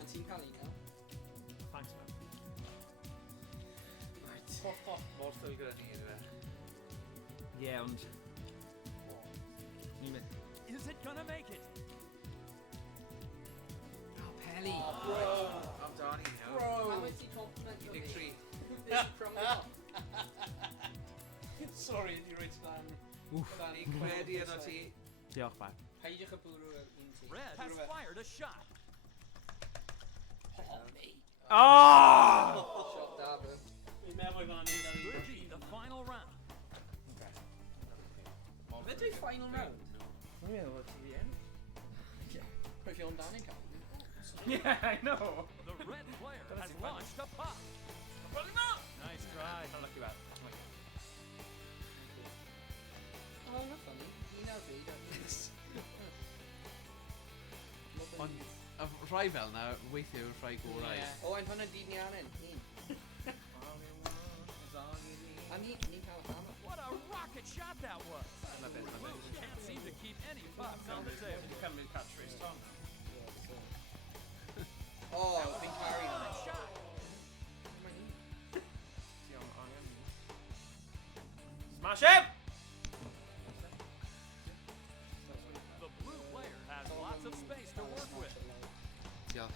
Ond ti'n cael 1 nawr? Thanks, man. Right. Mor ffil gyda ni, ynddo fe. Ie, ond... Ni'n mynd... Is it gonna make it? Oh, Pelly. Amdani, nawr. How much di compliment o fi? 13. This from the top. Sorry, di rhaid lan. Wff. Ni credu yno ti. Diolch, bad. Peidiwch y bwrw un ti. Red has fired a shot. Oh, mate. Oh! Shot da, bro. Fi'n meddwl fan This hyn. could be the final round. Fedra i final round? Dwi'n meddwl bod ti yn. Rwy'n fi o'n dan i'n cael. Yeah, I know. The red player That's has the final. launched a puck. Nice try. Unlucky bad. Oh, not funny. Un ar fi, don't Ond y rhai fel na, weithio yw'r rhai gorau. Yeah. Owain, hwnna di ni anen. Un. A ni'n cael hammer. What a rocket shot that was. Blue can't seem to keep any pucks on the table. Wedi cymryd catchphrase Tom. Oh, fi'n carry Nice hwnna. shot. Ti am angen... Smash him! The blue player has lots of space to work with. Diolch.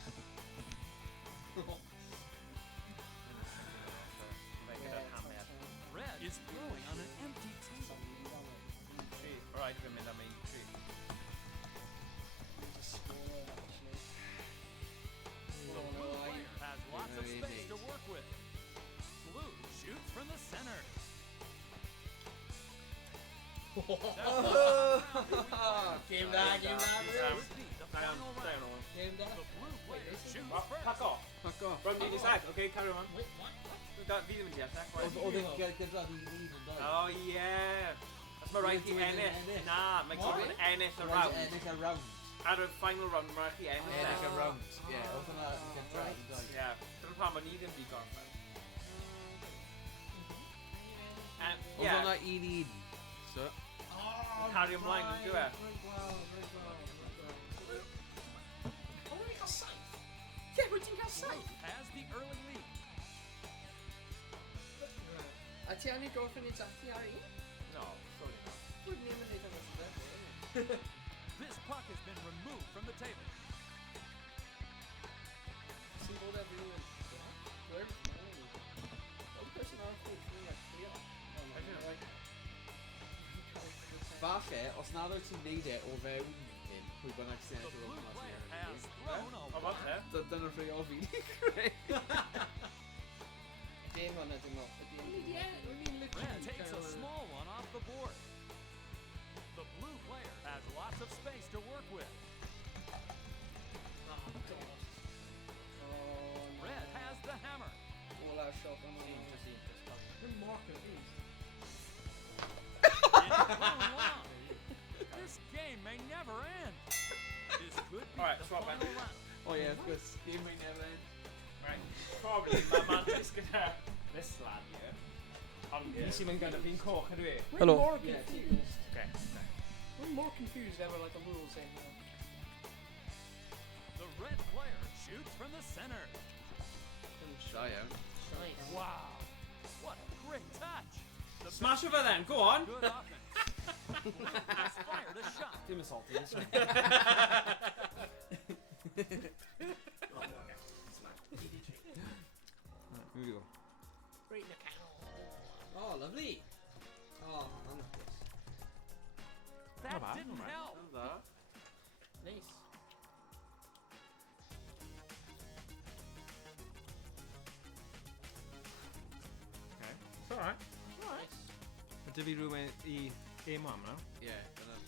Red is throwing on an empty table. Alright, dwi'n mynd am ein tri. The blue player has lots of space to work with. Blue shoots from the center. Game that, This would be the final round. Game that. The blue player shoots Fuck first. off. Fuck off. Run me decide. Okay, carry on. Wait, what? Fi ddim yn deall, Oedd e'n gyda di un yn dod. Oh yeah. Os mae rhaid chi ennill. Na, mae ti'n mynd ennill y round. Ennill y round. Ar y final round, mae rhaid chi ennill. Ennill y round. Ie. Oedd yna gyda yn dod. Yeah. Dyna pam o'n i ddim di gorffen. Oedd Yeah. hwnna 1-1. So, Cario ymlaen, dwi'n dweud. Yeah, we didn't get sight. Has the early lead. A ti anni gorffen i dati ar un? No, sorry. Dwi'n ddim yn neud am ysbryd. This puck has been removed from the table. Ti'n bod efo un? Where? One person ar ffwrdd dwi'n like clear. Falle, os nad wyt ti'n neud e o fewn hyn, pwy bynnag sy'n The edrych blue o'n player has thrown a O, wide. falle. Dyna rhai o fi ni creu. Dim hwnna dim off. Red takes a small one off the board. The blue player has lots of space to work with. Red has the hammer. All our shot on the Good marker, these. It's thrown long. This game may never end. This could be Alright, the swap final then. round. O ie, wrth gwrs, game mae'n nefyn. Right. Probably, mae Mantis gyda this lad here. Ond fi sy'n mynd gyda fi'n coch ydw i. We're Hello. more confused. Okay. We're more confused ever like the rules in here. The red player shoots from the center. Da iawn. Nice. Wow. What a great touch. The Smash over then, go on! good offense. Blue has fired a shot. Dim yn salty, this one. Here we go. Right in the canal. Oh, lovely. Oh, man. That bad, didn't not bad. help. Nice. Okay. It's alright. Nice. Mae dy fi rhywun i game am now. Ie, dyna'n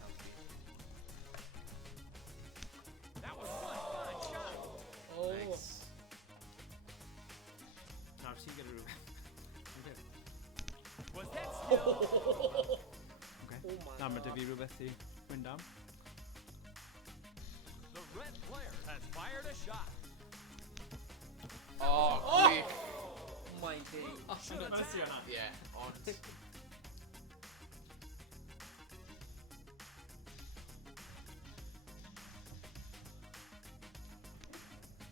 helpu. That was one fine shot. Oh. Nice. Nawr ti'n gyda rhywun. Okay. Was that skill? Okay. Oh my Nawr mae dy God. fi rhywbeth i wyn down. The red player has fired a shot. O, gwych. Oh my days. Should have Mercy tapped. o'na. Ie, ond...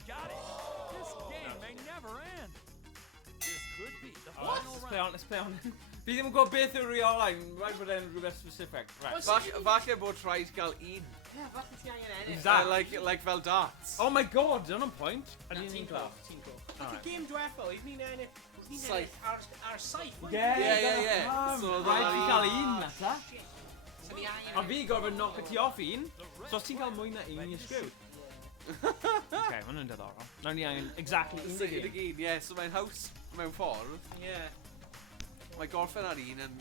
Got it. This game may never end. This could be the Alright, final let's play round. on, let's play on. Fi ddim yn gwybod beth yw'r reolau, rhaid bod e'n rhywbeth specific. Right. Falle bod rhaid gael un. Yeah, falle ti angen ennill. Exact. Like fel darts. Oh my god, dyna'n on point. Na, Ydy ti'n ni'n coch, class? ti'n coch. Like Alright. the game dweffel, oedd ni'n ennill. Oedd ni'n Saith. ennill ar saith. wasn't Yeah, it? Yeah. So Rhaid ti cael un that... nesa. So ni angen A fi gorfod knock ti off un. So os ti'n cael mwy na un i'n sgriw. Okay, ma' nhw'n diddorol. Nawr ni angen exactly un Sicr dy y gyd, ie. So mae'n haws mewn ffordd. Yeah. Mae gorffen ar un yn...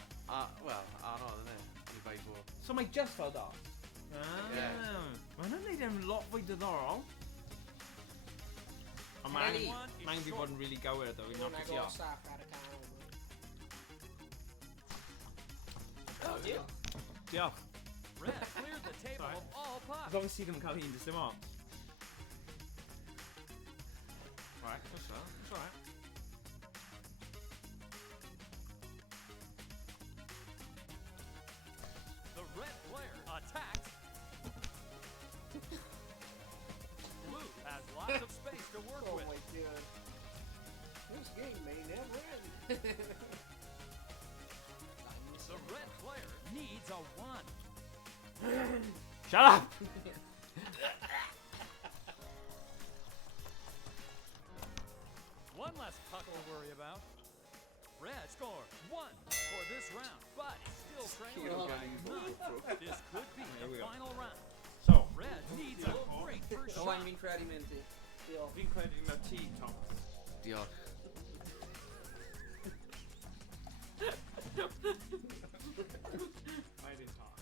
Wel, anodd, yna. Ond i bai bod. So mae just fel da. Ie. Mae hwnna'n neud e'n lot fwy diddorol. Ond mae Ready? angen fi bod yn really gywir ydw i knock ti off. Staff ar y canol. Oh, diolch. Diolch. Red cleared the table of all As pucks. long as ti ddim yn cael un, dys dim o. Right, that's alright. That's alright. The red player attacks. Blue has lots of space to work Oh with. my god. This game may never end. Shut up! One less puck to worry about. Red scores 1 for this round, but still trailing by 9. This could be the final round. So, Red needs a great first Owain, shot. fi'n credu mewn ti. fi'n credu mewn ti, Thomas. Diolch. I didn't talk.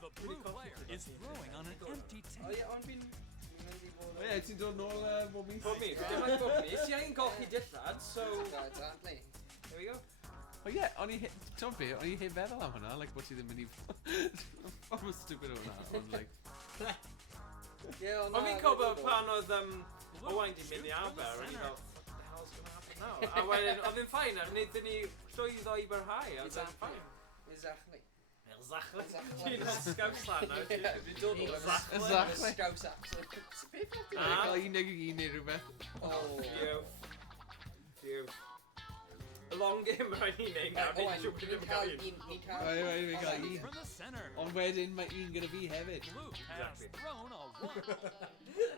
The blue player is throwing on an empty O table. ie, ond fi'n mynd i fod... O ie, ti'n dod nôl bob mis? Bob mis, dim ond bob mis. Ti angen golchi dillad, so... Yeah, exactly. There we go. O ie, o'n i ti'n be, o'n i heb feddwl am hwnna, like bod ti ddim yn mynd i... Ffordd mwy stupid o hwnna, ond like... Ie, ond... Ond fi'n cofio pan oedd Owain di mynd i Aber, o'n i fel, what the hell's gonna happen now? A wedyn, oedd yn ffain, a wnaethon ni llwyddo i barhau, a oedd yn ffain. Exactly. Exactly. Exactly. Ti'n sgaws lan nawr, ti'n dod o Exactly. Scouse absolute. Beth oedd Ah. Cael 1 neu 1 neu rhywbeth. Oh. Phew. Y long game rhaid ni neud nawr, Owain, ni'n siŵr ni'n ddim cael cael un. ni'n cael... Right, we got It's un. from the center. Ond wedyn mae un gyda fi hefyd. Blue has Exactly. thrown a 1.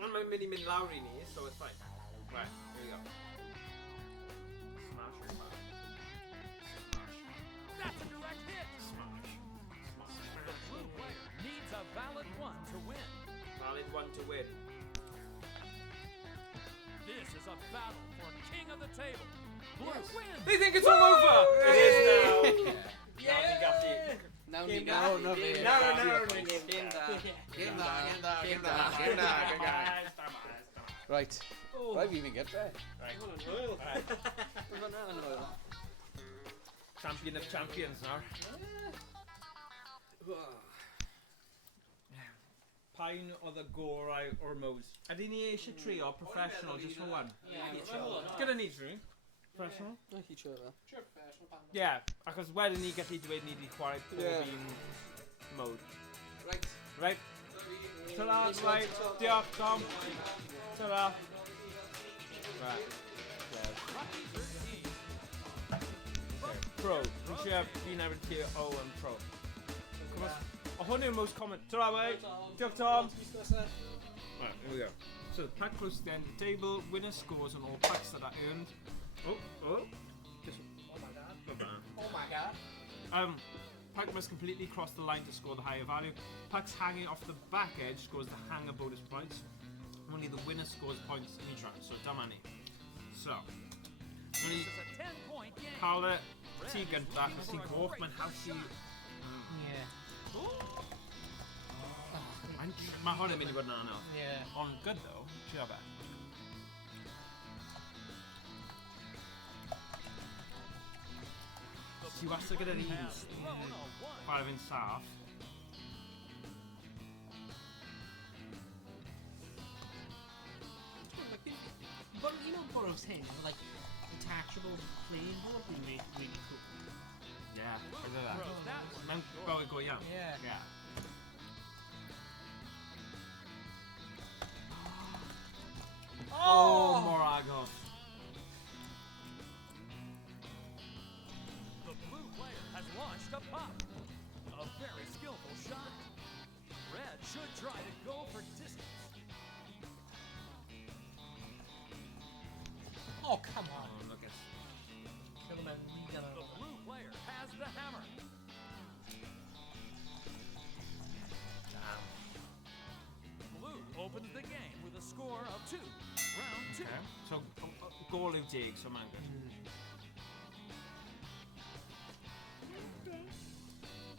Ond mae'n mynd i mynd lawr i ni, so it's fine. Right, here we go. Smash or smash? That's a direct hit. Smash. The blue player needs a valid 1 to win. Valid one to win. This is a battle for king of the table. Blue wins. They think it's all over! It is now! Yeah! Now ni No, no, fi. No. Game da. Game da. Right. Right, fi fi'n gyda. Champion of champions nawr. Pa'n oedd y gorau o'r mows? Ydy ni eisiau trio professional just for one? Gyda ni trio. Professional? Nath i trio fe. Yeah, achos wedyn ni gallu dweud ni wedi chwarae pob un mode. Right. Right? Ta-ra, right. Diolch, Tom. Ta-ra. Right. Pro. Dwi'n siarad fi'n erbyn ti Owen Pro. O hwn yw'r most common. Ta-ra, wei. Diolch, Tom. Right, here we go. So, the pack close to the end of the table. Winner scores on all packs that are earned. Oh. Just, Oh my god. not bad. Oh my god. Pack must completely cross the line to score the higher value. Packs hanging off the back edge scores the hanger bonus points. Only the winner scores points in each round. So, dyma ni. So, This is a 10-point game. cael y ti gyntaf, achos ti'n goch, mae'n haws i... Yeah. Mae hwn yn mynd i fod yn anodd. Yeah. Ond good though, trio fe. Ti wastad gyda'r un. Thrown a 1. Chwarae fe'n saff. But you know, Burrow's thing with like detachable playing board would be really cool. Yeah, I do that. Throws that one. Mae'n gofio go iawn. Yeah. Yeah. Oh, more agos. The blue player has launched a pop. A very skillful shot. Red should try to go for distance. Oh, come on. Oh, look at Kill him and we got The blue player has the hammer. Blue opens the game with a score of 2. Round 2. okay. So, gol yw dig, so mae'n good.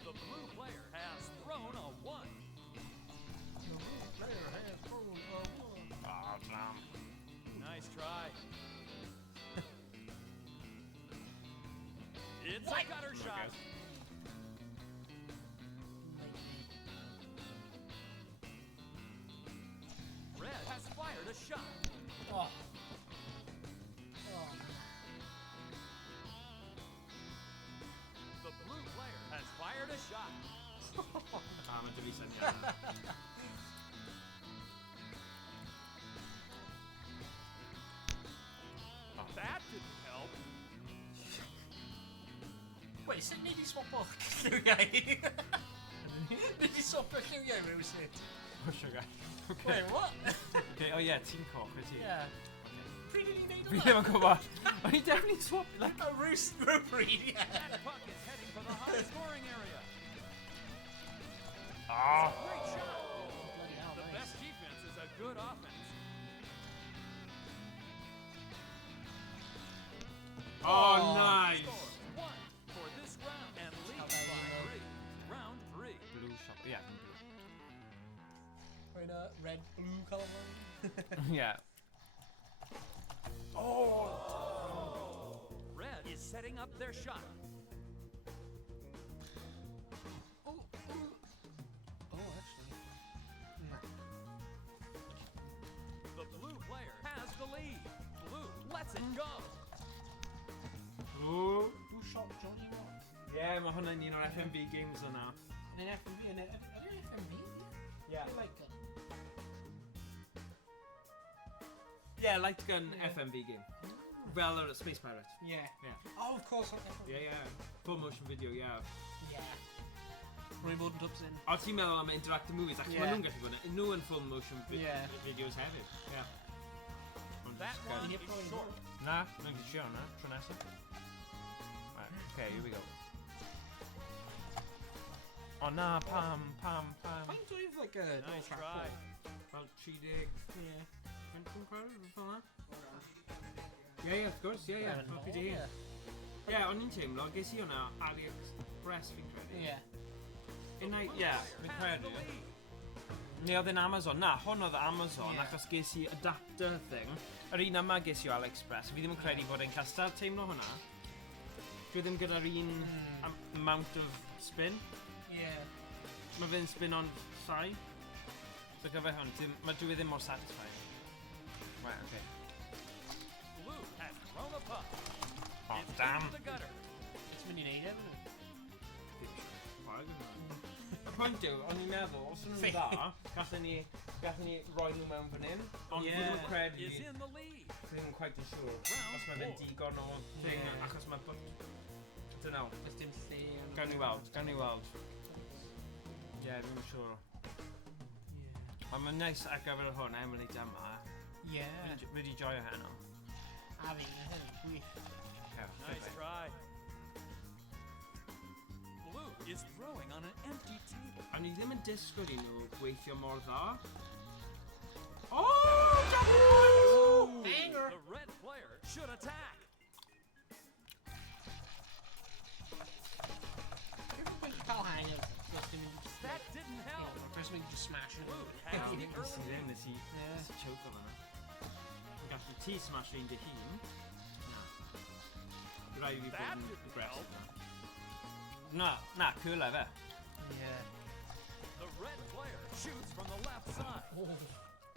The blue player has thrown a 1. Oh, damn. Nice try. It's a gutter shot. Red has fired a shot. Oh. The blue player has fired a shot. Mae dy fi syniad. That didn't help. Wait, is it maybe swap off? Guy. Did you stop pushing you, rywsyd? Oh, sugar. Wait, what? Okay, oh yeah, ti'n coch, wyt ti? Yeah. Pryd i ni neud Fi hwnna? ddim yn gwybod. O'n i definitely swap, like... A roost rowbryd, yeah. That puck is heading for the high scoring area. Ah! Great shot. Bloody hell, The nice. best defense is a good offense. Oh, nice! Scores 1 for this round and leads How bad by do you 3. Round 3. Blue shot, yeah, blue. Right, red, blue colour one. Yeah. Red is setting up their shot. Oh, actually. Nah. The blue player has the lead. Blue lets it go. Ooh. Who shot Johnny what? Yeah, mae hwnna'n un o'r FMV games yna. In an FMV, in an FMV? Yeah. I like it. Yeah, light gun Yeah. FMV game. Fel yr Space Pirate. Yeah. Yeah. Oh, of course, FMV. Yeah, yeah. Full motion video, yeah. Yeah. Rwy'n bod yn dubs in. O ti'n meddwl am interactive movies, ac Yeah. maen nhw'n gallu bod yn nhw yn full motion Yeah. videos hefyd. Yeah. Ond That jyst one gael- is short. Na, mae'n gallu trio hwnna, tro nesaf. Right, okay, here we go. O na, pam. Faint oedd, like, a Nice track try. Fel 30... Yeah. Yn cwrdd, fel na? Yeah, of course, yeah. Fel PDA. Yeah. Yeah, o'n i'n teimlo, ges i hwnna AliExpress fi'n credu. Yeah. Fi'n Has credu. the lead. Neu oedd yn Amazon. Na, hwn oedd Amazon, Yeah. achos ges i adapter thing. Yr un yma ges i o AliExpress. Fi ddim yn credu bod e'n castell teimlo hwnna. Dwi ddim gyda'r un amount of spin. Yeah. Mae fe'n spin on llai. So gyfer hwn, mae dwi ddim mor satisfied. Right, okay. Blue has thrown a puck. Oh, It's damn. into the gutter. It's mynd i neud e, maen Y pwynt yw, o'n i'n meddwl, os ydyn nhw'n dda, gallwn ni roi nhw mewn fan hyn. Ond fi ddim yn credu, Is in the lead. fi ddim yn quite yn siŵr. Os mae fe'n digon o thing, Yeah. achos mae... I don't know. Does dim lle yn... Gawn ni weld. Ie, ddim yn siŵr. Yeah. Ond mae'n neis ar gyfer hwn, Emily Dema. Yeah. Fi wedi joio heno. A fi, hefyd, gwych. Nice try. Blue is throwing on an empty table. O'n i ddim yn disgwyl i nhw gweithio mor dda. Oh! Banger! The red player should attack. Every point you cael hang of just yn mynd... That didn't help. First mynd just smash it. Blue has the Nes i early ddim, lead. nes i choke o fanna. Gallu ti smash un dy hun. Rai fi That bod yn didn't aggressive na. Na, cool e fe. Yeah. The red player shoots from the left side. Oh.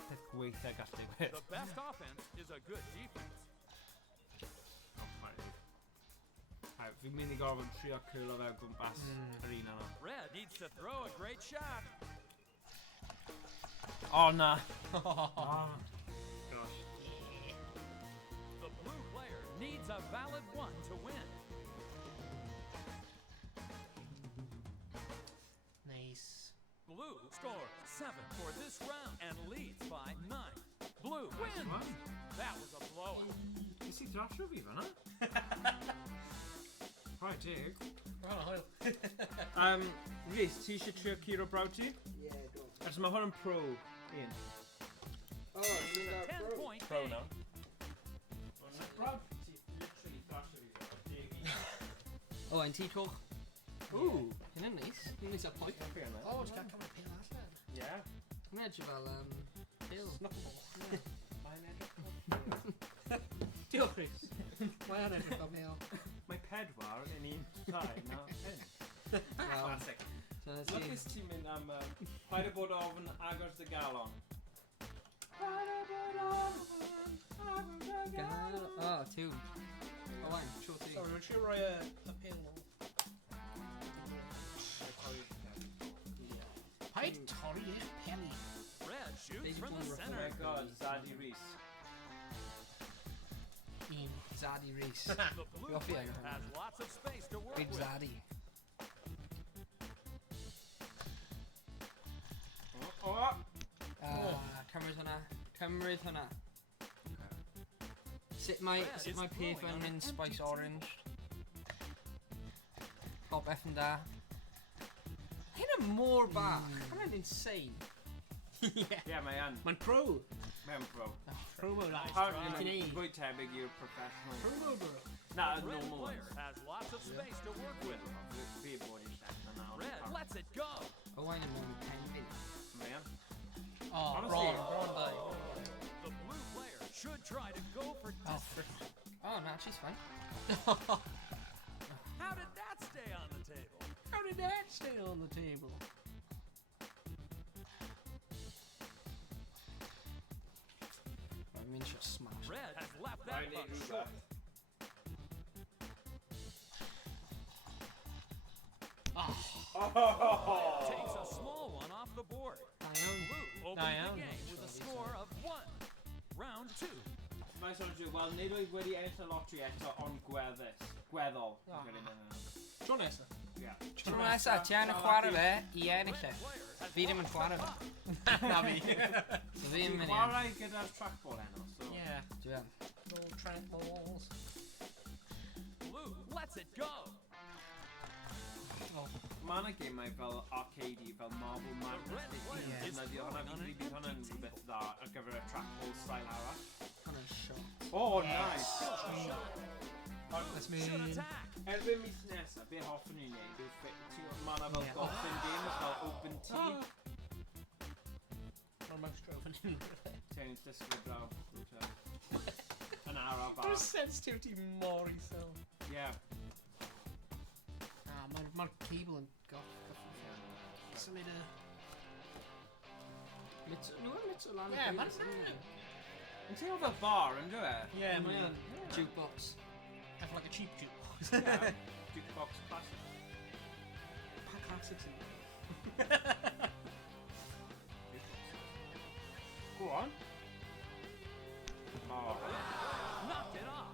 Peth gweithio gallu gwyd. The best offense is a good defense. Fi'n mynd i gorfod trio cool o fe o gwmpas yr un yna. Red needs to throw a great shot. O na. Oh, gosh. The blue player needs a valid one to win. Nice. Blue scores 7 for this round and leads by 9. Blue wins. What? That was a blowout. Nes i drasio fi fanna? Right, dig. Rhan o hwyl. Rhys, ti eisiau trio curo brawd ti? Yeah, go on. Achos mae hwn yn pro, un. Oh, it's in our 10 pro. point Pro game. now. Brawd ti literally drasio fi fanna. Owain, ti coch. Ooh. Hynny'n neis. Hynny'n neis a point. Oh, ti'n cael cymryd pil allan. Yeah. Mae'n edrych fel, pil. Knuckleball. Diolch, Rhys. Mae'n edrych fel pil. Mae pedwar yn un tai na hyn. Classic. So, let's Look see. is ti'n mynd am paid o bod ofn agos dy galon. Oh, 2. Owain, show 3. Sorry, rwy'n siŵr roi y pil nôl. Paid torri eich peli. Red shoots Baby from the blue Oh center. my god, Zadie Rhys. Un. Zaddy Rhys. The blue You're feeling player it. has lots of space to work Big with. Zaddy. O! Cymryd hwnna. Cymryd hwnna. Sut mae paper yn mynd spice orange. Popeth yn da. Hyn yn mor bach. Hynny'n insane. Ie, mae yn. Mae'n pro. Mae'n pro. Pro mode. Apparently, Ti'n mae'n ei. fwy tebyg i'r professional. Pro mode, bro. Na, The red normal player ones. has lots of space to work with. Fi bod i'n llen yna. Red lets it go. Owain yn mynd pen fi. Mae yn. Oh, Honestly. Braun. The blue player should try to go for distance. Oh, no, she's fine. How did that stay on the table? How did that stay on the table? I mean, she's smashed. Red has left that Right, puck need short. Takes a small one off the board. Blue opens Diane. the game with a score of 1. Round 2. Mae sôn o wel, nid oedd wedi ennill y lotri eto, ond gweddol. Tro nesa. Ie. Tro nesa, ti yn chwarae fe i ennill e. Fi ddim yn chwarae fe. Na fi. So fi Ti'n yn mynd i chwarae gyda'r trackball enw, so... Yeah. Dwi yn. No Trackballs. Blue lets it go. Mae yna gemau fel arcade fel Marble Madness. Yeah. Defnyddio hwnna, fi'n credu bydd hwnna'n rhywbeth dda ar gyfer y trackball style arall. Hwna'n shot. Oh, nice! That's me. Should attack. Erbyn mis nesaf, be hoffwn i'n neud yw mae yna fel golfing games fel Open Tee. Mae'r mouse drofyn yn rhywbeth. Ti'n dysgu draw. Yn ara There's bach. sensitivity mor isel. Ie. Mae'r cable yn goff. Symud y... Nhw'n mitso lan y Ie, cables, mae'n yndyn nhw? Yn teimlo fel bar, yn dwi e? Ie, mae'n... Jukebox. I feel like a cheap jukebox. Jukebox classic. Pa classics yn... Go on. Oh. Knocked it off.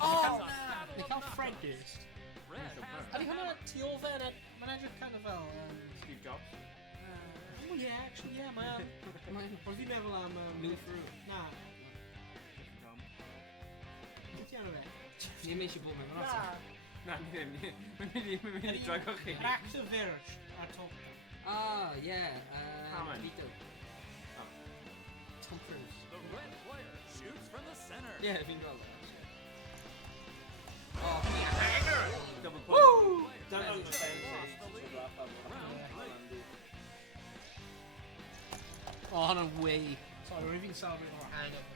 Oh, na! Ni cael Fred Durst. Red has Ydy hwnna tu ôl fe, mae'n edrych kind of fel... Steve Jobs. Well, yeah, actually, yeah, mae'n... Ond fi'n meddwl am... Move through. Na. Beth yw fe? Ni ddim eisiau bod mewn hwnna. Na, ni ddim. Mae'n mynd i drago chi. Yr actor Virch ar top. Ah, ie. Hammond. Fideo. Oh. Tom Cruise. the red player shoots from the center. Ie, fi'n gweld e. Double point. Woo! Dyna'n Round Oh, hwnna'n way. Sorry, rwy'n fi'n salfio o'r hang up.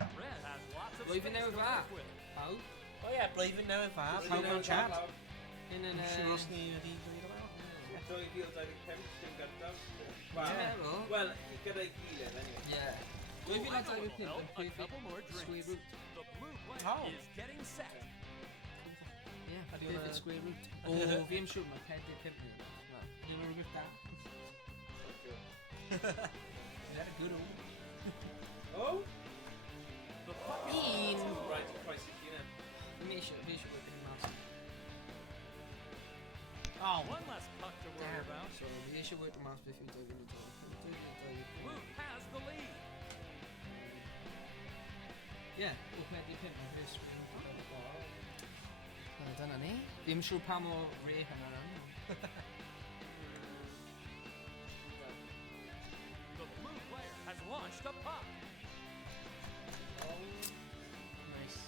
Red has lots of Blwyddyn space newydd to dda. work with. Pawb? O ie, blwyddyn newydd fa. Blwyddyn Pawb yn newydd chat. dda, Hyn yn... Siwr os ni wedi gwneud o fel. 2025, dim gyntaf. Ti'n meddwl? Wel, gyda'i gilydd, anyway. Ie. Will 2025 help yn a perfect couple more square drinks. root. The blue player Oh. is getting set. Ie, Ydi hwnna- perfect square root. O, fi am siŵr mae 4.5 ni. Dim yn rhywbeth da. Is that a good one? Oh? The puck is Un! Right, croesi gilydd. Fi eisiau bod yn mas. Oh, one less puck to worry about. So, fi eisiau bod yn mas beth fi'n dod yn y dod. Blue has the lead. Ie, o 4.5 mae fe sgwyn. Dyna ni. Fi am siŵr pa mor re hynna yn. The blue player has launched a puck. nice.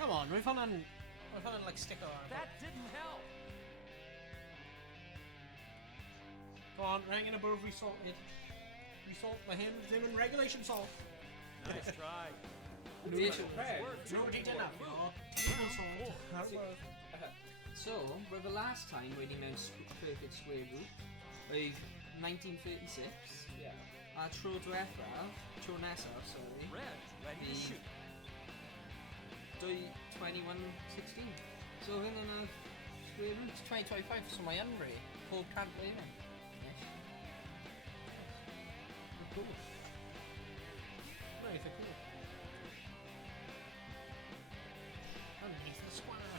Come on, rwy'n hwnna'n like stick o ar. That didn't help. Go on, ranging above resalted. Resalt, mae hyn ddim yn regulation salt. Nice try. Fi eisiau... No, wedi dyna. Table salt. So, roedd y last time wedi mewn perfect square root oedd 1936 a tro nesaf, sorry, Red ready to The- shoot. 2116. So hyn yna square root 2025, so mae yn re, pob cant blwyddyn. Cool. Nice, cool. Underneath the square.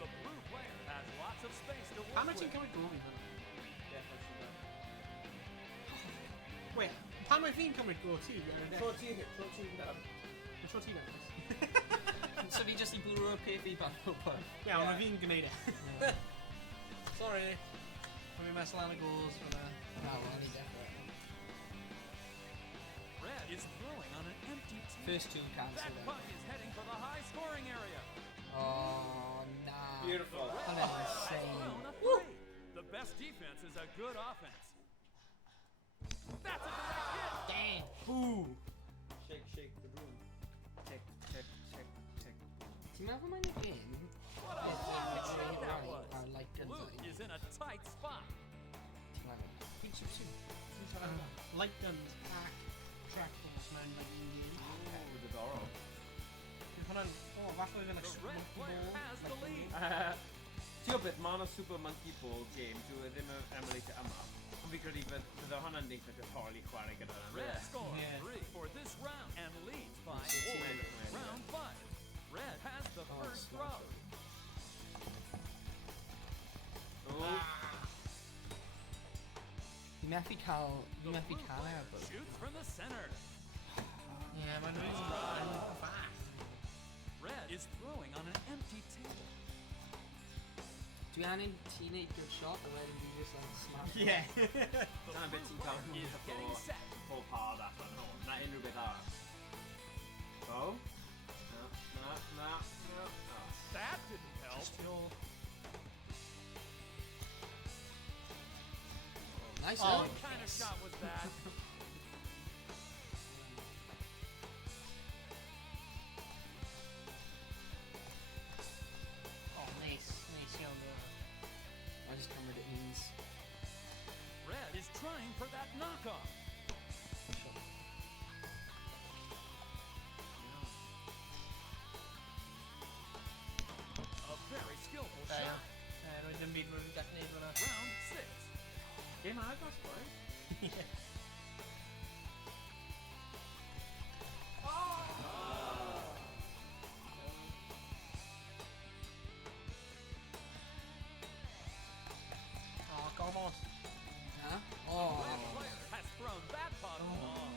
The blue player has lots of space to work How much with. can we go on? Yeah, that's it. Wait, pan mae fi'n cymryd go ti? Tro ti dan. Tro ti dan. So fi just i bwrw y peth i ban o pan. Iawn, mae fi'n gwneud e. Sorry. Mae fi'n mesel am y goals fyna. Na, wel, ni dechrau. Red is throwing on an empty tee. First two cancel That then. puck is heading for the high scoring area. Oh, nah. Beautiful. Hwnna'n insane. Thrown a three. The best defense is a good offense. That's a direct hit. Damn. Boo! Shake, shake the room. Tick, tick, tick, tick. Ti'n meddwl mae'n y gyn? What a flying shot that was. Like Blue is in a tight spot. Light guns, pack, trackballs, man, like Indian. Ooh, diddorol. Bydd hwnna'n... O, falle fydd yn The red player has the lead. Ti'n gwybod beth, mae yna Super Monkey Ball game, dwi ddim yn emulator yma. Ond fi credu fydde hwnna'n eitha dethol i chwarae gyda hwnna. Red scores Yeah. 3 for this round and leads by It's 4. amazing. Round 5. Red has the first throw. Oh, Fi methu cael... Fi methu cael e bwyd. Shoots from the center. Yeah, mae'n rwy'n fach. Red is throwing on an empty table. Dwi angen ti wneud good shot a wedyn fi just yn smash. Yeah. dyna beth ti'n cael Is getting set. pob hard allan hwn. Na unrhyw beth arall. Oh? No. That didn't help. Nice, Oh, What kind of shot was that? Oh, nice. Nice iawn nhw. I just cymryd it means. Red is trying for that knockoff. A very skillful shot. Rwy'n ddim byd rwy'n gallu neud hwnna. Round 6. Game agos, boy. Oh, gormod. Huh? Oh. Red player has thrown that puck long.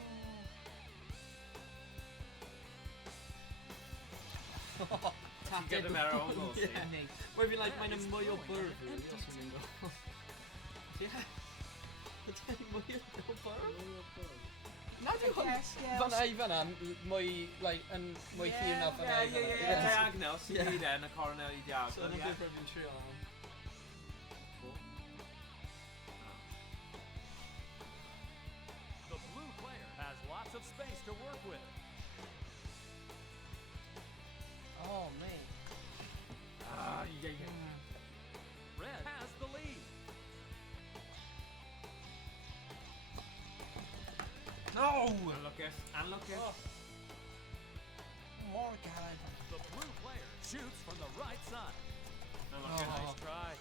Ti'n gyda me'r own goals, ti? Neu. Mae fi'n like, mae'n mwy o bwrdd fi, os yw'n mynd o. Yeah. Mae'n mwy o bwrdd? Na, dwi'n hwn. Fanna, mwy, like, yn mwy hir na fanna. Diagonal, sy'n hyd yn y coronel i So, diagonal. yna ie. beth rwy'n trio am. The blue player has lots of space to work with. Oh, man. Red has the lead. No! Unlucky. More guy. The blue player shoots from the right side. Unlucky. Nice try.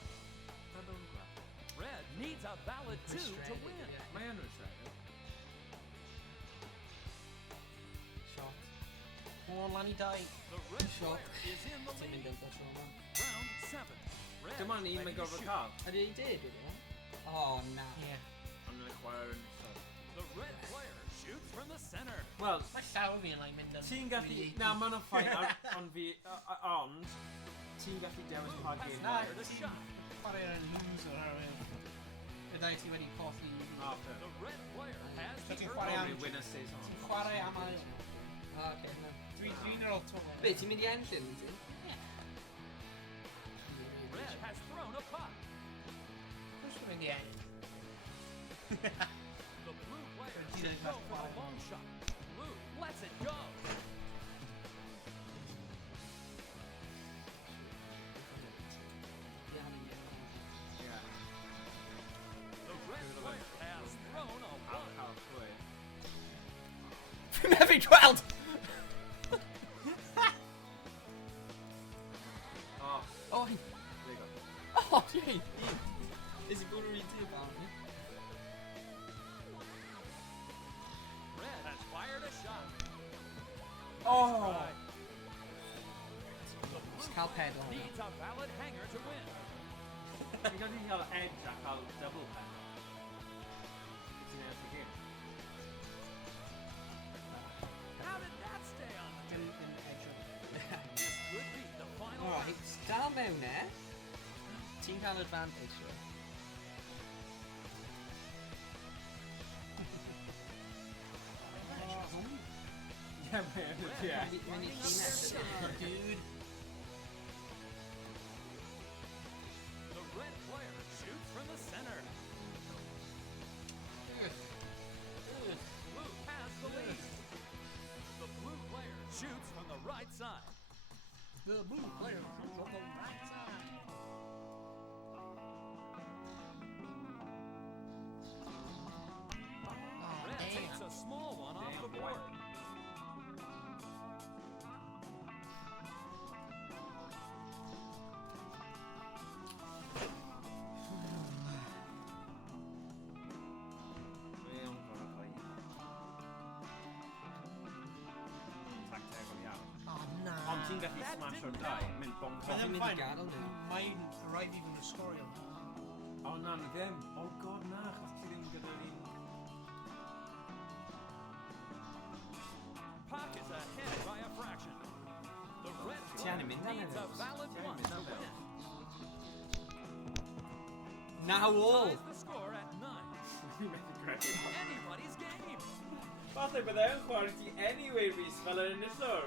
Red needs a valid 2 to win. Mae yn restraining. Shot. Come on, Lanny, die. The red Shot. player is in the Ti'n mynd lead. gyda tro yma. Round 7. Red Dyma ni, ready mae'n to gorfod shoot. cael. Ydy ei did, ydy e? Oh, na. Yeah. Ond yn y chwarae'r yn ystod. The red player shoots from the center. Wel, Mae llaw fi'n like mynd yn... ti'n gallu... Na, mae'n o'n ffain, ond fi... Ond, ti'n gallu dewis pa Has game. fired a shot. Chwarae'r yn loser ar hyn. Byddai ti wedi colli... Oh, fair. The red player has So the ti'n early chwarae am... Only winner stays on. Ti'n chwarae am ail. Ah, oce, na. Dwi'n yr old tone. Be, ti'n mynd i enllyn, wyt ti? Red has thrown a puck. Pwys dwi'n mynd i enll. The blue player Good should shot, go Matt for a Fire. long shot. Blue lets it go. Yeah. The red player has thrown a one. Cael chwe. Dwi'n meddwl gweld! Oh, Oh, there you go. oh, yei! Is it going to read to you about me? Red has fired a shot. Oh! It's cael pedal. Needs a valid hanger to win. Ti'n gallu cael edge a cael double pen. Ti'n edrych y gym. How did that stay on? Didn't edge up. This could be the final round. Alright, dal mewn Ti'n cael advantage here. Yeah, man. Yeah. When you see that, dude. The red player shoots from the center. Blue has the lead. The blue player shoots from the right side. The blue player shoots on the right side. Red takes a small one off the board. Oh, no. Ond ti'n gallu smash o'r dau, mynd bong But bong. then mynd i fine. gadael nhw. Mine arrive even the score on. O na, na ddim. Oh god na, chos ti ddim gyda'r un. Puck is ahead by a fraction. The red Tianna player mynd am needs a hynny. valid Tianna one mynd to am win. Now all! Ties the score at 9. Ti'n methu credu. Anybody's game. Falle byddai yn chwarae ti anyway, Rhys, fel yr enillwr.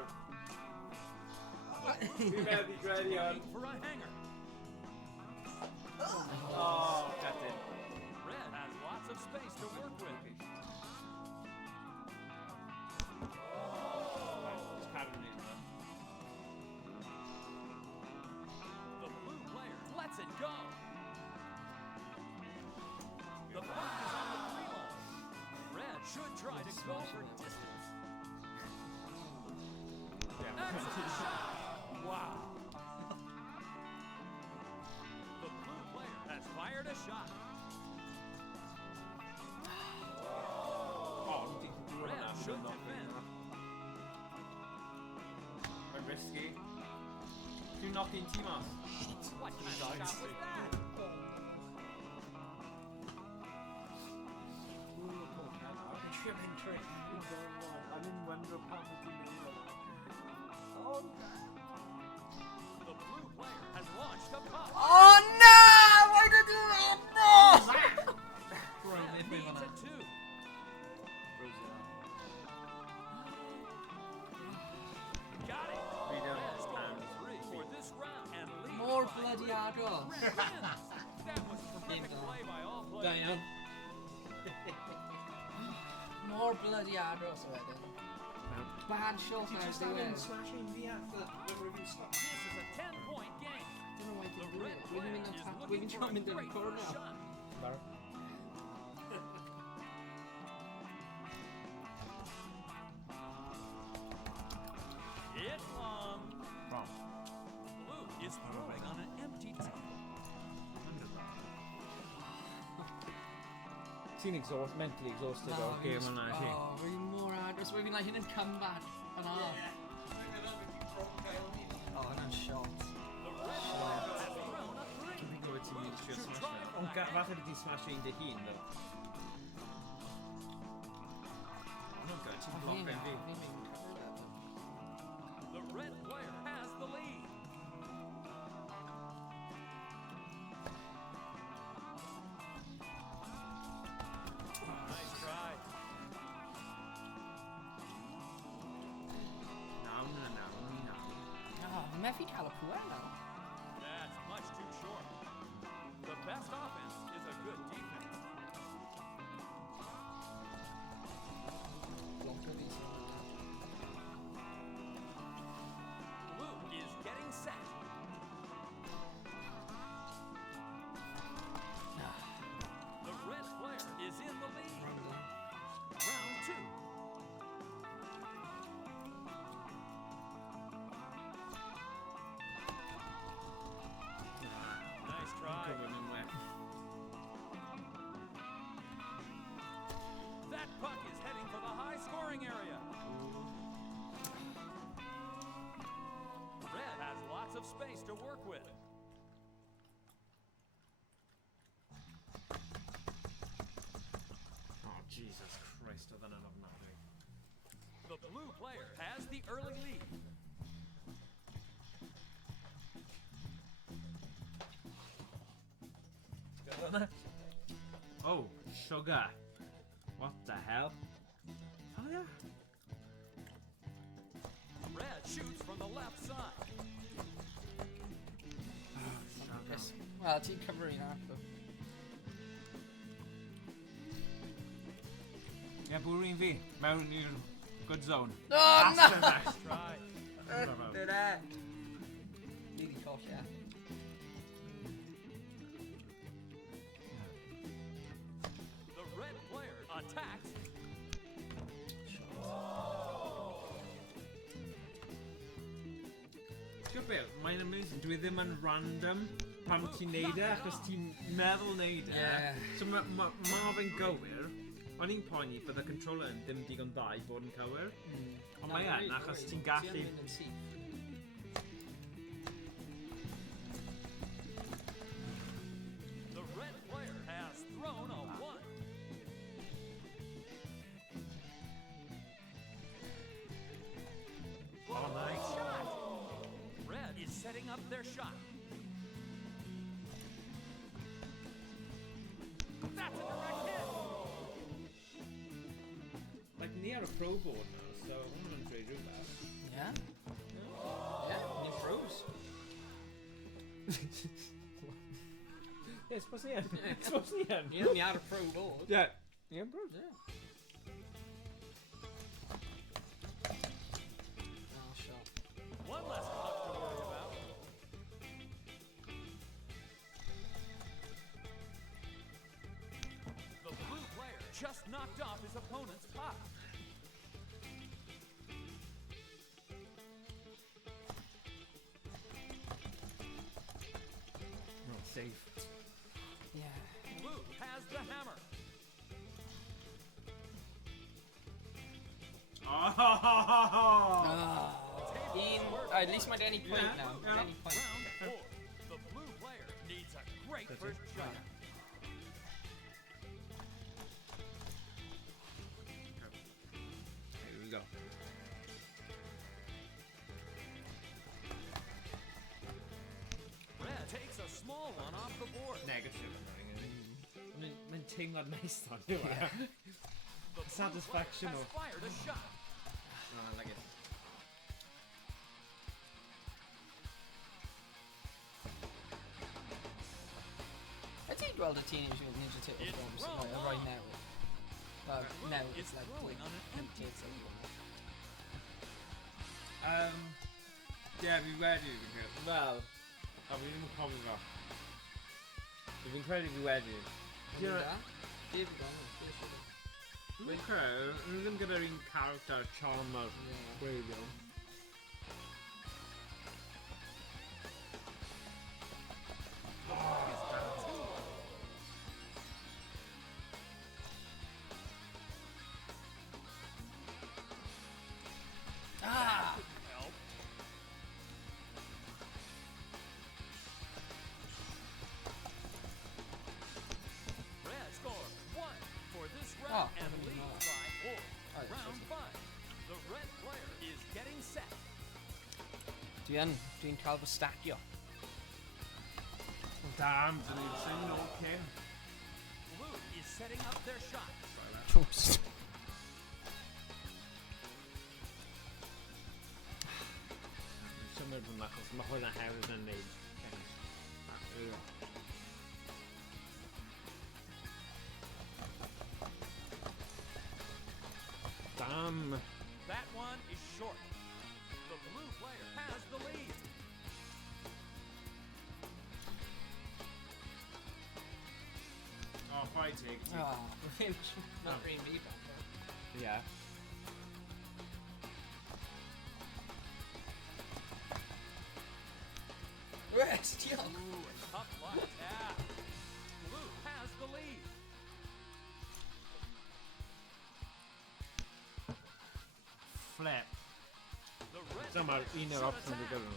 Fi'n methu credu hwn. Waiting for a hanger. Oh, gutted. Red has lots of space to work with. It's pattern in there. The blue player lets it go. The puck is on the 3 line. Red should try to go for distance. Excellent shot. Wow. The blue player has fired a shot. Oh, ti'n gallu dwi'n Red should defend. Mae'n risky. Dwi'n knocking ti mas. What kind of shot was that? Tripping trick. I'm in wonder pam ydyn nhw. The blue player has launched a puck. Oh no! Why did you do that? Red needs a 2. Got it. Fideo Red scores and 3 for this round and leads More by bloody 3. agos. Red wins. That was terrific Game play by all Da players. iawn. More bloody agos wedyn. Bad shot Did you ar just have him diwedd. smashing the after whenever he stopped? This is a 10-point game. Don't know why The he did red it. player We've is been looking for trying a to do great it first now. shot. It's long. Wrong. Blue is throwing on an empty table. Ti'n mentally exhausted o'r game yna, i ti? Oh, really more agos. We've been like in a comeback. And Yeah. Look at him if he broke Kyle Neal. Oh, and I'm shot. The red player has thrown a 3. Dwi'n gwybod ti'n mynd Blue i'r should smash try na. for Ond the falle wedi smash un dy hun, ddo. Oh god, ti'n block ben fi. The red player has the lead. Nice try. Naw, na, naw, ni naw. Oh, methu cael y pŵer now. That's much too short. The best offense is a good defense. Blue is getting set. The red player is in the lead. Round 2. Nice try. Gwybod nhw'n well. of space to work with. Oh, Jesus Christ, oedd yna'n ofnadwy. The blue player has the early lead. Oh, sugar. What the hell? Oh, yeah. Red shoots from the left side. Yes. Wel, ti'n cyfri na. Ie, bwrw un fi. Mewn i'r good zone. Oh, no! Nice try. Gyda. Ni di colli, The red player attacks. Gwyd beth, mae'n amazing. Dwi ddim yn random pam ti'n neud e, achos ti'n meddwl neud e. Yeah. So ma fe'n gywir, o'n i'n poeni bydd y controller yn ddim digon dda i bod yn cywir. Ond mae yn, achos ti'n gallu... Ti'n mynd yn syth. The red player has thrown a 1. Oh, nice. Red is setting up their shot. That's a direct hit. Like, ni ar y pro board na, so hwn yn dweud rhywbeth. Yeah? Yeah, ni pros. Ie, suppose ni yn. Suppose ni yn. Ni ar y pro board. Ie. Ni yn bros. Yeah. Oh, shot. One less puck to worry about. The blue player just knocked off his opponent's puck. No, safe. Yeah. Blue has the hammer. Oh! At least mae any point Yeah, now. yeah. Any point. Round 4. The blue player needs a great That's first it. shot. Here we go. Red takes a small one off the board. Negative. Mae'n teimlad neis dan, yw e? The blue Satisfaction player of- has fired a shot. No, I like it. I did gweld y Teenage Mutant Ninja Turtles It's films wrong. like, right now. Well, Blue now is it's like throwing on an empty table. Yeah, fi wedi fi'n credu. Wel, a fi ddim yn cofio fo. Fi'n credu fi wedi. David Donald, Fi'n credu, nhw ddim gyda'r un character charmer gweithio. Ah! Help. Red scores 1 for this round Oh, and I didn't know leads by 4. Oh, yeah, Round so 5. The red player is getting set. Dwi'n cael fy stacio. Damn, dyn ni'n sy'n nôl cyn. Blue is setting up their shot. Oops. Symud hwnna, achos mae hwnna hewyd yn neud. Damn. That one is short. The blue player has the lead. Oh, fight take. Oh, not bringing me back. Yeah. Rest, yo! Ooh, a tough luck tap. Blue has the lead. Flip. The red Dyma'r player un o'r should opsiwn attack. fi gyda nhw.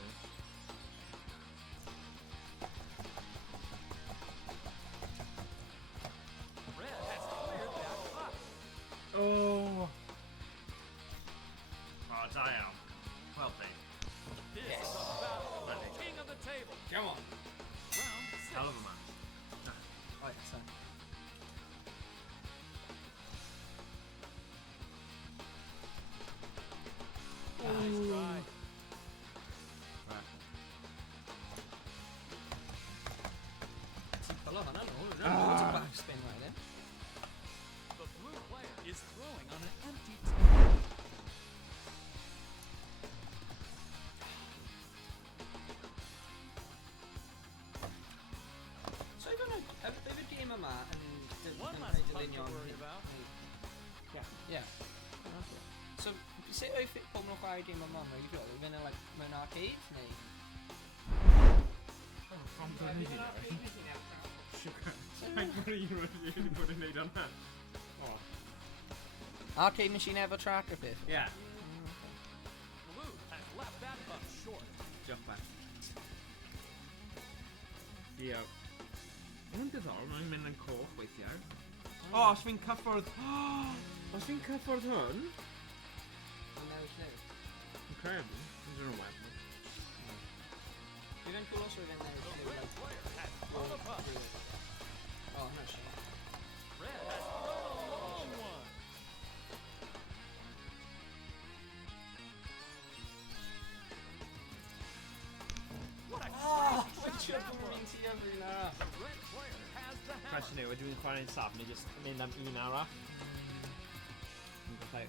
Oh. Oh, da iawn. Well played. This is a battle for the king of the table. Come on. Round 6. Hell of a match. Right, so. Nice try. Colour, I don't know. Loads of backspin right there. The blue player is throwing on an empty table. So I don't know, have a game yma yn One yn last cael puck to dylunio'n... worry about. Yeah. So, sut oedd pobl nhw'n chwarae game yma yn reiddiol? Yw fe'n like, mewn arcade, neu? Mae'n gwneud wedi bod yn neud hwnna. Arcade machine efo track or beth? Yeah. Blue has left that puck short. Jump back. Fideo. Mae'n diddorol, mae'n mynd yn coch weithiau. O, os fi'n cyffwrdd... Os fi'n cyffwrdd hwn... Yn newid newid. Incredible. Dwi'n dyn nhw'n web. Yw fe'n cool os oedd fe'n newid The newid, red like, player has thrown a puck. oh, no shit. Red has thrown a long one. What a crazy shot that was. The red player has the hammer. Cwestiwn yw, ydw i'n chwarae'n saf neu jyst mynd am un arall? Yn gallai...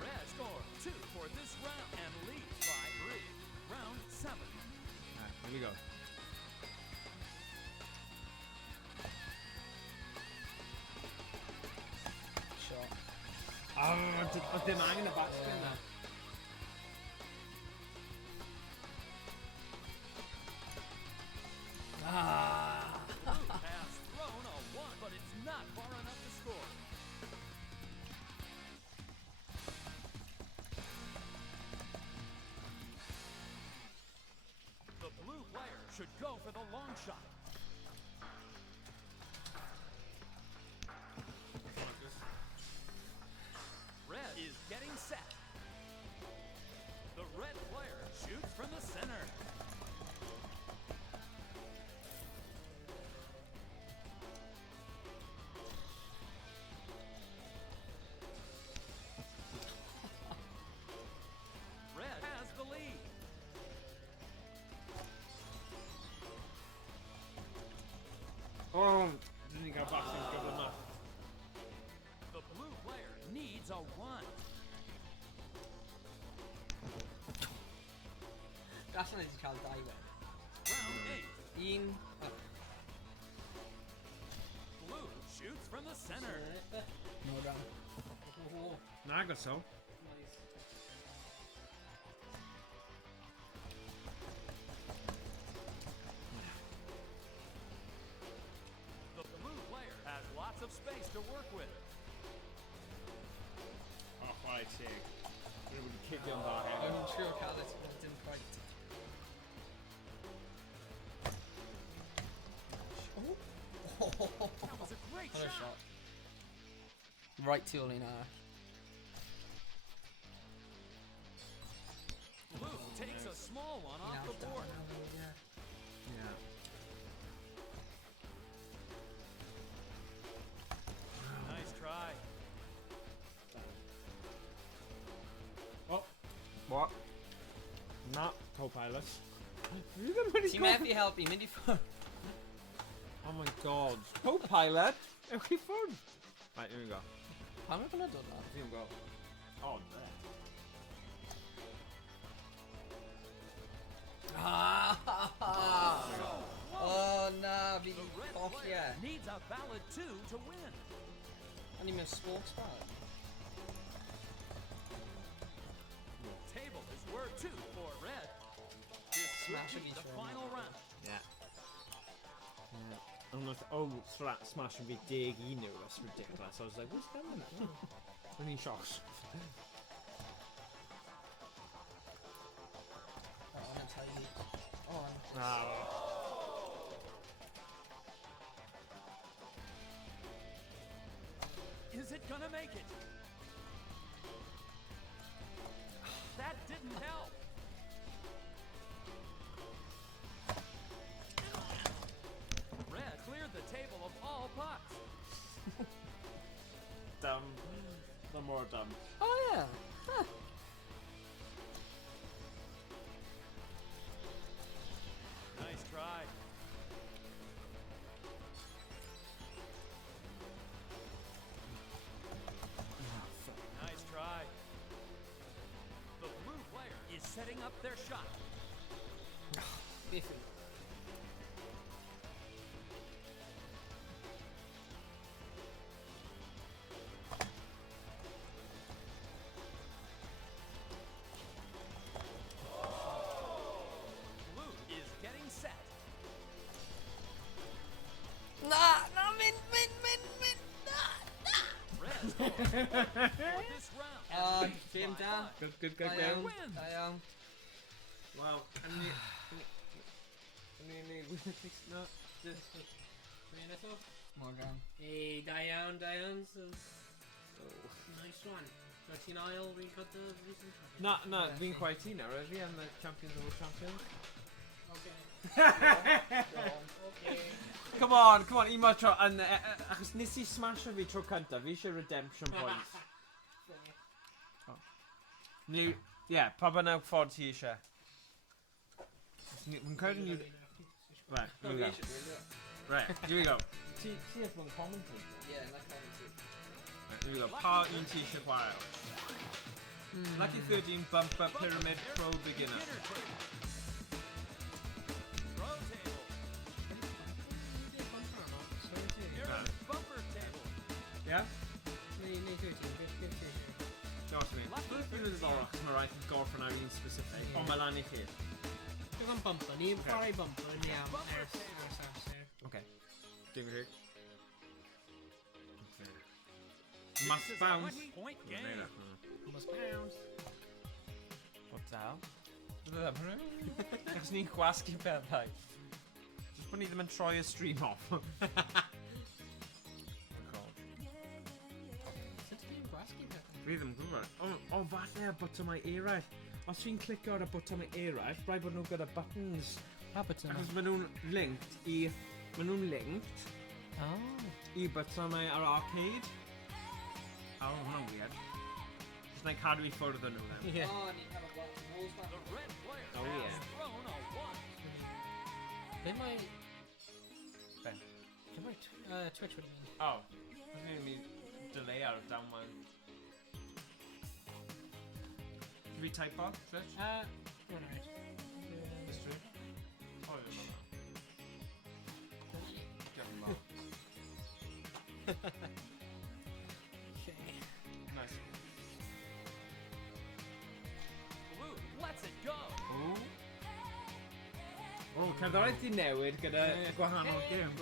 Red scores 2 for this round and leads by 3. Round 7. Alright, here we go. Shot. Oedd dim angen y backspin na. Blue has thrown a 1, but it's not far enough to score. The blue player should go for the long shot. Red is getting set. The red player shoots from the center. Red has the lead. O, dyn ni'n cael backspin gyda yma. The blue player needs a 1. Gallen ni wedi cael 2 wedyn. Round 8. Un... Blue shoots from the center. No down. Nag o so. The blue player has lots of space to work with. O, chwarae teg. Dyn nhw wedi cigio'n dda hefyd. I'm trio cael it, but it didn't quite. That was a great What a shot. shot. Right to Owain. Blue takes a small one off the board. Yeah. Nice try. Oh. What? Na, co-pilot. Fi ddim wedi Ti'n methu helpu, mynd i ffwrdd. Oh my god. Co-pilot? Ewch i ffwrdd. Right, here we go. Pam mae hwnna dod na? Fi ddim go. Oh, there. Oh na, fi The di red colli player e. needs a valid 2 to win. O'n i mewn smoke spot. Table is worth 2 for red. This could Smash be it, the sure. final round. Yeah. Smash yn fi 10 i nhw, that's ridiculous. I was like, what's going on? O'n i'n shocked. Oh, I'm tiny. Oh, I'm... Ah. Is it gonna make it? That didn't help. Red cleared the table of all pucks. Dumb. The more dumb. Oh yeah. Huh. Nice try. Nice try. The blue player is setting up their shot. Biffy. Blue is getting set. Nah, min. Red scores for this round. Game down. Good, Down. Win. Down. Wow. And you... No. Morgan. Hey, Diane, so nice one. Got ti'n ail, we got the recent champion. Na, fi'n quite un nawr, fi am the champions of all champions. Okay. Come on, un more tro, achos nes I smasho fi tro cynta, fi eisiau redemption points. Ni, yeah, pa bynnag ffordd ti eisiau. Fi'n credu ni... Right, here we go. Right, here we go. Ti eich mewn commentary? Yeah, like commentary. Right, here we go. Pa un ti eisiau chwarae? Lucky 13 bumper pyramid pro beginner. Beginner table. Throw table. Here's bumper table. Yeah? Nee, 13. Good. No, to me. Fydd yn ddorol, achos mae rhaid i gorffen ar un specific, ond mae lan I chi. Dwi'n am bumper, ni'n chwarae bumper, ni am Bumper ers. Okay. Dim fi. Must bounce. Point game. Must bounce. What the hell? Achos ni'n gwasgu bethau. Just bod ni ddim yn troi y stream off. Sut ydyn gwasgu pethau? Fi ddim yn gwybod. O, falle y botymau eraill. Os fi'n clicio ar y botymau eraill, rhaid bod nhw gyda buttons. Pa button? Achos maen nhw'n linked i... Maen nhw'n linked i botymau ar arcade. O, hwnna'n weird. Just na'i cadw I ffwrdd yn nhw then. Yeah. Oh, and you have a block walls back. The red player Oh, has yeah. thrown a one. Be mae... Ben. Be mae Twitch wedi mynd? Oh. Dwi'n mynd I delay ar y down one. Fi type o, Twitch? You're right. This true? Oh, you're not. Get them off. Nice. Blue lets it go. O, cerddoriaeth Di newid gyda gwahanol gym.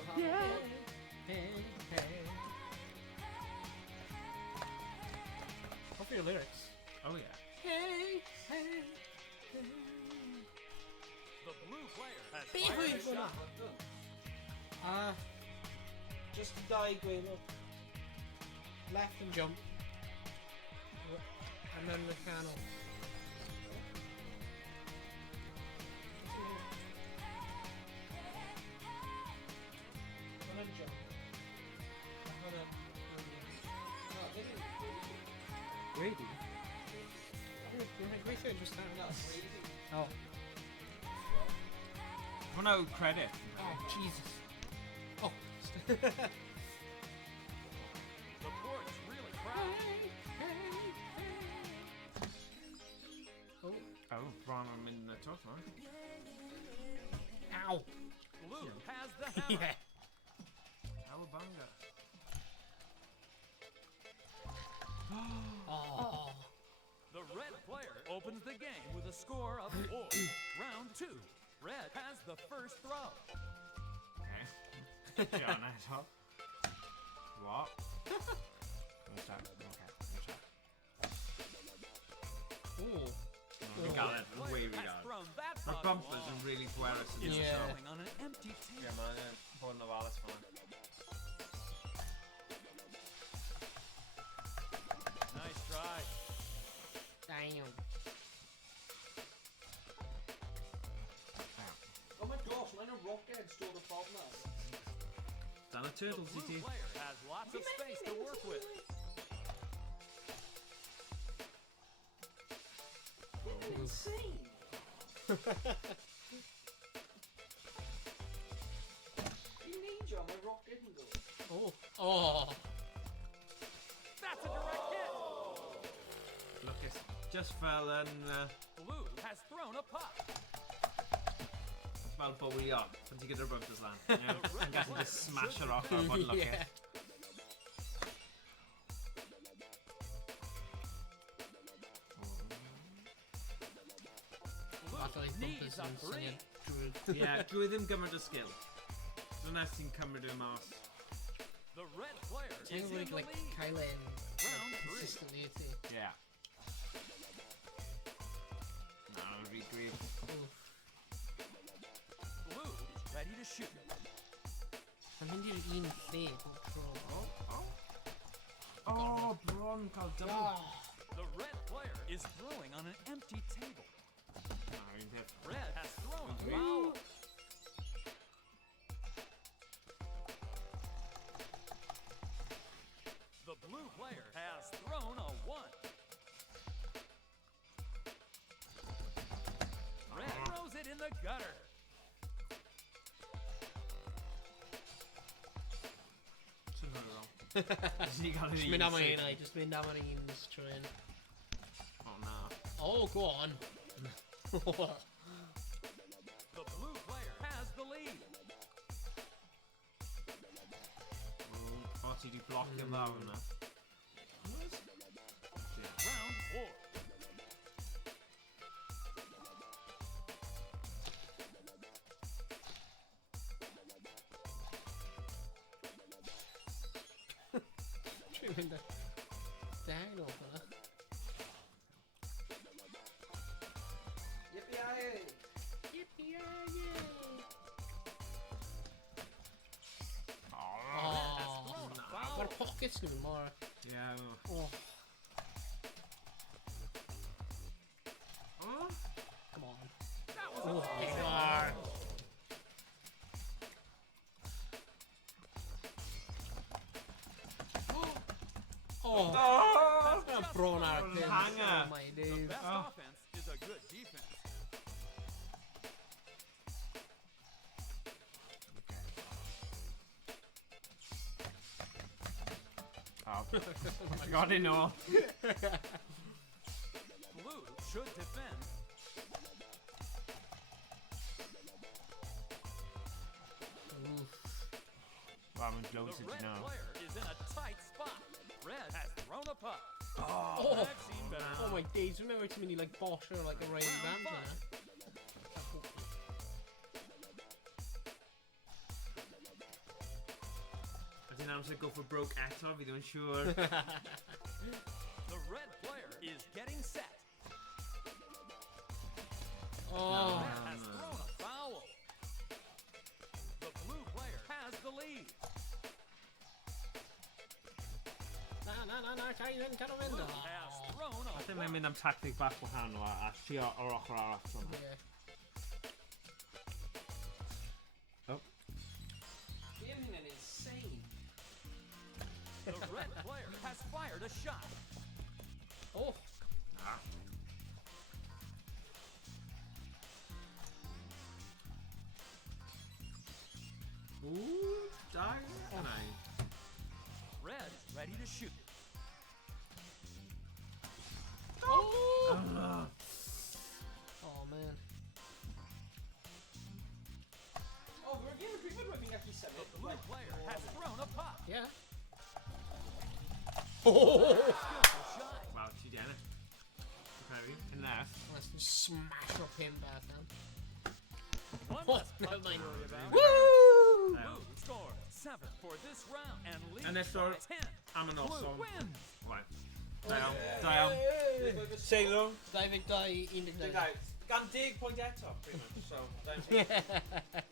Hoffi your lyrics. Oh, yeah. The blue player has Be fired a hwnna. shot. Just dau gwaelod. Left and jump. And then the canol. Hwnna'n jump. Hwnna'n... Grady? Dwi'n gweithio just now. Oh. Hwna yw credit. Oh, Jesus. Oh. The board's really crowded. Oh, bron yn mynd yn y top, man. Ow. Blue has the hammer. Yeah. Cowabunga. Oh. The red player opens the game with a score of 4. Round 2. Red has the first throw. Okay. John, eto. What? What's that? Okay. Ooh. Fi'n gael it, yn way Player fi has gael. thrown that Mae'r puck bumpers long. yn really pwerus yn It's y Yeah. show. showing on an empty table. Ie, mae'n bod yn ofalus fan. the The turtles, blue you see. player has lots of space to work with. Insane. You need John, my rock didn't go. Oh. Oh. That's a direct hit. Look, it's just fell and Blue has thrown a puck. fel bywio pan ti'n gyda'r bumpers lan. Yn gallu just smash yr off ar bod yn lwcus. Yeah. Blue needs a three. Ie, dwi ddim gymaint o skill. Dyna sy'n cymryd yw mas. The red player is It's in the like lead. Kylan Round 3. consistently, you see. Ie. Na, dwi... Oof. Blue is ready to shoot. I'm mynd i'r un lle bob tro. Oh, bron cael double. Ah. The red player is throwing on an empty table. Na, un peth. Red has thrown a foul. The blue player has thrown a 1. Red throws it in the gutter. Sy'n hwyr wrong. Jyst i gael Just mynd am un, just mynd am yr un trwy'n. Oh, na. Oh, go on. The blue player has the lead. O, ti di blocio dda hwnna. Round 4. Trwy'n mynd a dang o hwnna. Yippee-yay! Yippee-yay! Oh, Mae'r pockets nhw mor... ie. Oh, Oh, come on. That was Oh, a bizarre. Oh, oh! that's not bron ar Bron pins. hanger. Oh my The days. best Oh. offense is a good defense. Oh, I got it all. Blue should defend. Oof. Well, I'm The closer red now. player is in a tight spot. Red has thrown a puck. Oh. I've seen better. Oh my days, remember to me like Bosch or like a right Round band, five. Ydyn amser go for broke eto, fi ddim yn siŵr. The red player is getting set. Oh. Red has thrown a foul. The blue player has the lead. Na, Kylan, cadw fynd. Blue has thrown I a think mae'n mynd am tactic bach wahanol a trio o'r ochr arall hwnna. Yeah. Game hynny'n insane. The red player has fired a shot. Oh. Na. Ooh, dau. Nai. Red is ready to shoot. Oh. Ah. Oh man. Oh, we're again agreement with being actually The 7. blue player has thrown a puck. Yeah. Skillful shot. Wel, ti di ennill. Very, unless. Let's smash your pin back down. One Oh, less puck never to mind. worry about. Woo! Now, Blue scores 7 for this round and leads And it's by our- 10. am yn Blue osom. wins. Right. Da iawn, da iawn. Seilwng. 22-19. Gan 10 pwynt eto, pretty much. So, da iawn.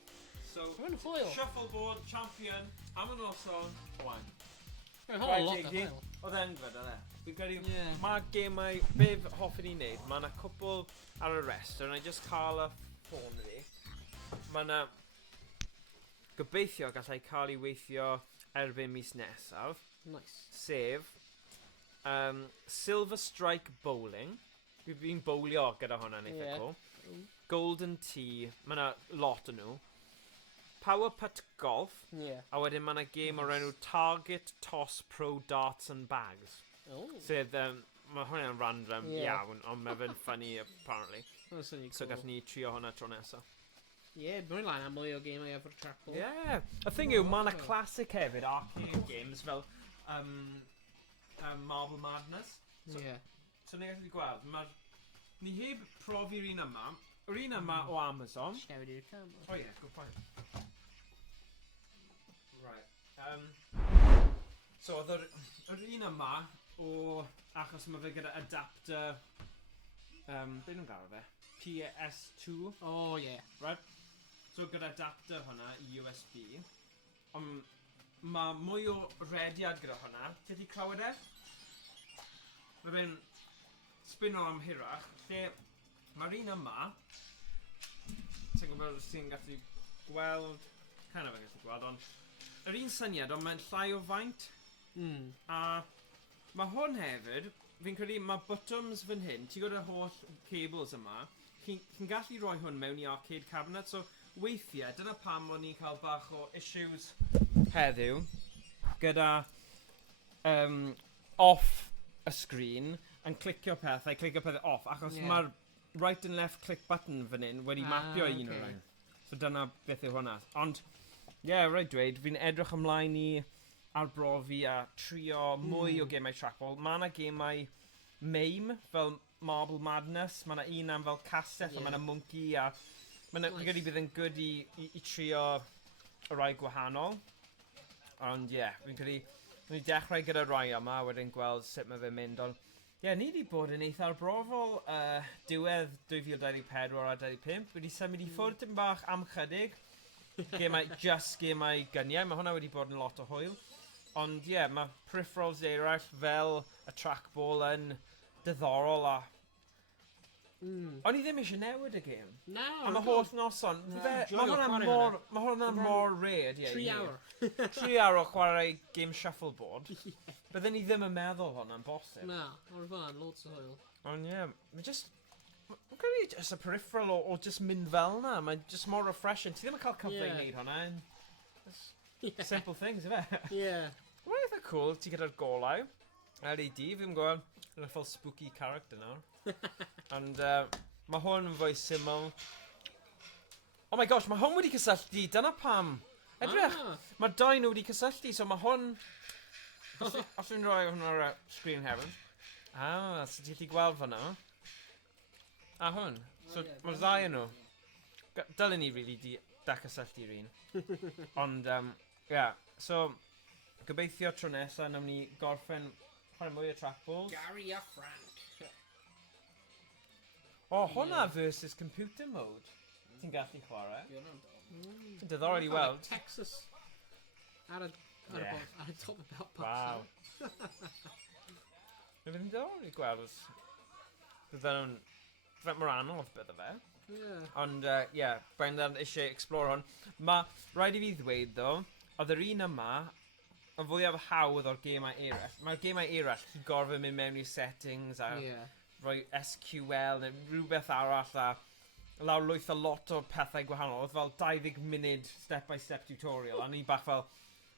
So, Rwy'n hwyl. shuffleboard, champion, am yn osom, Owain. Rwy'n hwyl Right, lot o Iggy. hwyl. Oedd e'n gwed, oedd e? Fi'n credu, Ie. mae gemau, be hoffwn i wneud, mae yna cwpl ar y rest, and I just cael y ffôn fi. Mae yna gobeithio gallai cael ei weithio erbyn mis nesaf. Nice. Sef Silver Strike Bowling. Fi'n bowlio gyda hwnna'n eitha cool. Golden Tee. Mae yna lot o nhw. Power Putt Golf. A wedyn mae yna game o'r enw Target Toss Pro Darts and Bags. Sef, mae hwnna'n random iawn, ond mae fe'n funny apparently. So gallwn ni trio hwnna tro nesaf. Mae'n lain am mwy o gemau efo'r Trackball. Y thing yw, mae yna classic hefyd, arcade games fel Marble Madness. So ni gallu gweld, ni heb profi'r un yma. Yr un yma o Amazon. Siarad i'r camera. Oh yeah, good point. Right. So oedd yr un yma o, achos mae fe gyda adapter, be nhw'n gael fe? PS2. Oh yeah. Right? So gyda adapter hwnna i USB. Mae mwy o rediad gyda hwnna. Ti wedi clywed e? Mae fe'n spino am hirach. Lle mae'r un yma. Ti'n gwybod os ti'n gallu gweld. Kind of yn gallu gweld, ond yr un syniad, ond mae'n llai o faint. A mae hwn hefyd, fi'n credu mae buttons fan hyn. Ti'n gwybod y holl cables yma. Chi'n gallu rhoi hwn mewn i arcade cabinet. So weithiau, dyna pam o'n i'n cael bach o issues heddiw gyda off y screen yn clicio pethau off, achos mae'r right and left click button fan hyn wedi mapio un o'r ein. So dyna beth yw hwnna. Ond, rhaid dweud, fi'n edrych ymlaen i arbrofi a trio mwy o gemau Trackball. Mae yna gemau MAME, fel Marble Madness, mae yna un am fel castell, a mae yna monkey, a fi'n credu bydd yn good i trio y rai gwahanol. Ond fi'n credu, ni'n dechrau gyda rai yma, wedyn gweld sut mae fe'n mynd. Ond ni wedi bod yn eitha arbrofol diwedd 2024 a 2025. Wedi symud i ffwrdd tym bach am chydig. Gemau gyniau. Mae hwnna wedi bod yn lot o hwyl. Ond mae peripherals eraill fel y Trackball yn diddorol a... O'n i ddim eisiau newid y gêm. No. A mae holl noson. Mae hwnna mor red. 3 hour. 3 hour o chwarae game shuffleboard. Bydden ni ddim yn meddwl hwnna'n bosib. Na, o'r fan, lots o hwyl. Ond mae just... Mae'n credu just y peripheral o just mynd fel na. Mae'n just more refreshing. Ti ddim yn cael cyfle i wneud hwnna. Simple things, yfe? Mae'n eitha cool, ti gyda'r golau. LED, fi ddim gwybod. Yn full spooky character nawr. Ond mae hwn yn fwy syml. Oh my gosh, mae hwn wedi cysylltu. Dyna pam. Edrych, mae dau nhw wedi cysylltu, so mae hwn... Os dwi'n rhoi hwn ar y screen hefyd. So ti'n gallu gweld fan'na. A hwn. So mae'r ddau nhw. Dylen ni really da cysylltu'r un. Ond, so gobeithio tro nesaf nawn ni gorffen chwarae mwy o Trackballs. Gary a Frank. Hwnna versus computer mode. Ti'n gallu chwarae. Ti'n diddorol i weld. Texas. Ar y top of belt box. Wow. Mae'n diddorol i gweld os bydden nhw'n rhaid mor anodd bydde fe. Ond, Brendan eisiau explore hwn. Mae rhaid i fi ddweud, ddo, oedd yr un yma yn fwyaf hawdd o'r gemau eraill. Mae'r gemau eraill, chi gorfod mynd mewn i settings a rhoi SQL neu rhywbeth arall a lawrlwyth a lot o pethau gwahanol. Oedd fel 20 munud step-by-step tutorial. A ni bach fel,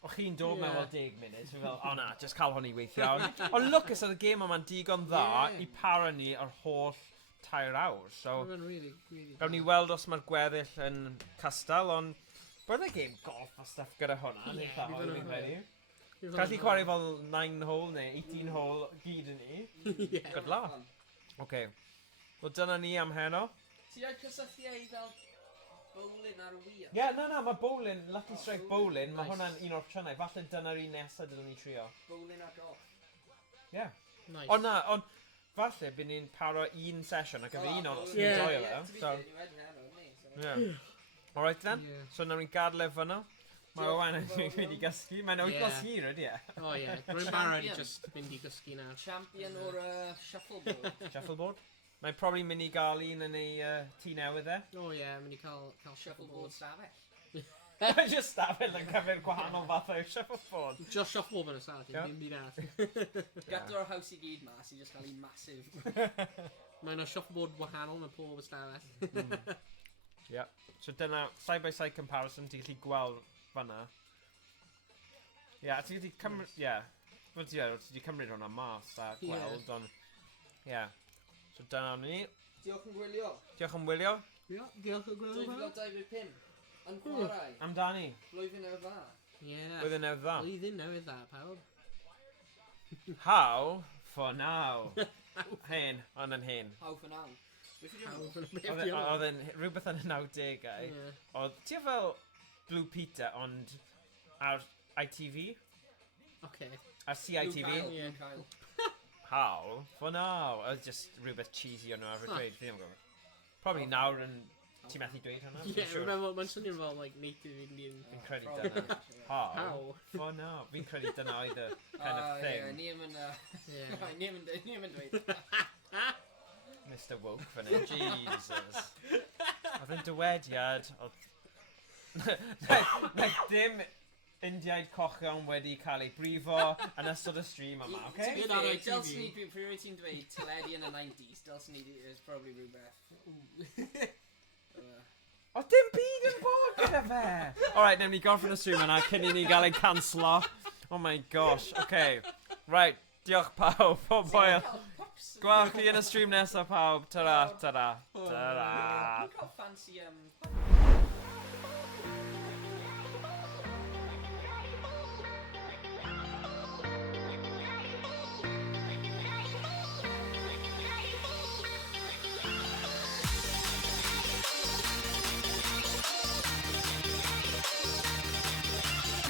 o chi'n dod mewn fel 10 munud. So fel, na, just cael hwn i weithio. Ond lwcus oedd y gêm yma'n digon dda i para ni ar holl 2 awr. So, gawn ni weld os mae'r gweddill yn cystal, ond bydd y gêm golf a stuff gyda hwnna. Gallu chwarae fel 9 hole neu 18 hole gyd yn ni. Good luck. Okay. Wel, dyna ni am heno. Ti rhaid cysylltu ei fel bowling ar y wir? Mae bowling, Lucky Strike Bowling, mae hwnna'n un o'r opsiynau. Falle dyna'r un nesaf dylwn ni trio. Bowling a golf? Nice. Ond falle bydd ni'n paro un sesiwn ac efo un o'n os ni'n joio fe. Alright then, so nawn ni'n gadle fyna. Mae Owain yn mynd i gysgu. Mae'n oedlos hir ydy e. Rwy'n barod i just mynd i gysgu na. Champion o'r shuffleboard. Shuffleboard? Mae'n probably mynd i gael un yn ei tŷ newydd e. Mynd i cael Shuffleboard stafell. Mae'n just stafell yn cyfer gwahanol fathau o shuffleboard. Just shuffleboard yn y stad, Ie. dim byd arall. Gada'r haws i gyd mas i just cael ei massive. Mae'n o shuffleboard wahanol mewn pob ystafell. Yep. So dyna side-by-side comparison, ti'n gallu gweld fanna. Ie, ti'n gallu cymryd... Ie. Wel ti wedi cymryd hwnna mas a Ie. gweld, ond... Ie. So dyna ni. Diolch yn gwylio. Diolch am wylio. Ie, diolch o gwylio fa. 2025. Yn chwarae. Amdani. Blwyddyn newydd dda. Ie. Blwyddyn newydd dda. Blwyddyn newydd dda, pawb. How for now? Hen, ond yn hen. How for now. Beth ydyn nhw? Pawb yn y Oedd e'n rhywbeth yn y 90au. Ie. Oedd, ti'n fel Blue Peter, ond ar ITV? Oce. Ar CITV? Ie. Cael. How for now? Oedd just rhywbeth cheesy o'n nhw arfer dweud. Fi ddim yn gwybod. Probably nawr yn... Ti'n methu dweud hwnna? Ie, remember, mae'n swnio'n fel, like, native Indian. Fi'n credu dyna. How How? for now? Fi'n credu dyna oedd y kind of Ie, thing. ni ddim yn... Ie. Ni ddim yn dweud. Mr Woke fyny, Jesus. Oedd yn dywediad, oedd dim Indiaid cochion wedi cael ei brifo yn ystod y stream yma, oce? Nid ar ITV. Dylsyn ni, pryd wyt ti'n dweud teledu yn y 90s, dylsyn ni is probably rhywbeth. O dim byd yn bod gyda fe! Alright, newn ni gorffen y stream yna cyn i ni gael ei canslo. Oh my gosh, okay. Right, diolch pawb, o boel. Gwelwch chi yn y stream nesaf pawb. Ta-ra, ta-ra, ta-ra. Dwi'n cael fancy